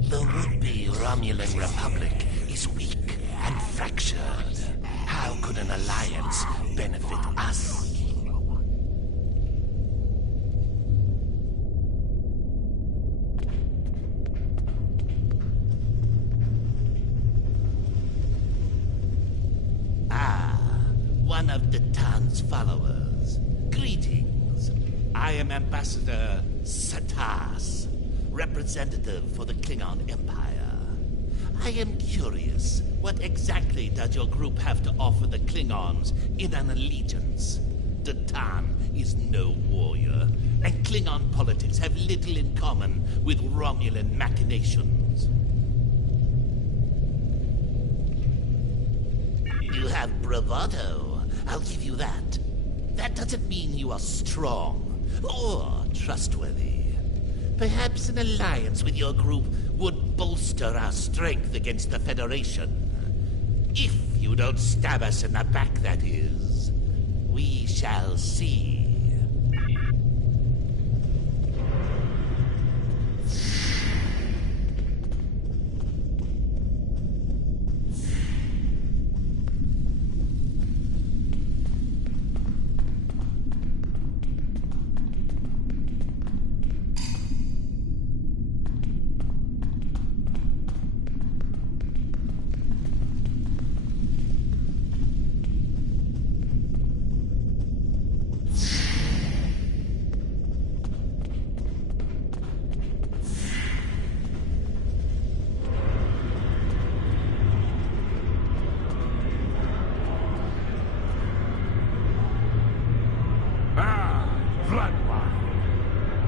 The would-be Romulan Republic is weak and fractured. How could could an alliance benefit us? One of Datan's followers. Greetings. I am Ambassador Satas, representative for the Klingon Empire. I am curious, what exactly does your group have to offer the Klingons in an allegiance? Datan is no warrior, and Klingon politics have little in common with Romulan machinations. You have bravado. I'll give you that. That doesn't mean you are strong or trustworthy. Perhaps an alliance with your group would bolster our strength against the Federation. If you don't stab us in the back, that is. We shall see.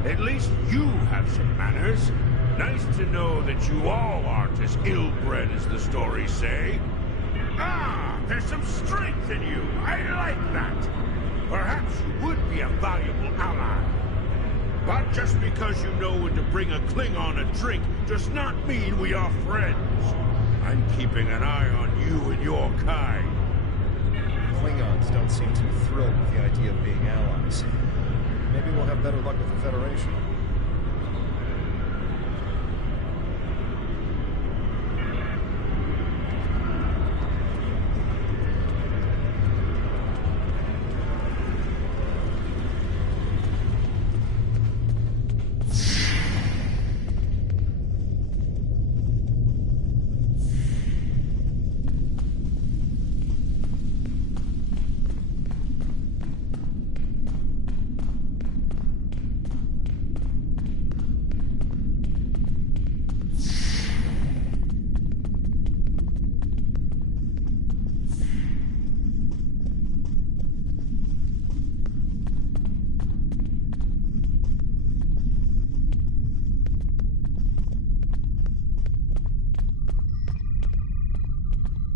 At least you have some manners. Nice to know that you all aren't as ill-bred as the stories say. There's some strength in you. I like that. Perhaps you would be a valuable ally. But just because you know when to bring a Klingon a drink does not mean we are friends. I'm keeping an eye on you and your kind. Klingons don't seem too thrilled with the idea of being allies. Maybe we'll have better luck with the Federation.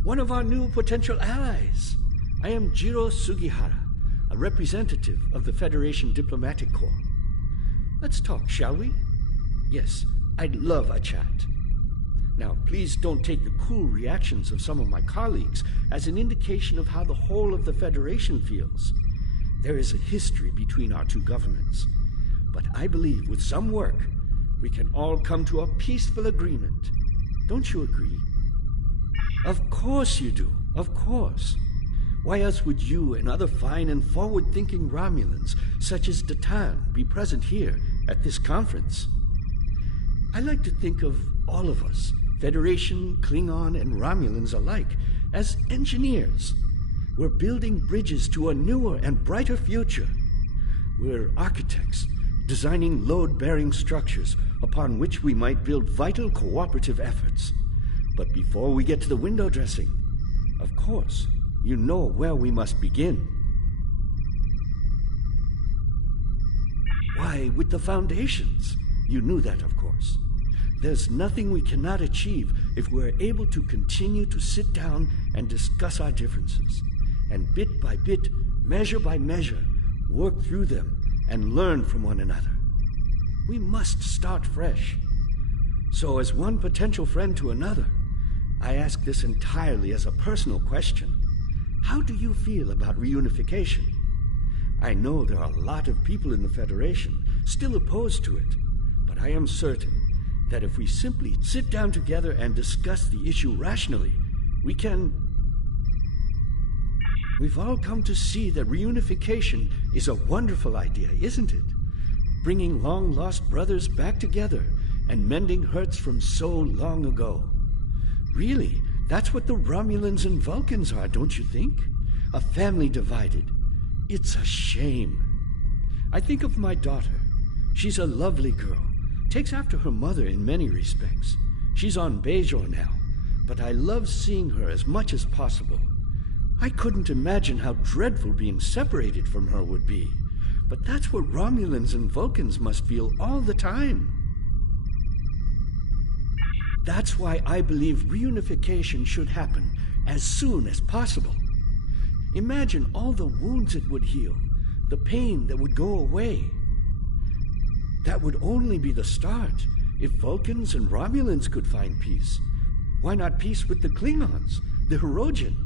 One of our new potential allies. I am Jiro Sugihara, a representative of the Federation Diplomatic Corps. Let's talk, shall we? Yes, I'd love a chat. Now, please don't take the cool reactions of some of my colleagues as an indication of how the whole of the Federation feels. There is a history between our two governments. But I believe with some work, we can all come to a peaceful agreement. Don't you agree? Of course you do. Of course. Why else would you and other fine and forward-thinking Romulans, such as Datan, be present here at this conference? I like to think of all of us, Federation, Klingon, and Romulans alike, as engineers. We're building bridges to a newer and brighter future. We're architects, designing load-bearing structures upon which we might build vital cooperative efforts. But before we get to the window dressing, of course, you know where we must begin. Why, with the foundations. You knew that, of course. There's nothing we cannot achieve if we're able to continue to sit down and discuss our differences, and bit by bit, measure by measure, work through them and learn from one another. We must start fresh. So as one potential friend to another, I ask this entirely as a personal question. How do you feel about reunification? I know there are a lot of people in the Federation still opposed to it, but I am certain that if we simply sit down together and discuss the issue rationally, we can... We've all come to see that reunification is a wonderful idea, isn't it? Bringing long-lost brothers back together and mending hurts from so long ago. Really, that's what the Romulans and Vulcans are, don't you think? A family divided. It's a shame. I think of my daughter. She's a lovely girl. Takes after her mother in many respects. She's on Bajor now, but I love seeing her as much as possible. I couldn't imagine how dreadful being separated from her would be. But that's what Romulans and Vulcans must feel all the time. That's why I believe reunification should happen as soon as possible. Imagine all the wounds it would heal, the pain that would go away. That would only be the start. If Vulcans and Romulans could find peace, why not peace with the Klingons, the Hirogen?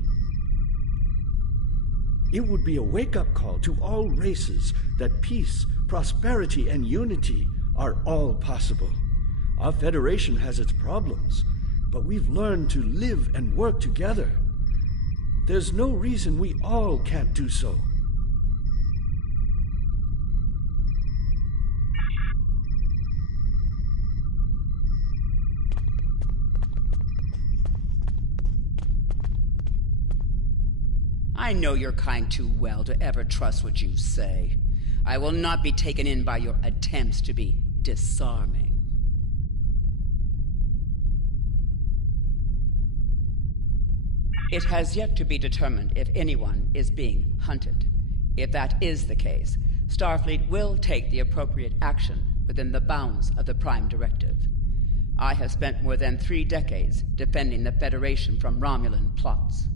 It would be a wake-up call to all races that peace, prosperity, and unity are all possible. Our Federation has its problems, but we've learned to live and work together. There's no reason we all can't do so. I know your kind too well to ever trust what you say. I will not be taken in by your attempts to be disarming. It has yet to be determined if anyone is being hunted. If that is the case, Starfleet will take the appropriate action within the bounds of the Prime Directive. I have spent more than 3 decades defending the Federation from Romulan plots.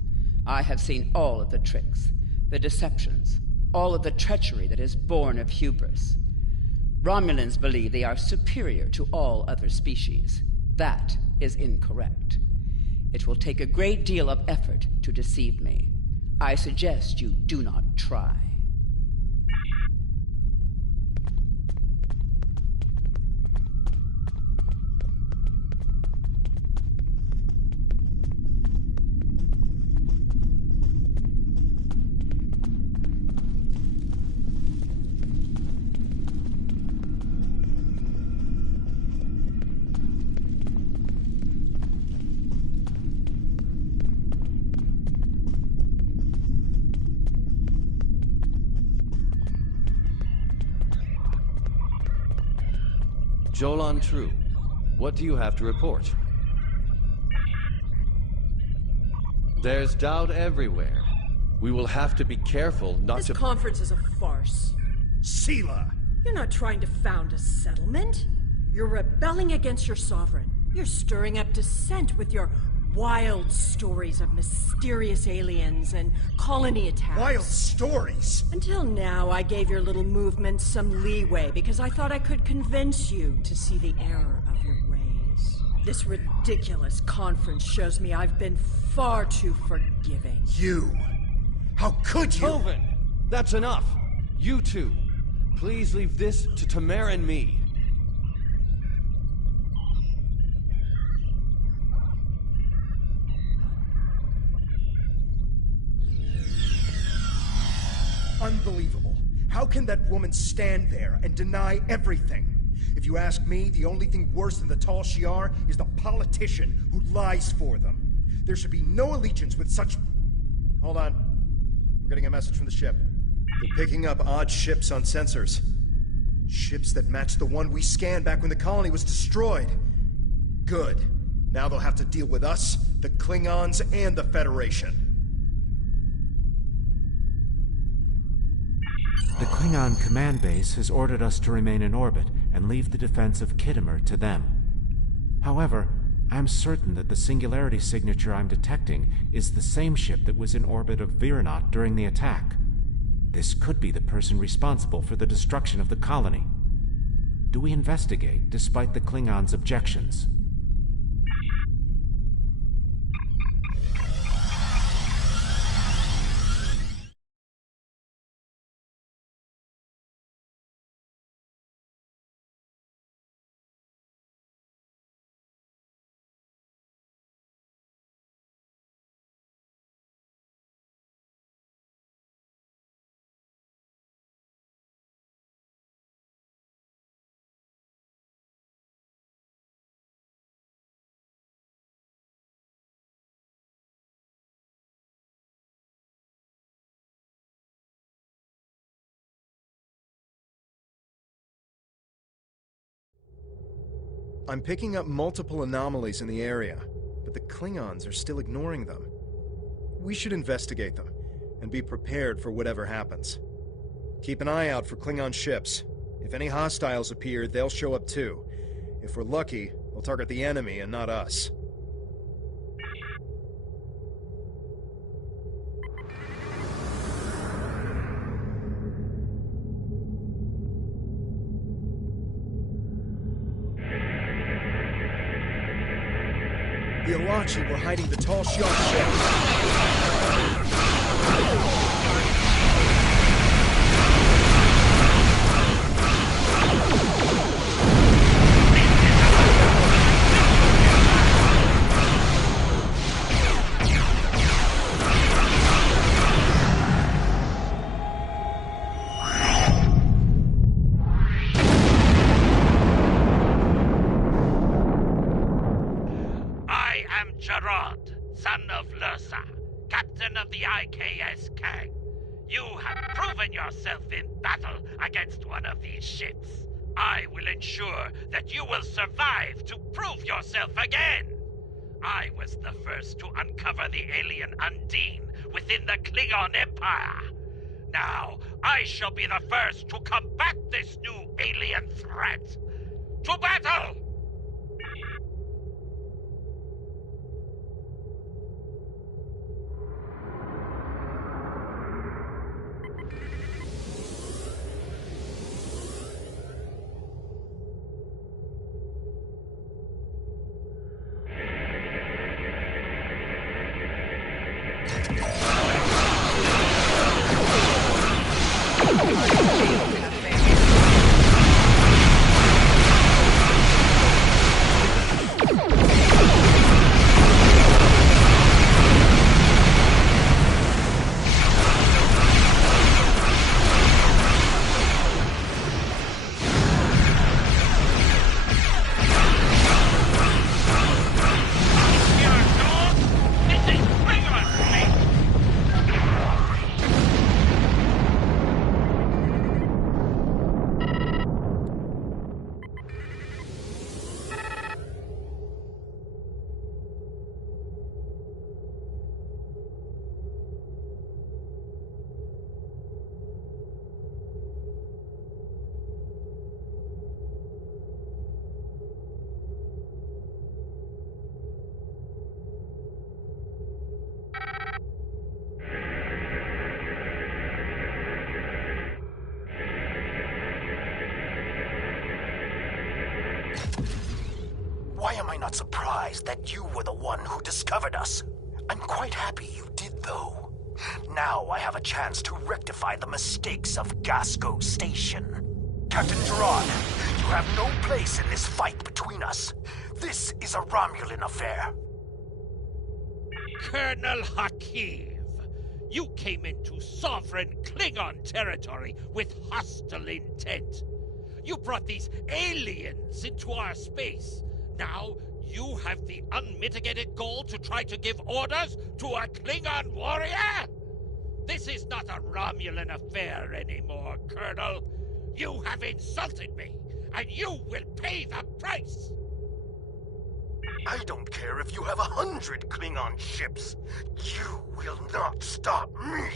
I have seen all of the tricks, the deceptions, all of the treachery that is born of hubris. Romulans believe they are superior to all other species. That is incorrect. It will take a great deal of effort to deceive me. I suggest you do not try. Jolan True, what do you have to report? There's doubt everywhere. We will have to be careful not to— This conference is a farce. Sela! You're not trying to found a settlement. You're rebelling against your sovereign. You're stirring up dissent with your wild stories of mysterious aliens and colony attacks. Wild stories? Until now, I gave your little movement some leeway because I thought I could convince you to see the error of your ways. This ridiculous conference shows me I've been far too forgiving. You! How could you? Hoven! That's enough! You two, please leave this to Tamara and me. Unbelievable. How can that woman stand there and deny everything? If you ask me, the only thing worse than the Tal Shiar is the politician who lies for them. There should be no allegiance with such— Hold on. We're getting a message from the ship. They're picking up odd ships on sensors. Ships that match the one we scanned back when the colony was destroyed. Good. Now they'll have to deal with us, the Klingons, and the Federation. The Klingon command base has ordered us to remain in orbit and leave the defense of Khitomer to them. However, I'm certain that the singularity signature I'm detecting is the same ship that was in orbit of Viranot during the attack. This could be the person responsible for the destruction of the colony. Do we investigate, despite the Klingons' objections? I'm picking up multiple anomalies in the area, but the Klingons are still ignoring them. We should investigate them, and be prepared for whatever happens. Keep an eye out for Klingon ships. If any hostiles appear, they'll show up too. If we're lucky, they'll target the enemy and not us. The Alachi were hiding the Tall Shiar ship. Son of Lursa, captain of the IKS Kang. You have proven yourself in battle against one of these ships. I will ensure that you will survive to prove yourself again. I was the first to uncover the alien Undine within the Klingon Empire. Now, I shall be the first to combat this new alien threat. To battle! Why am I not surprised that you were the one who discovered us? I'm quite happy you did, though. Now I have a chance to rectify the mistakes of Gasco Station. Captain Gerard, you have no place in this fight between us. This is a Romulan affair. Colonel Hakiv, you came into sovereign Klingon territory with hostile intent. You brought these aliens into our space. Now, you have the unmitigated goal to try to give orders to a Klingon warrior? This is not a Romulan affair anymore, Colonel. You have insulted me, and you will pay the price! I don't care if you have 100 Klingon ships. You will not stop me!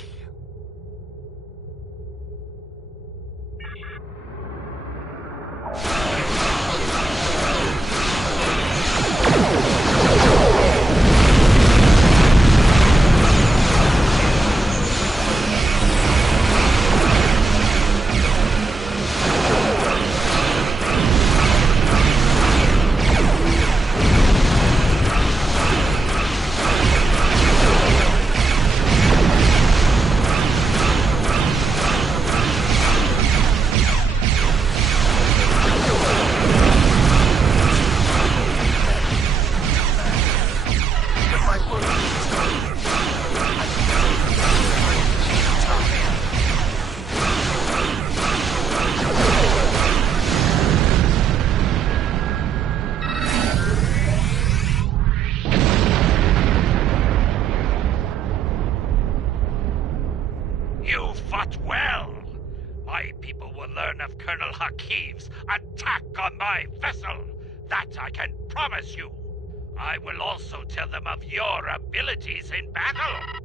That I can promise you. I will also tell them of your abilities in battle.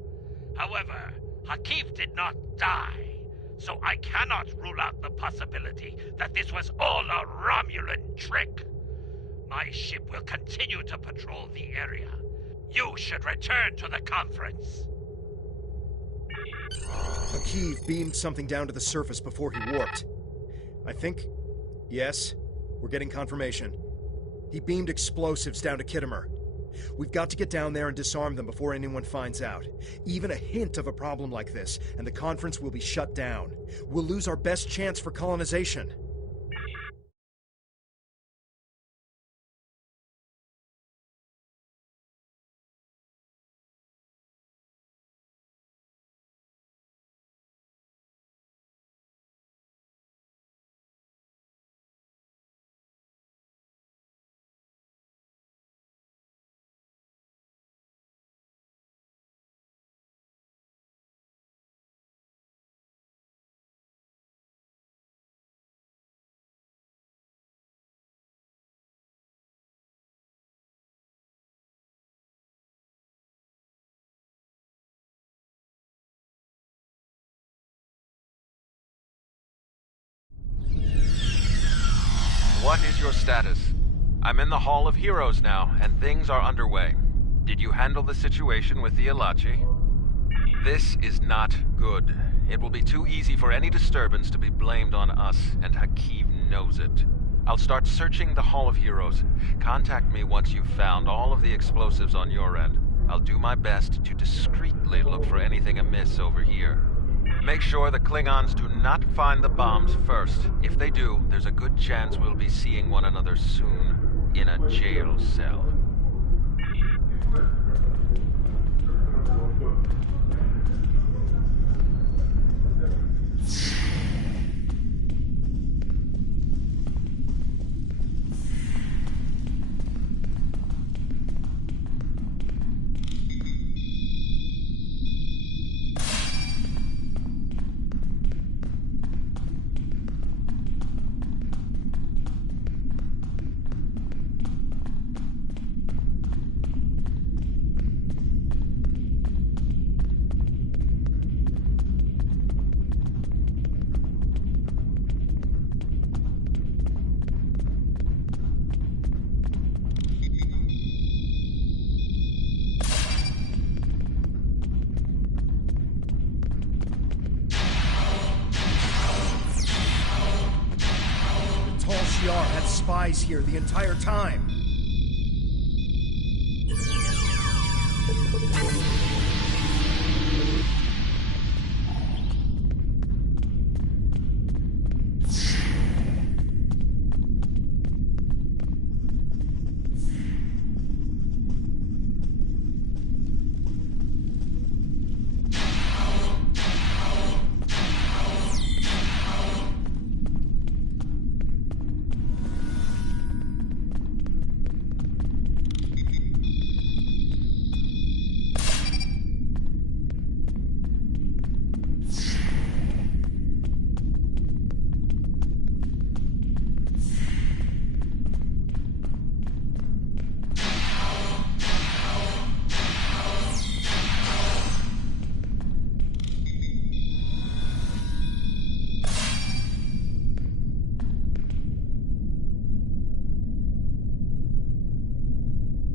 However, Hakif did not die, so I cannot rule out the possibility that this was all a Romulan trick. My ship will continue to patrol the area. You should return to the conference. Akiv beamed something down to the surface before he warped. I think... yes, we're getting confirmation. He beamed explosives down to Kittimer. We've got to get down there and disarm them before anyone finds out. Even a hint of a problem like this, and the conference will be shut down. We'll lose our best chance for colonization. What is your status? I'm in the Hall of Heroes now, and things are underway. Did you handle the situation with the Ilachi? This is not good. It will be too easy for any disturbance to be blamed on us, and Hakif knows it. I'll start searching the Hall of Heroes. Contact me once you've found all of the explosives on your end. I'll do my best to discreetly look for anything amiss over here. Make sure the Klingons do not find the bombs first. If they do, there's a good chance we'll be seeing one another soon, in a jail cell. Had spies here the entire time.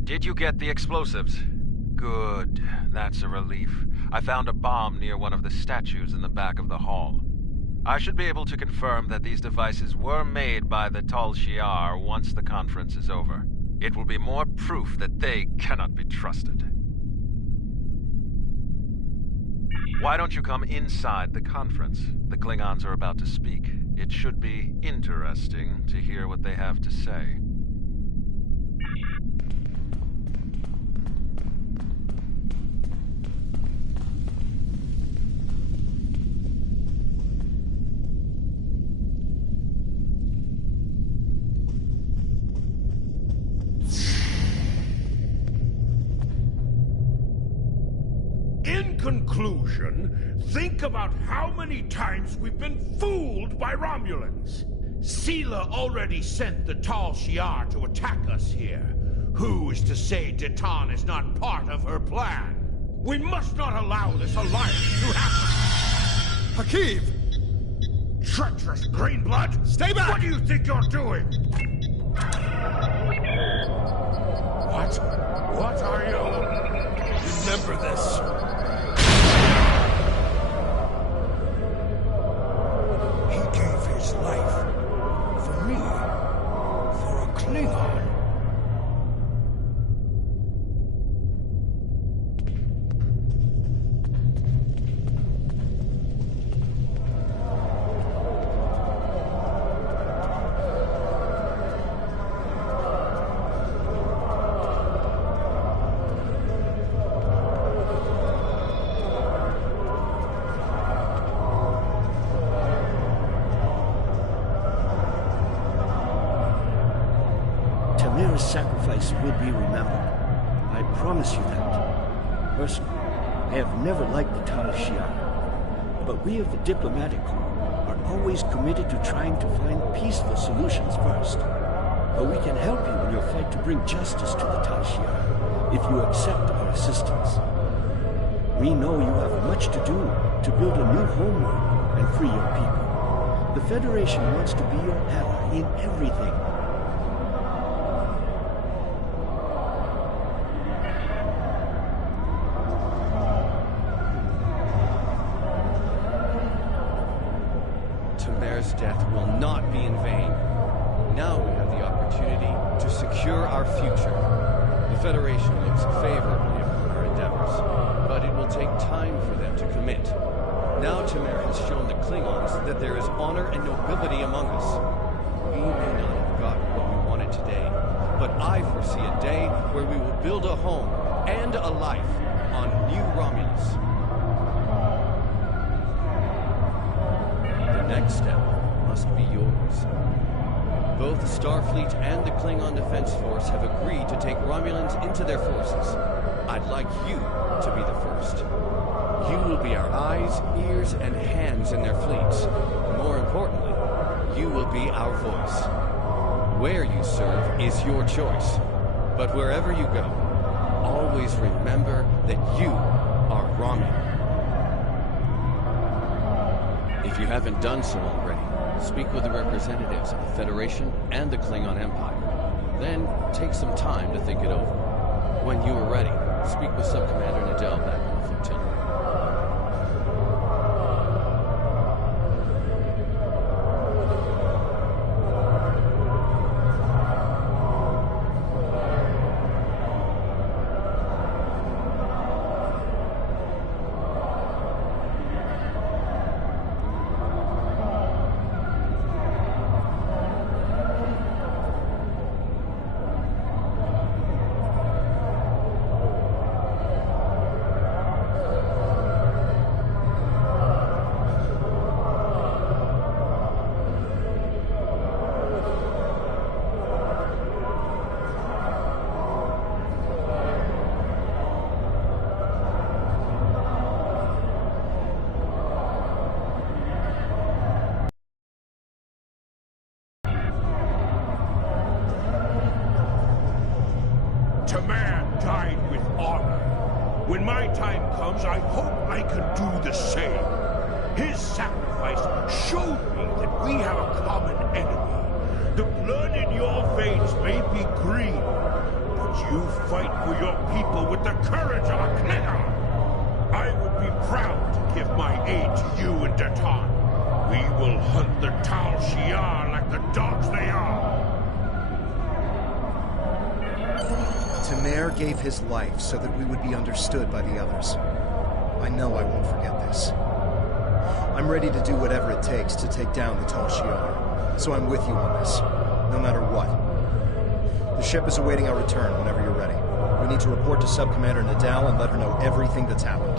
Did you get the explosives? Good. That's a relief. I found a bomb near one of the statues in the back of the hall. I should be able to confirm that these devices were made by the Tal Shiar once the conference is over. It will be more proof that they cannot be trusted. Why don't you come inside the conference? The Klingons are about to speak. It should be interesting to hear what they have to say. In conclusion, think about how many times we've been fooled by Romulans. Sela already sent the Tal Shiar to attack us here. Who is to say Detan is not part of her plan? We must not allow this alliance to happen! Hakiv! Treacherous greenblood! Stay back! What do you think you're doing? What are you? Remember this. He gave his life for me, for a Klingon. Tamir's sacrifice will be remembered. I promise you that. Personally, I have never liked the Tal Shiar, but we of the Diplomatic Corps are always committed to trying to find peaceful solutions first. But we can help you in your fight to bring justice to the Tal Shiar, if you accept our assistance. We know you have much to do to build a new homeworld and free your people. The Federation wants to be your ally in everything. Tamir's death will not be in vain. Now we have the opportunity to secure our future. The Federation looks favorably upon our endeavors, but it will take time for them to commit. Now Tamir has shown the Klingons that there is honor and nobility among us. We may not have gotten what we wanted today, but I foresee a day where we will build a home and a life on New Romulus. The next step must be yours. Both Starfleet and the Klingon Defense Force have agreed to take Romulans into their forces. I'd like you to be the first. You will be our eyes, ears, and hands in their fleets. More importantly, you will be our voice. Where you serve is your choice. But wherever you go, always remember that you are Romulan. If you haven't done so already, speak with the representatives of the Federation and the Klingon Empire. Then, take some time to think it over. When you are ready, speak with Sub-Commander Nadell back in the flotilla. Tamir died with honor. When my time comes, I hope I can do the same. His sacrifice showed me that we have a common enemy. The blood in your veins may be green, but you fight for your people with the courage of a Klingon. I would be proud to give my aid to you and Detan. We will hunt the Tal Shiar like the dogs they are. Tamir gave his life so that we would be understood by the others. I know I won't forget this. I'm ready to do whatever it takes to take down the Tal Shiar, so I'm with you on this, no matter what. The ship is awaiting our return whenever you're ready. We need to report to Sub-Commander Nadell and let her know everything that's happened.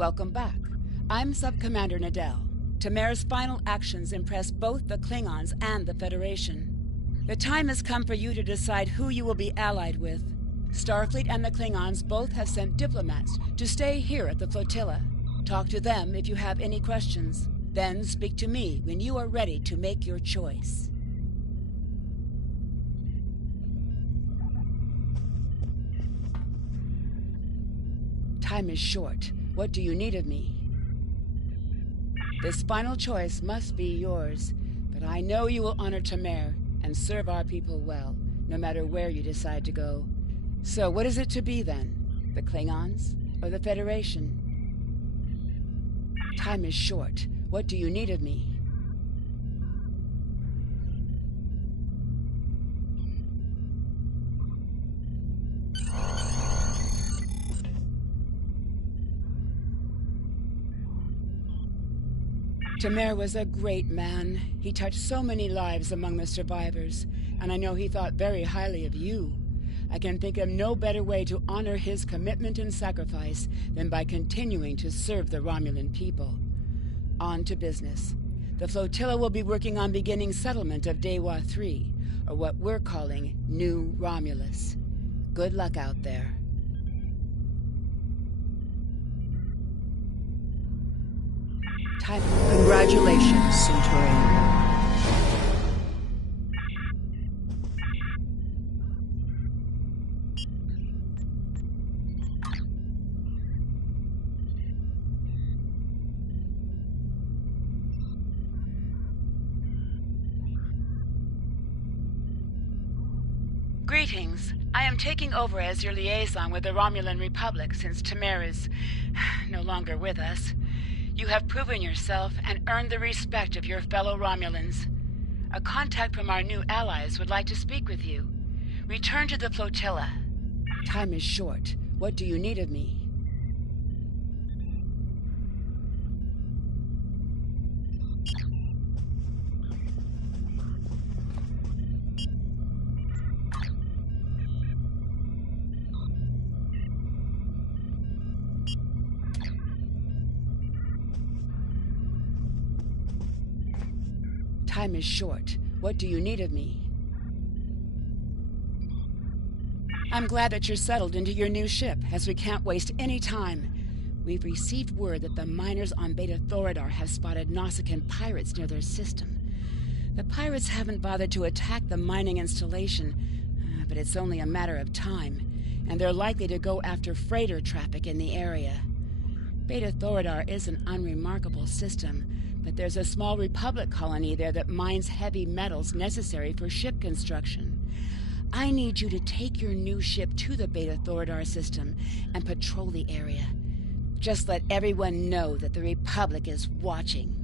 Welcome back. I'm Sub-Commander Nadell. Tamer's final actions impressed both the Klingons and the Federation. The time has come for you to decide who you will be allied with. Starfleet and the Klingons both have sent diplomats to stay here at the flotilla. Talk to them if you have any questions. Then speak to me when you are ready to make your choice. Time is short. What do you need of me? This final choice must be yours, but I know you will honor Tamer and serve our people well, no matter where you decide to go. So what is it to be then? The Klingons or the Federation? Time is short. What do you need of me? Tamer was a great man. He touched so many lives among the survivors, and I know he thought very highly of you. I can think of no better way to honor his commitment and sacrifice than by continuing to serve the Romulan people. On to business. The flotilla will be working on beginning settlement of Dewa 3, or what we're calling New Romulus. Good luck out there. Congratulations, Centurion. Greetings. I am taking over as your liaison with the Romulan Republic since Tamer is no longer with us. You have proven yourself and earned the respect of your fellow Romulans. A contact from our new allies would like to speak with you. Return to the flotilla. Time is short. What do you need of me? Time is short. What do you need of me? I'm glad that you're settled into your new ship, as we can't waste any time. We've received word that the miners on Beta Thoradar have spotted Nausicaan pirates near their system. The pirates haven't bothered to attack the mining installation, but it's only a matter of time, and they're likely to go after freighter traffic in the area. Beta Thoradar is an unremarkable system, but there's a small Republic colony there that mines heavy metals necessary for ship construction. I need you to take your new ship to the Beta Thoradar system and patrol the area. Just let everyone know that the Republic is watching.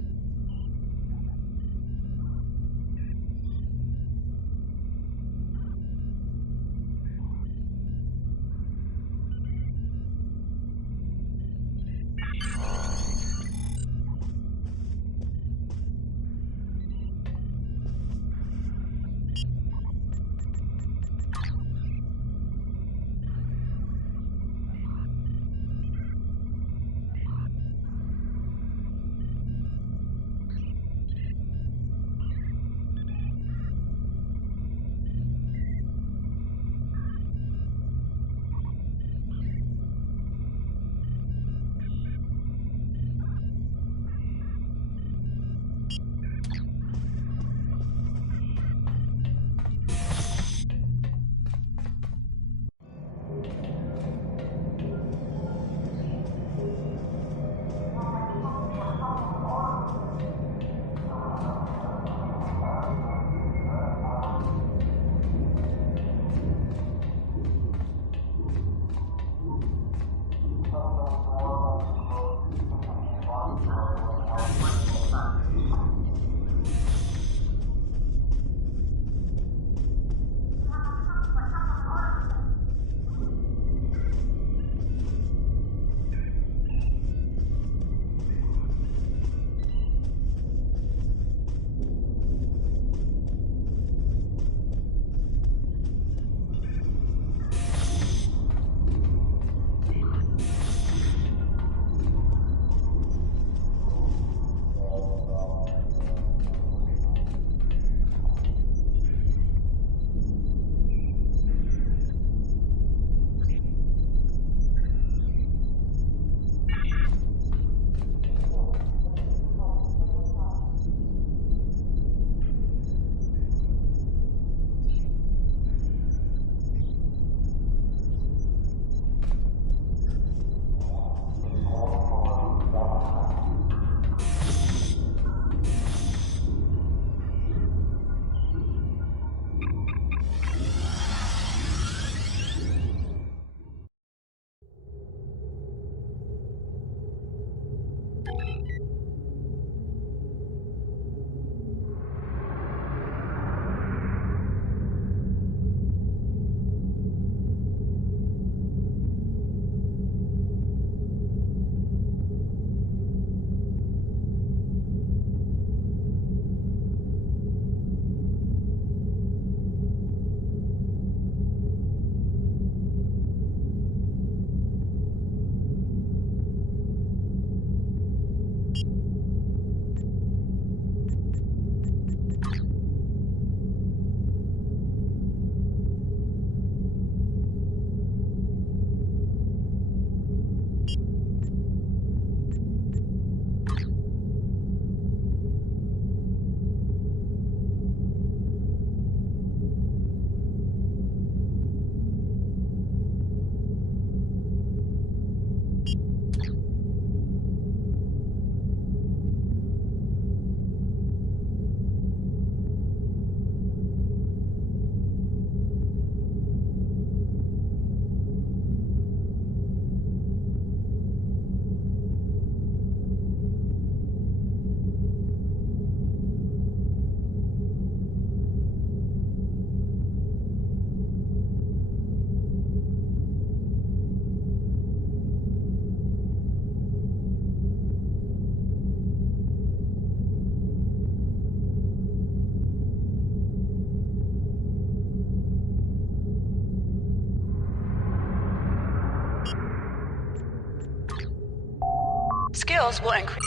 shields will increase...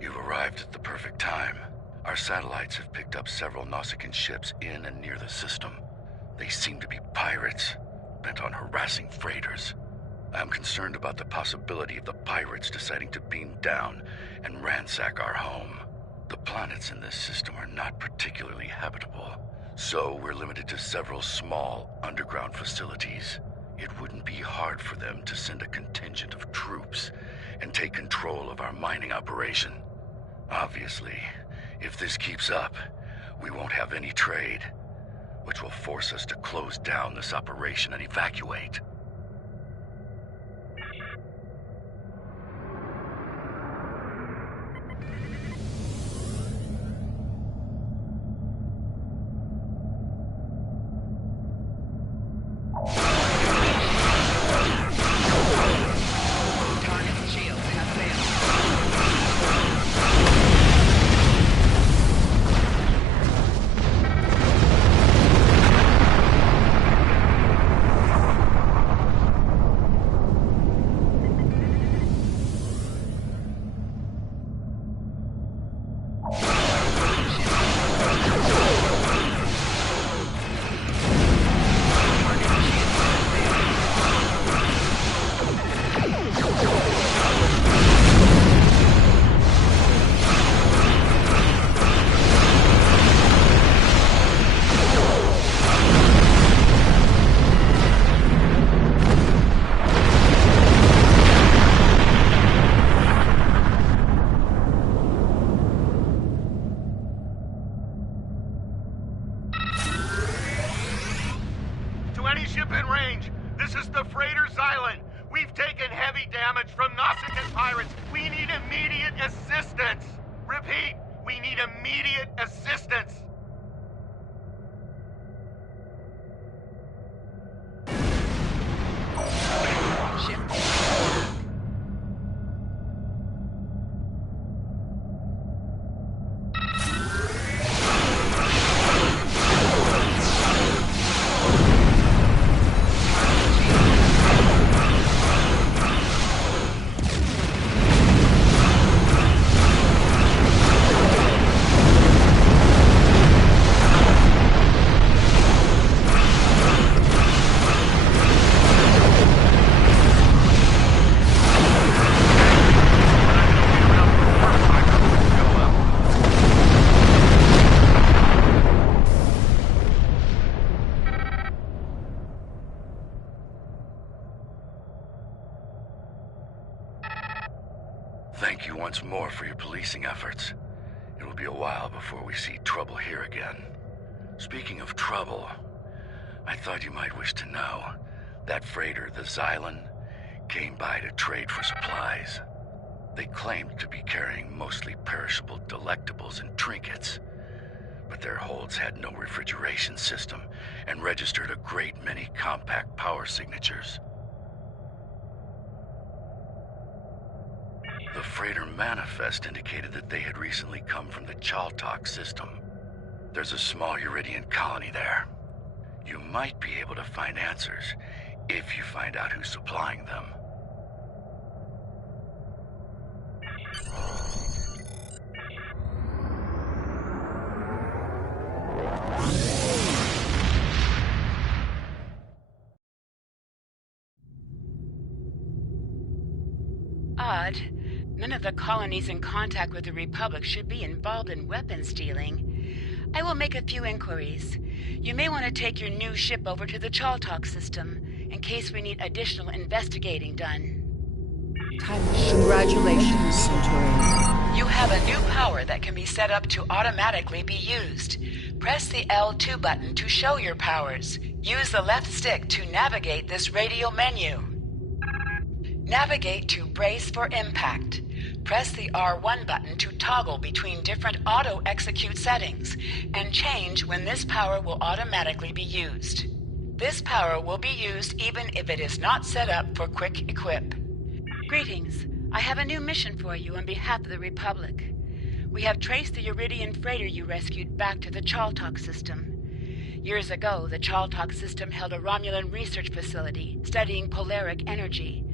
You've arrived at the perfect time. Our satellites have picked up several Nausicaan ships in and near the system. They seem to be pirates, bent on harassing freighters. I'm concerned about the possibility of the pirates deciding to beam down and ransack our home. The planets in this system are not particularly habitable, so we're limited to several small underground facilities. It wouldn't be hard for them to send a contingent of troops and take control of our mining operation. Obviously, if this keeps up, we won't have any trade, which will force us to close down this operation and evacuate. Thank you once more for your policing efforts. It will be a while before we see trouble here again. Speaking of trouble, I thought you might wish to know that freighter, the Xylan, came by to trade for supplies. They claimed to be carrying mostly perishable delectables and trinkets, but their holds had no refrigeration system and registered a great many compact power signatures. The freighter manifest indicated that they had recently come from the Chaltok system. There's a small Uridian colony there. You might be able to find answers if you find out who's supplying them. Odd. None of the colonies in contact with the Republic should be involved in weapons dealing. I will make a few inquiries. You may want to take your new ship over to the Chaltok system, in case we need additional investigating done. Congratulations, Centurion. You have a new power that can be set up to automatically be used. Press the L2 button to show your powers. Use the left stick to navigate this radial menu. Navigate to Brace for Impact. Press the R1 button to toggle between different auto-execute settings, and change when this power will automatically be used. This power will be used even if it is not set up for quick equip. Greetings. I have a new mission for you on behalf of the Republic. We have traced the Uridian freighter you rescued back to the Chaltok system. Years ago, the Chaltok system held a Romulan research facility studying polaric energy.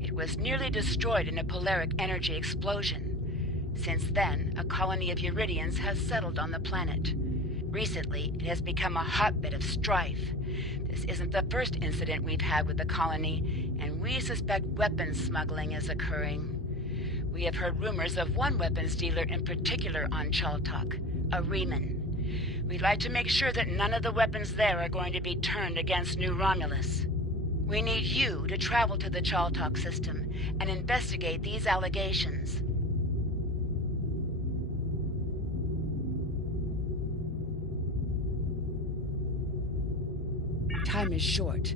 It was nearly destroyed in a polaric energy explosion. Since then, a colony of Uridians has settled on the planet. Recently, it has become a hotbed of strife. This isn't the first incident we've had with the colony, and we suspect weapons smuggling is occurring. We have heard rumors of one weapons dealer in particular on Chaltok, a Riemann. We'd like to make sure that none of the weapons there are going to be turned against New Romulus. We need you to travel to the Chaltok system and investigate these allegations. Time is short.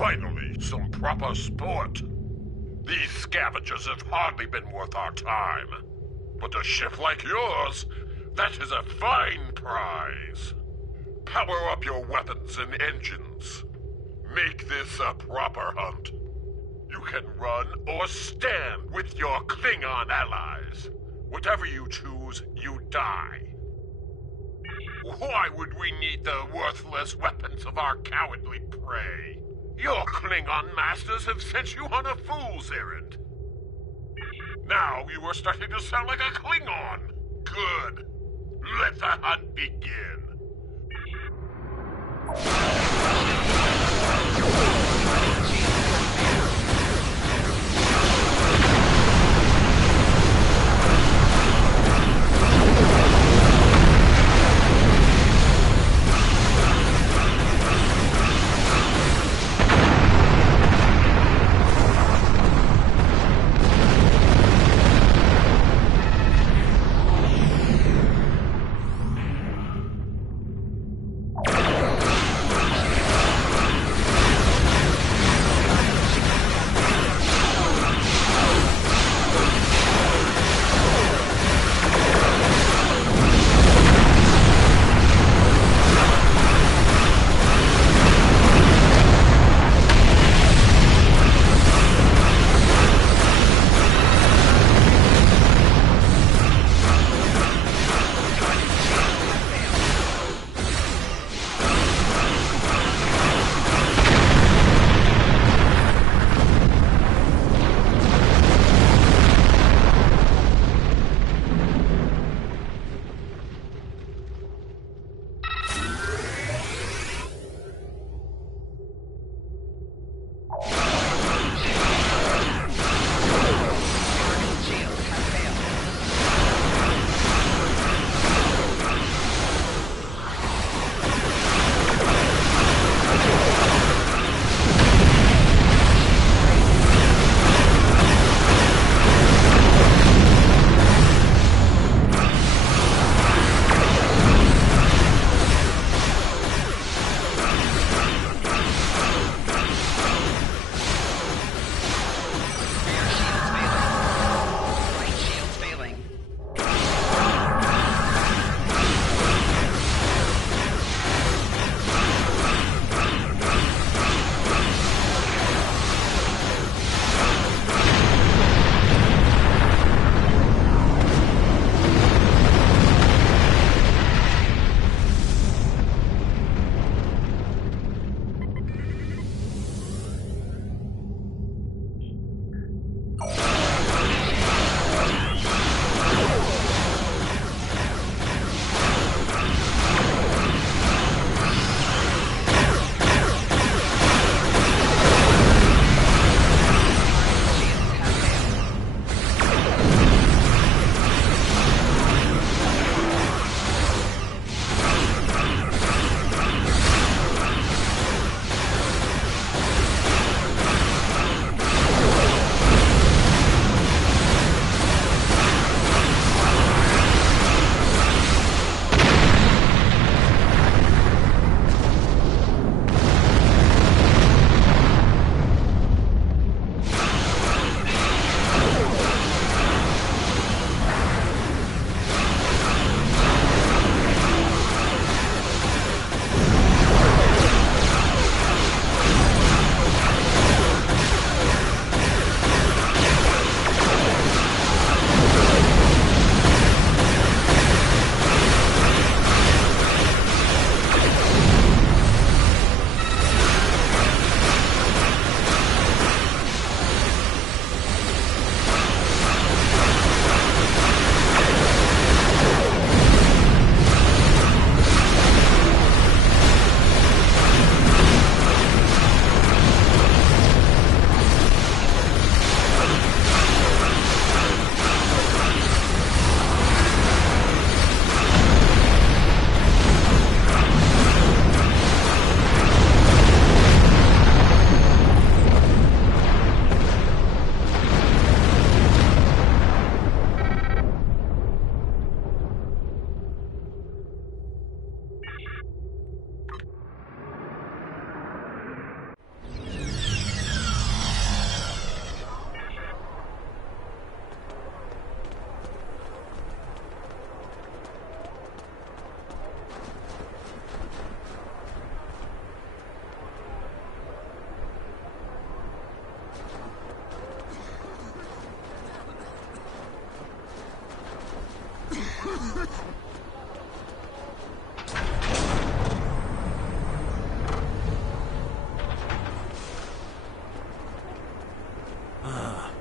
Finally, some proper sport. These scavengers have hardly been worth our time. But a ship like yours, that is a fine prize. Power up your weapons and engines. Make this a proper hunt. You can run or stand with your Klingon allies. Whatever you choose, you die. Why would we need the worthless weapons of our cowardly prey? Your Klingon masters have sent you on a fool's errand. Now you are starting to sound like a Klingon. Good. Let the hunt begin.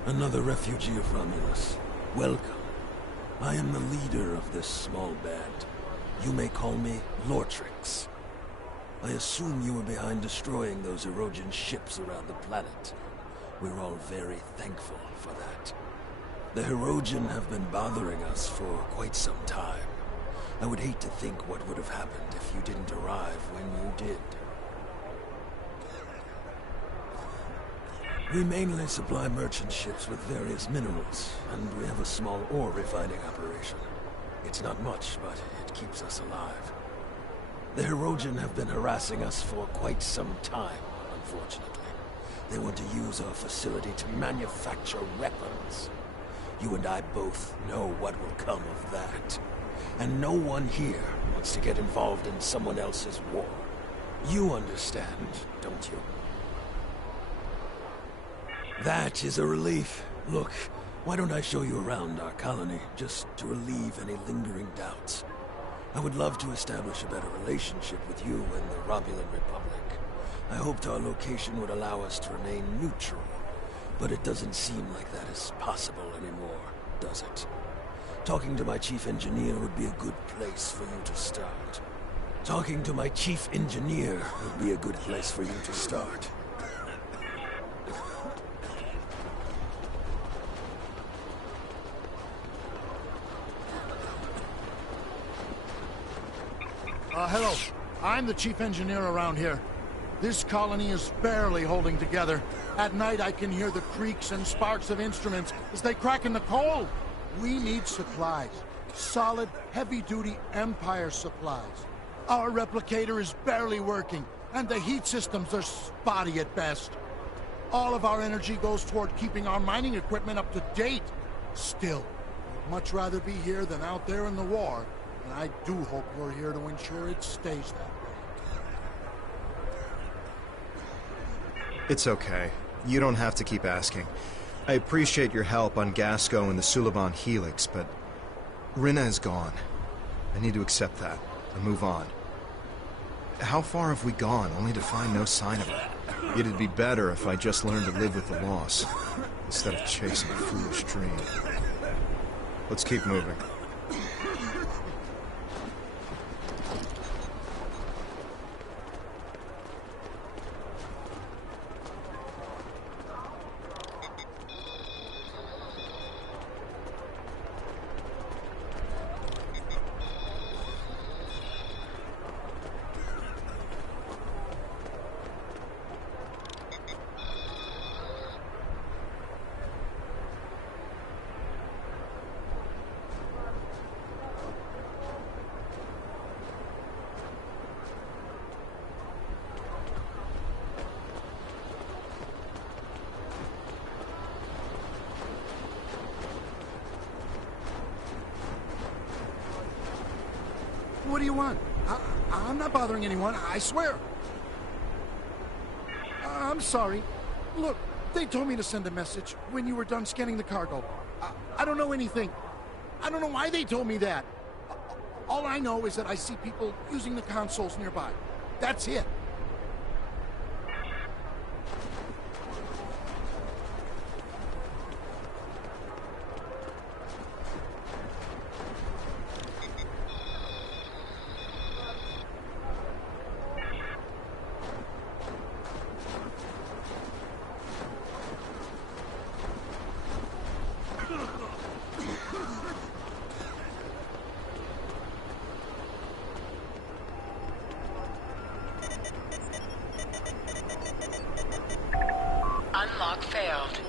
Another refugee of Romulus. Welcome. I am the leader of this small band. You may call me Lortrix. I assume you were behind destroying those Erogen ships around the planet. We're all very thankful for that. The Erogen have been bothering us for quite some time. I would hate to think what would have happened if you didn't arrive when you did. We mainly supply merchant ships with various minerals, and we have a small ore refining operation. It's not much, but it keeps us alive. The Erogen have been harassing us for quite some time, unfortunately. They want to use our facility to manufacture weapons. You and I both know what will come of that. And no one here wants to get involved in someone else's war. You understand, don't you? That is a relief. Look, why don't I show you around our colony, just to relieve any lingering doubts? I would love to establish a better relationship with you and the Romulan Republic. I hoped our location would allow us to remain neutral, but it doesn't seem like that is possible anymore, does it? Talking to my chief engineer would be a good place for you to start. Talking to my chief engineer would be a good place for you to start. Hello. I'm the chief engineer around here. This colony is barely holding together. At night I can hear the creaks and sparks of instruments as they crack in the cold. We need supplies. Solid, heavy-duty Empire supplies. Our replicator is barely working, and the heat systems are spotty at best. All of our energy goes toward keeping our mining equipment up to date. Still, I'd much rather be here than out there in the war. And I do hope you're here to ensure it stays that way. It's okay. You don't have to keep asking. I appreciate your help on Gasco and the Suliban Helix, but Rinna is gone. I need to accept that and move on. How far have we gone, only to find no sign of her? It'd be better if I just learned to live with the loss, instead of chasing a foolish dream. Let's keep moving. What do you want? I'm not bothering anyone, I swear. I'm sorry. Look, they told me to send a message when you were done scanning the cargo. I don't know anything. I don't know why they told me that. All I know is that I see people using the consoles nearby. That's it. Unlock failed.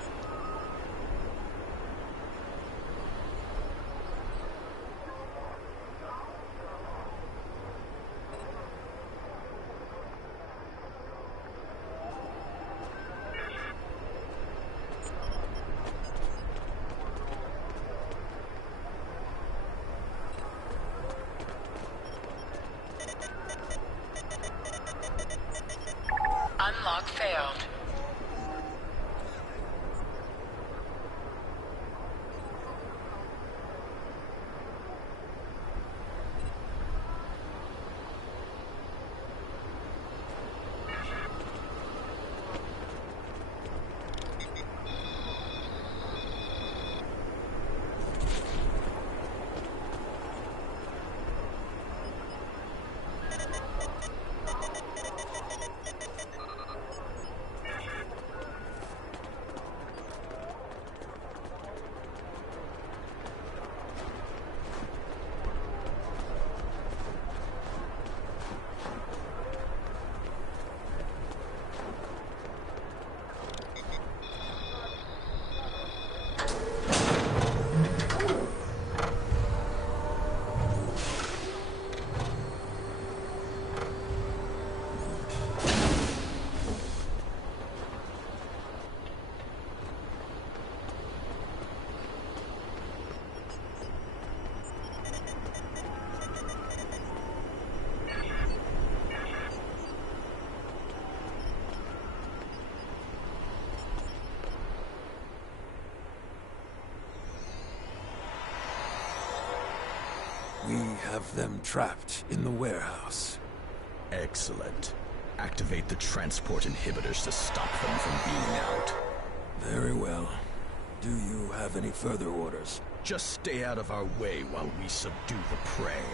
Unlock failed. have them trapped in the warehouse. Excellent. Activate the transport inhibitors to stop them from being out. Very well. Do you have any further orders? Just stay out of our way while we subdue the prey.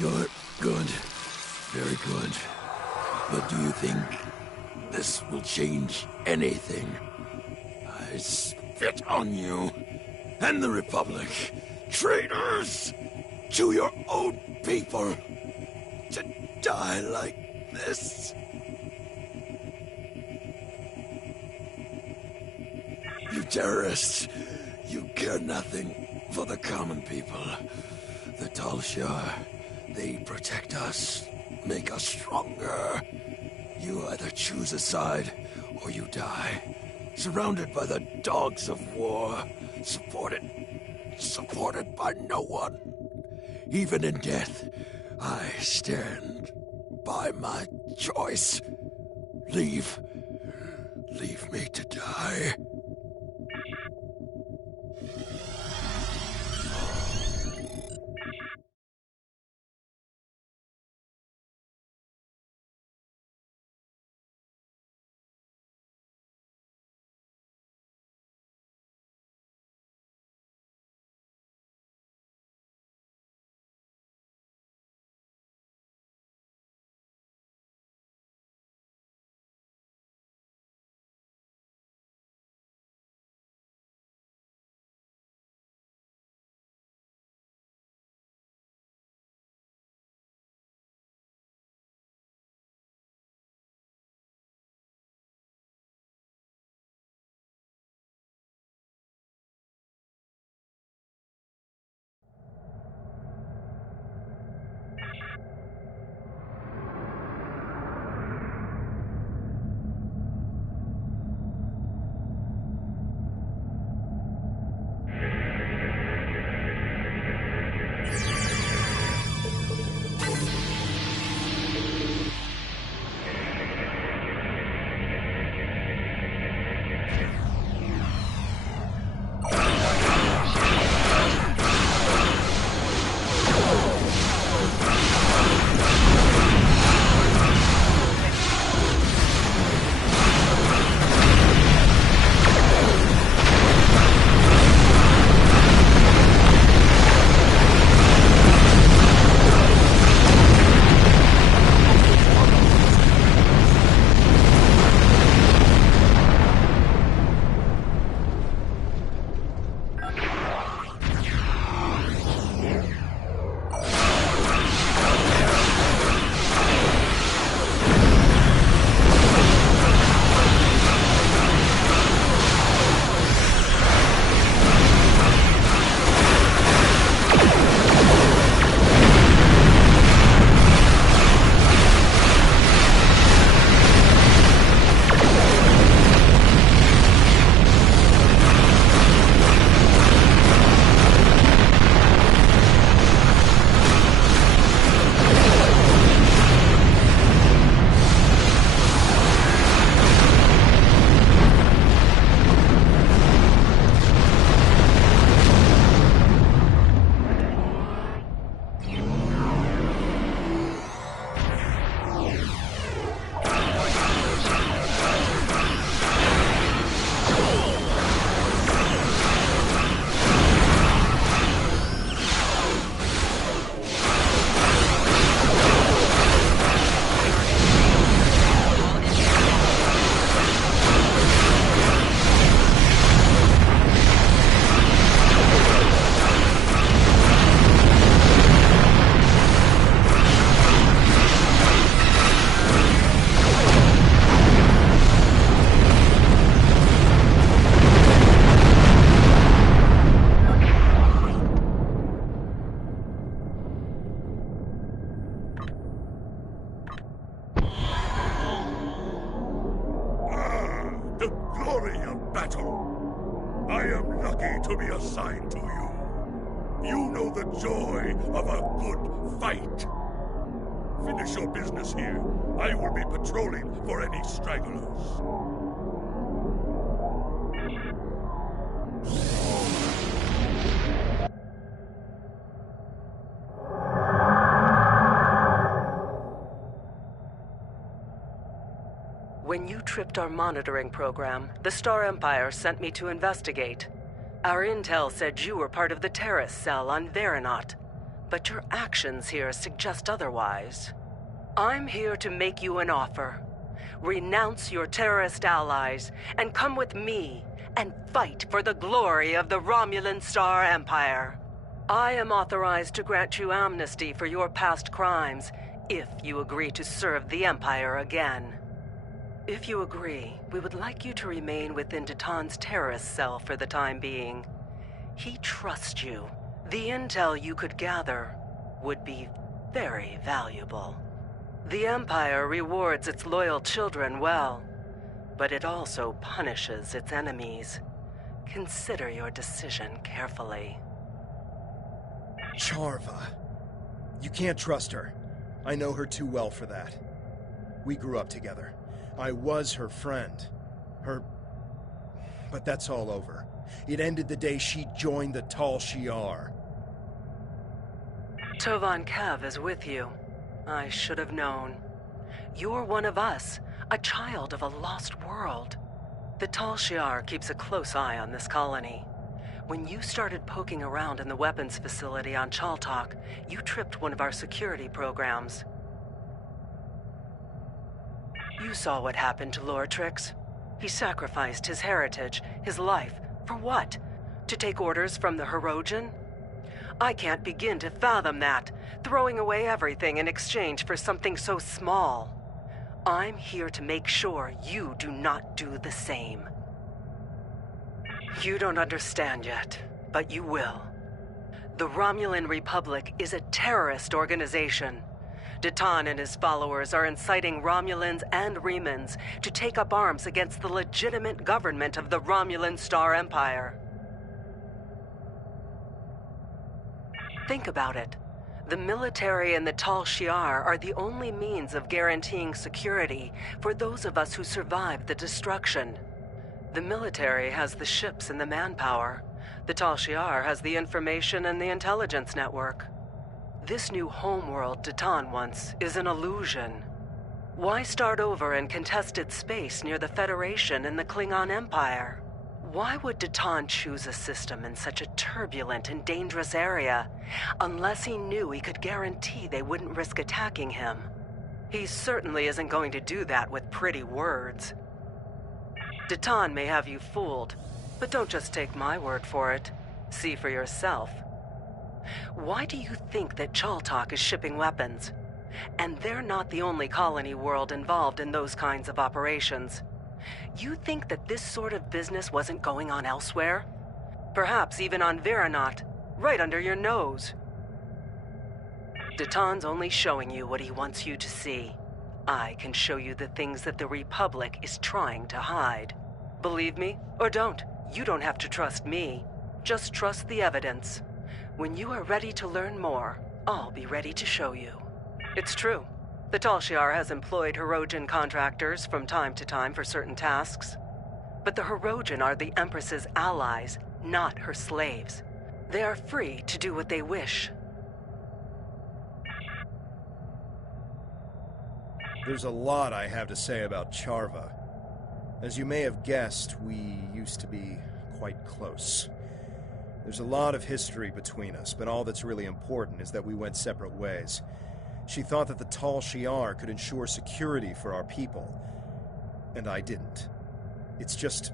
You're good. Very good. But do you think this will change anything? I spit on you and the Republic. Traitors! To your own people. To die like this. You terrorists. You care nothing for the common people. The Tal Shiar, they protect us, make us stronger. You either choose a side, or you die. Surrounded by the dogs of war. Supported by no one. Even in death, I stand by my choice. Leave me to die. to be assigned to you. You know the joy of a good fight. Finish your business here. I will be patrolling for any stragglers. When you tripped our monitoring program, the Star Empire sent me to investigate. Our intel said you were part of the terrorist cell on Veranot, but your actions here suggest otherwise. I'm here to make you an offer. Renounce your terrorist allies and come with me and fight for the glory of the Romulan Star Empire. I am authorized to grant you amnesty for your past crimes if you agree to serve the Empire again. If you agree, we would like you to remain within Datan's terrorist cell for the time being. He trusts you. The intel you could gather would be very valuable. The Empire rewards its loyal children well, but it also punishes its enemies. Consider your decision carefully. Charva. You can't trust her. I know her too well for that. We grew up together. I was her friend. But that's all over. It ended the day she joined the Tal Shiar. Tovan Kev is with you. I should have known. You're one of us, a child of a lost world. The Tal Shiar keeps a close eye on this colony. When you started poking around in the weapons facility on Chaltok, you tripped one of our security programs. You saw what happened to Lortrix. He sacrificed his heritage, his life, for what? To take orders from the Hirogen? I can't begin to fathom that, throwing away everything in exchange for something so small. I'm here to make sure you do not do the same. You don't understand yet, but you will. The Romulan Republic is a terrorist organization. Datan and his followers are inciting Romulans and Remans to take up arms against the legitimate government of the Romulan Star Empire. Think about it. The military and the Tal Shiar are the only means of guaranteeing security for those of us who survived the destruction. The military has the ships and the manpower. The Tal Shiar has the information and the intelligence network. This new homeworld Datan wants is an illusion. Why start over in contested space near the Federation and the Klingon Empire? Why would Datan choose a system in such a turbulent and dangerous area, unless he knew he could guarantee they wouldn't risk attacking him? He certainly isn't going to do that with pretty words. Datan may have you fooled, but don't just take my word for it. See for yourself. Why do you think that Chaltok is shipping weapons? And they're not the only colony world involved in those kinds of operations. You think that this sort of business wasn't going on elsewhere? Perhaps even on Veranot, right under your nose. Datan's only showing you what he wants you to see. I can show you the things that the Republic is trying to hide. Believe me, or don't. You don't have to trust me. Just trust the evidence. When you are ready to learn more, I'll be ready to show you. It's true. The Tal Shiar has employed Hirogen contractors from time to time for certain tasks. But the Hirogen are the Empress's allies, not her slaves. They are free to do what they wish. There's a lot I have to say about Charva. As you may have guessed, we used to be quite close. There's a lot of history between us, but all that's really important is that we went separate ways. She thought that the Tal Shiar could ensure security for our people, and I didn't. It's just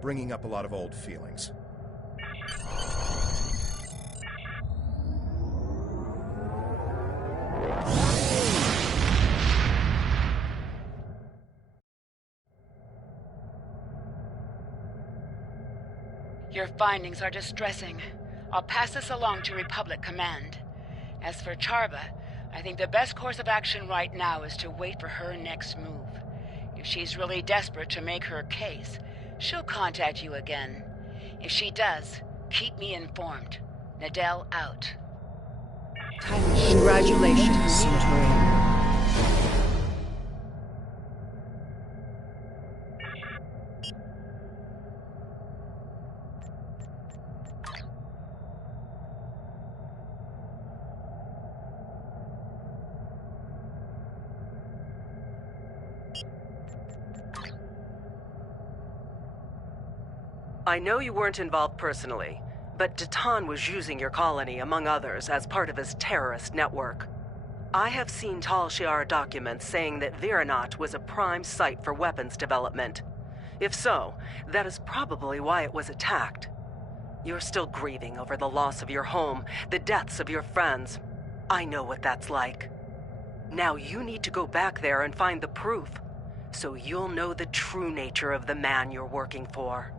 bringing up a lot of old feelings. Your findings are distressing. I'll pass this along to Republic Command. As for Charva, I think the best course of action right now is to wait for her next move. If she's really desperate to make her case, she'll contact you again. If she does, keep me informed. Nadell out. Congratulations, Centurion. I know you weren't involved personally, but Datan was using your colony, among others, as part of his terrorist network. I have seen Tal Shiar documents saying that Viranat was a prime site for weapons development. If so, that is probably why it was attacked. You're still grieving over the loss of your home, the deaths of your friends. I know what that's like. Now you need to go back there and find the proof, so you'll know the true nature of the man you're working for.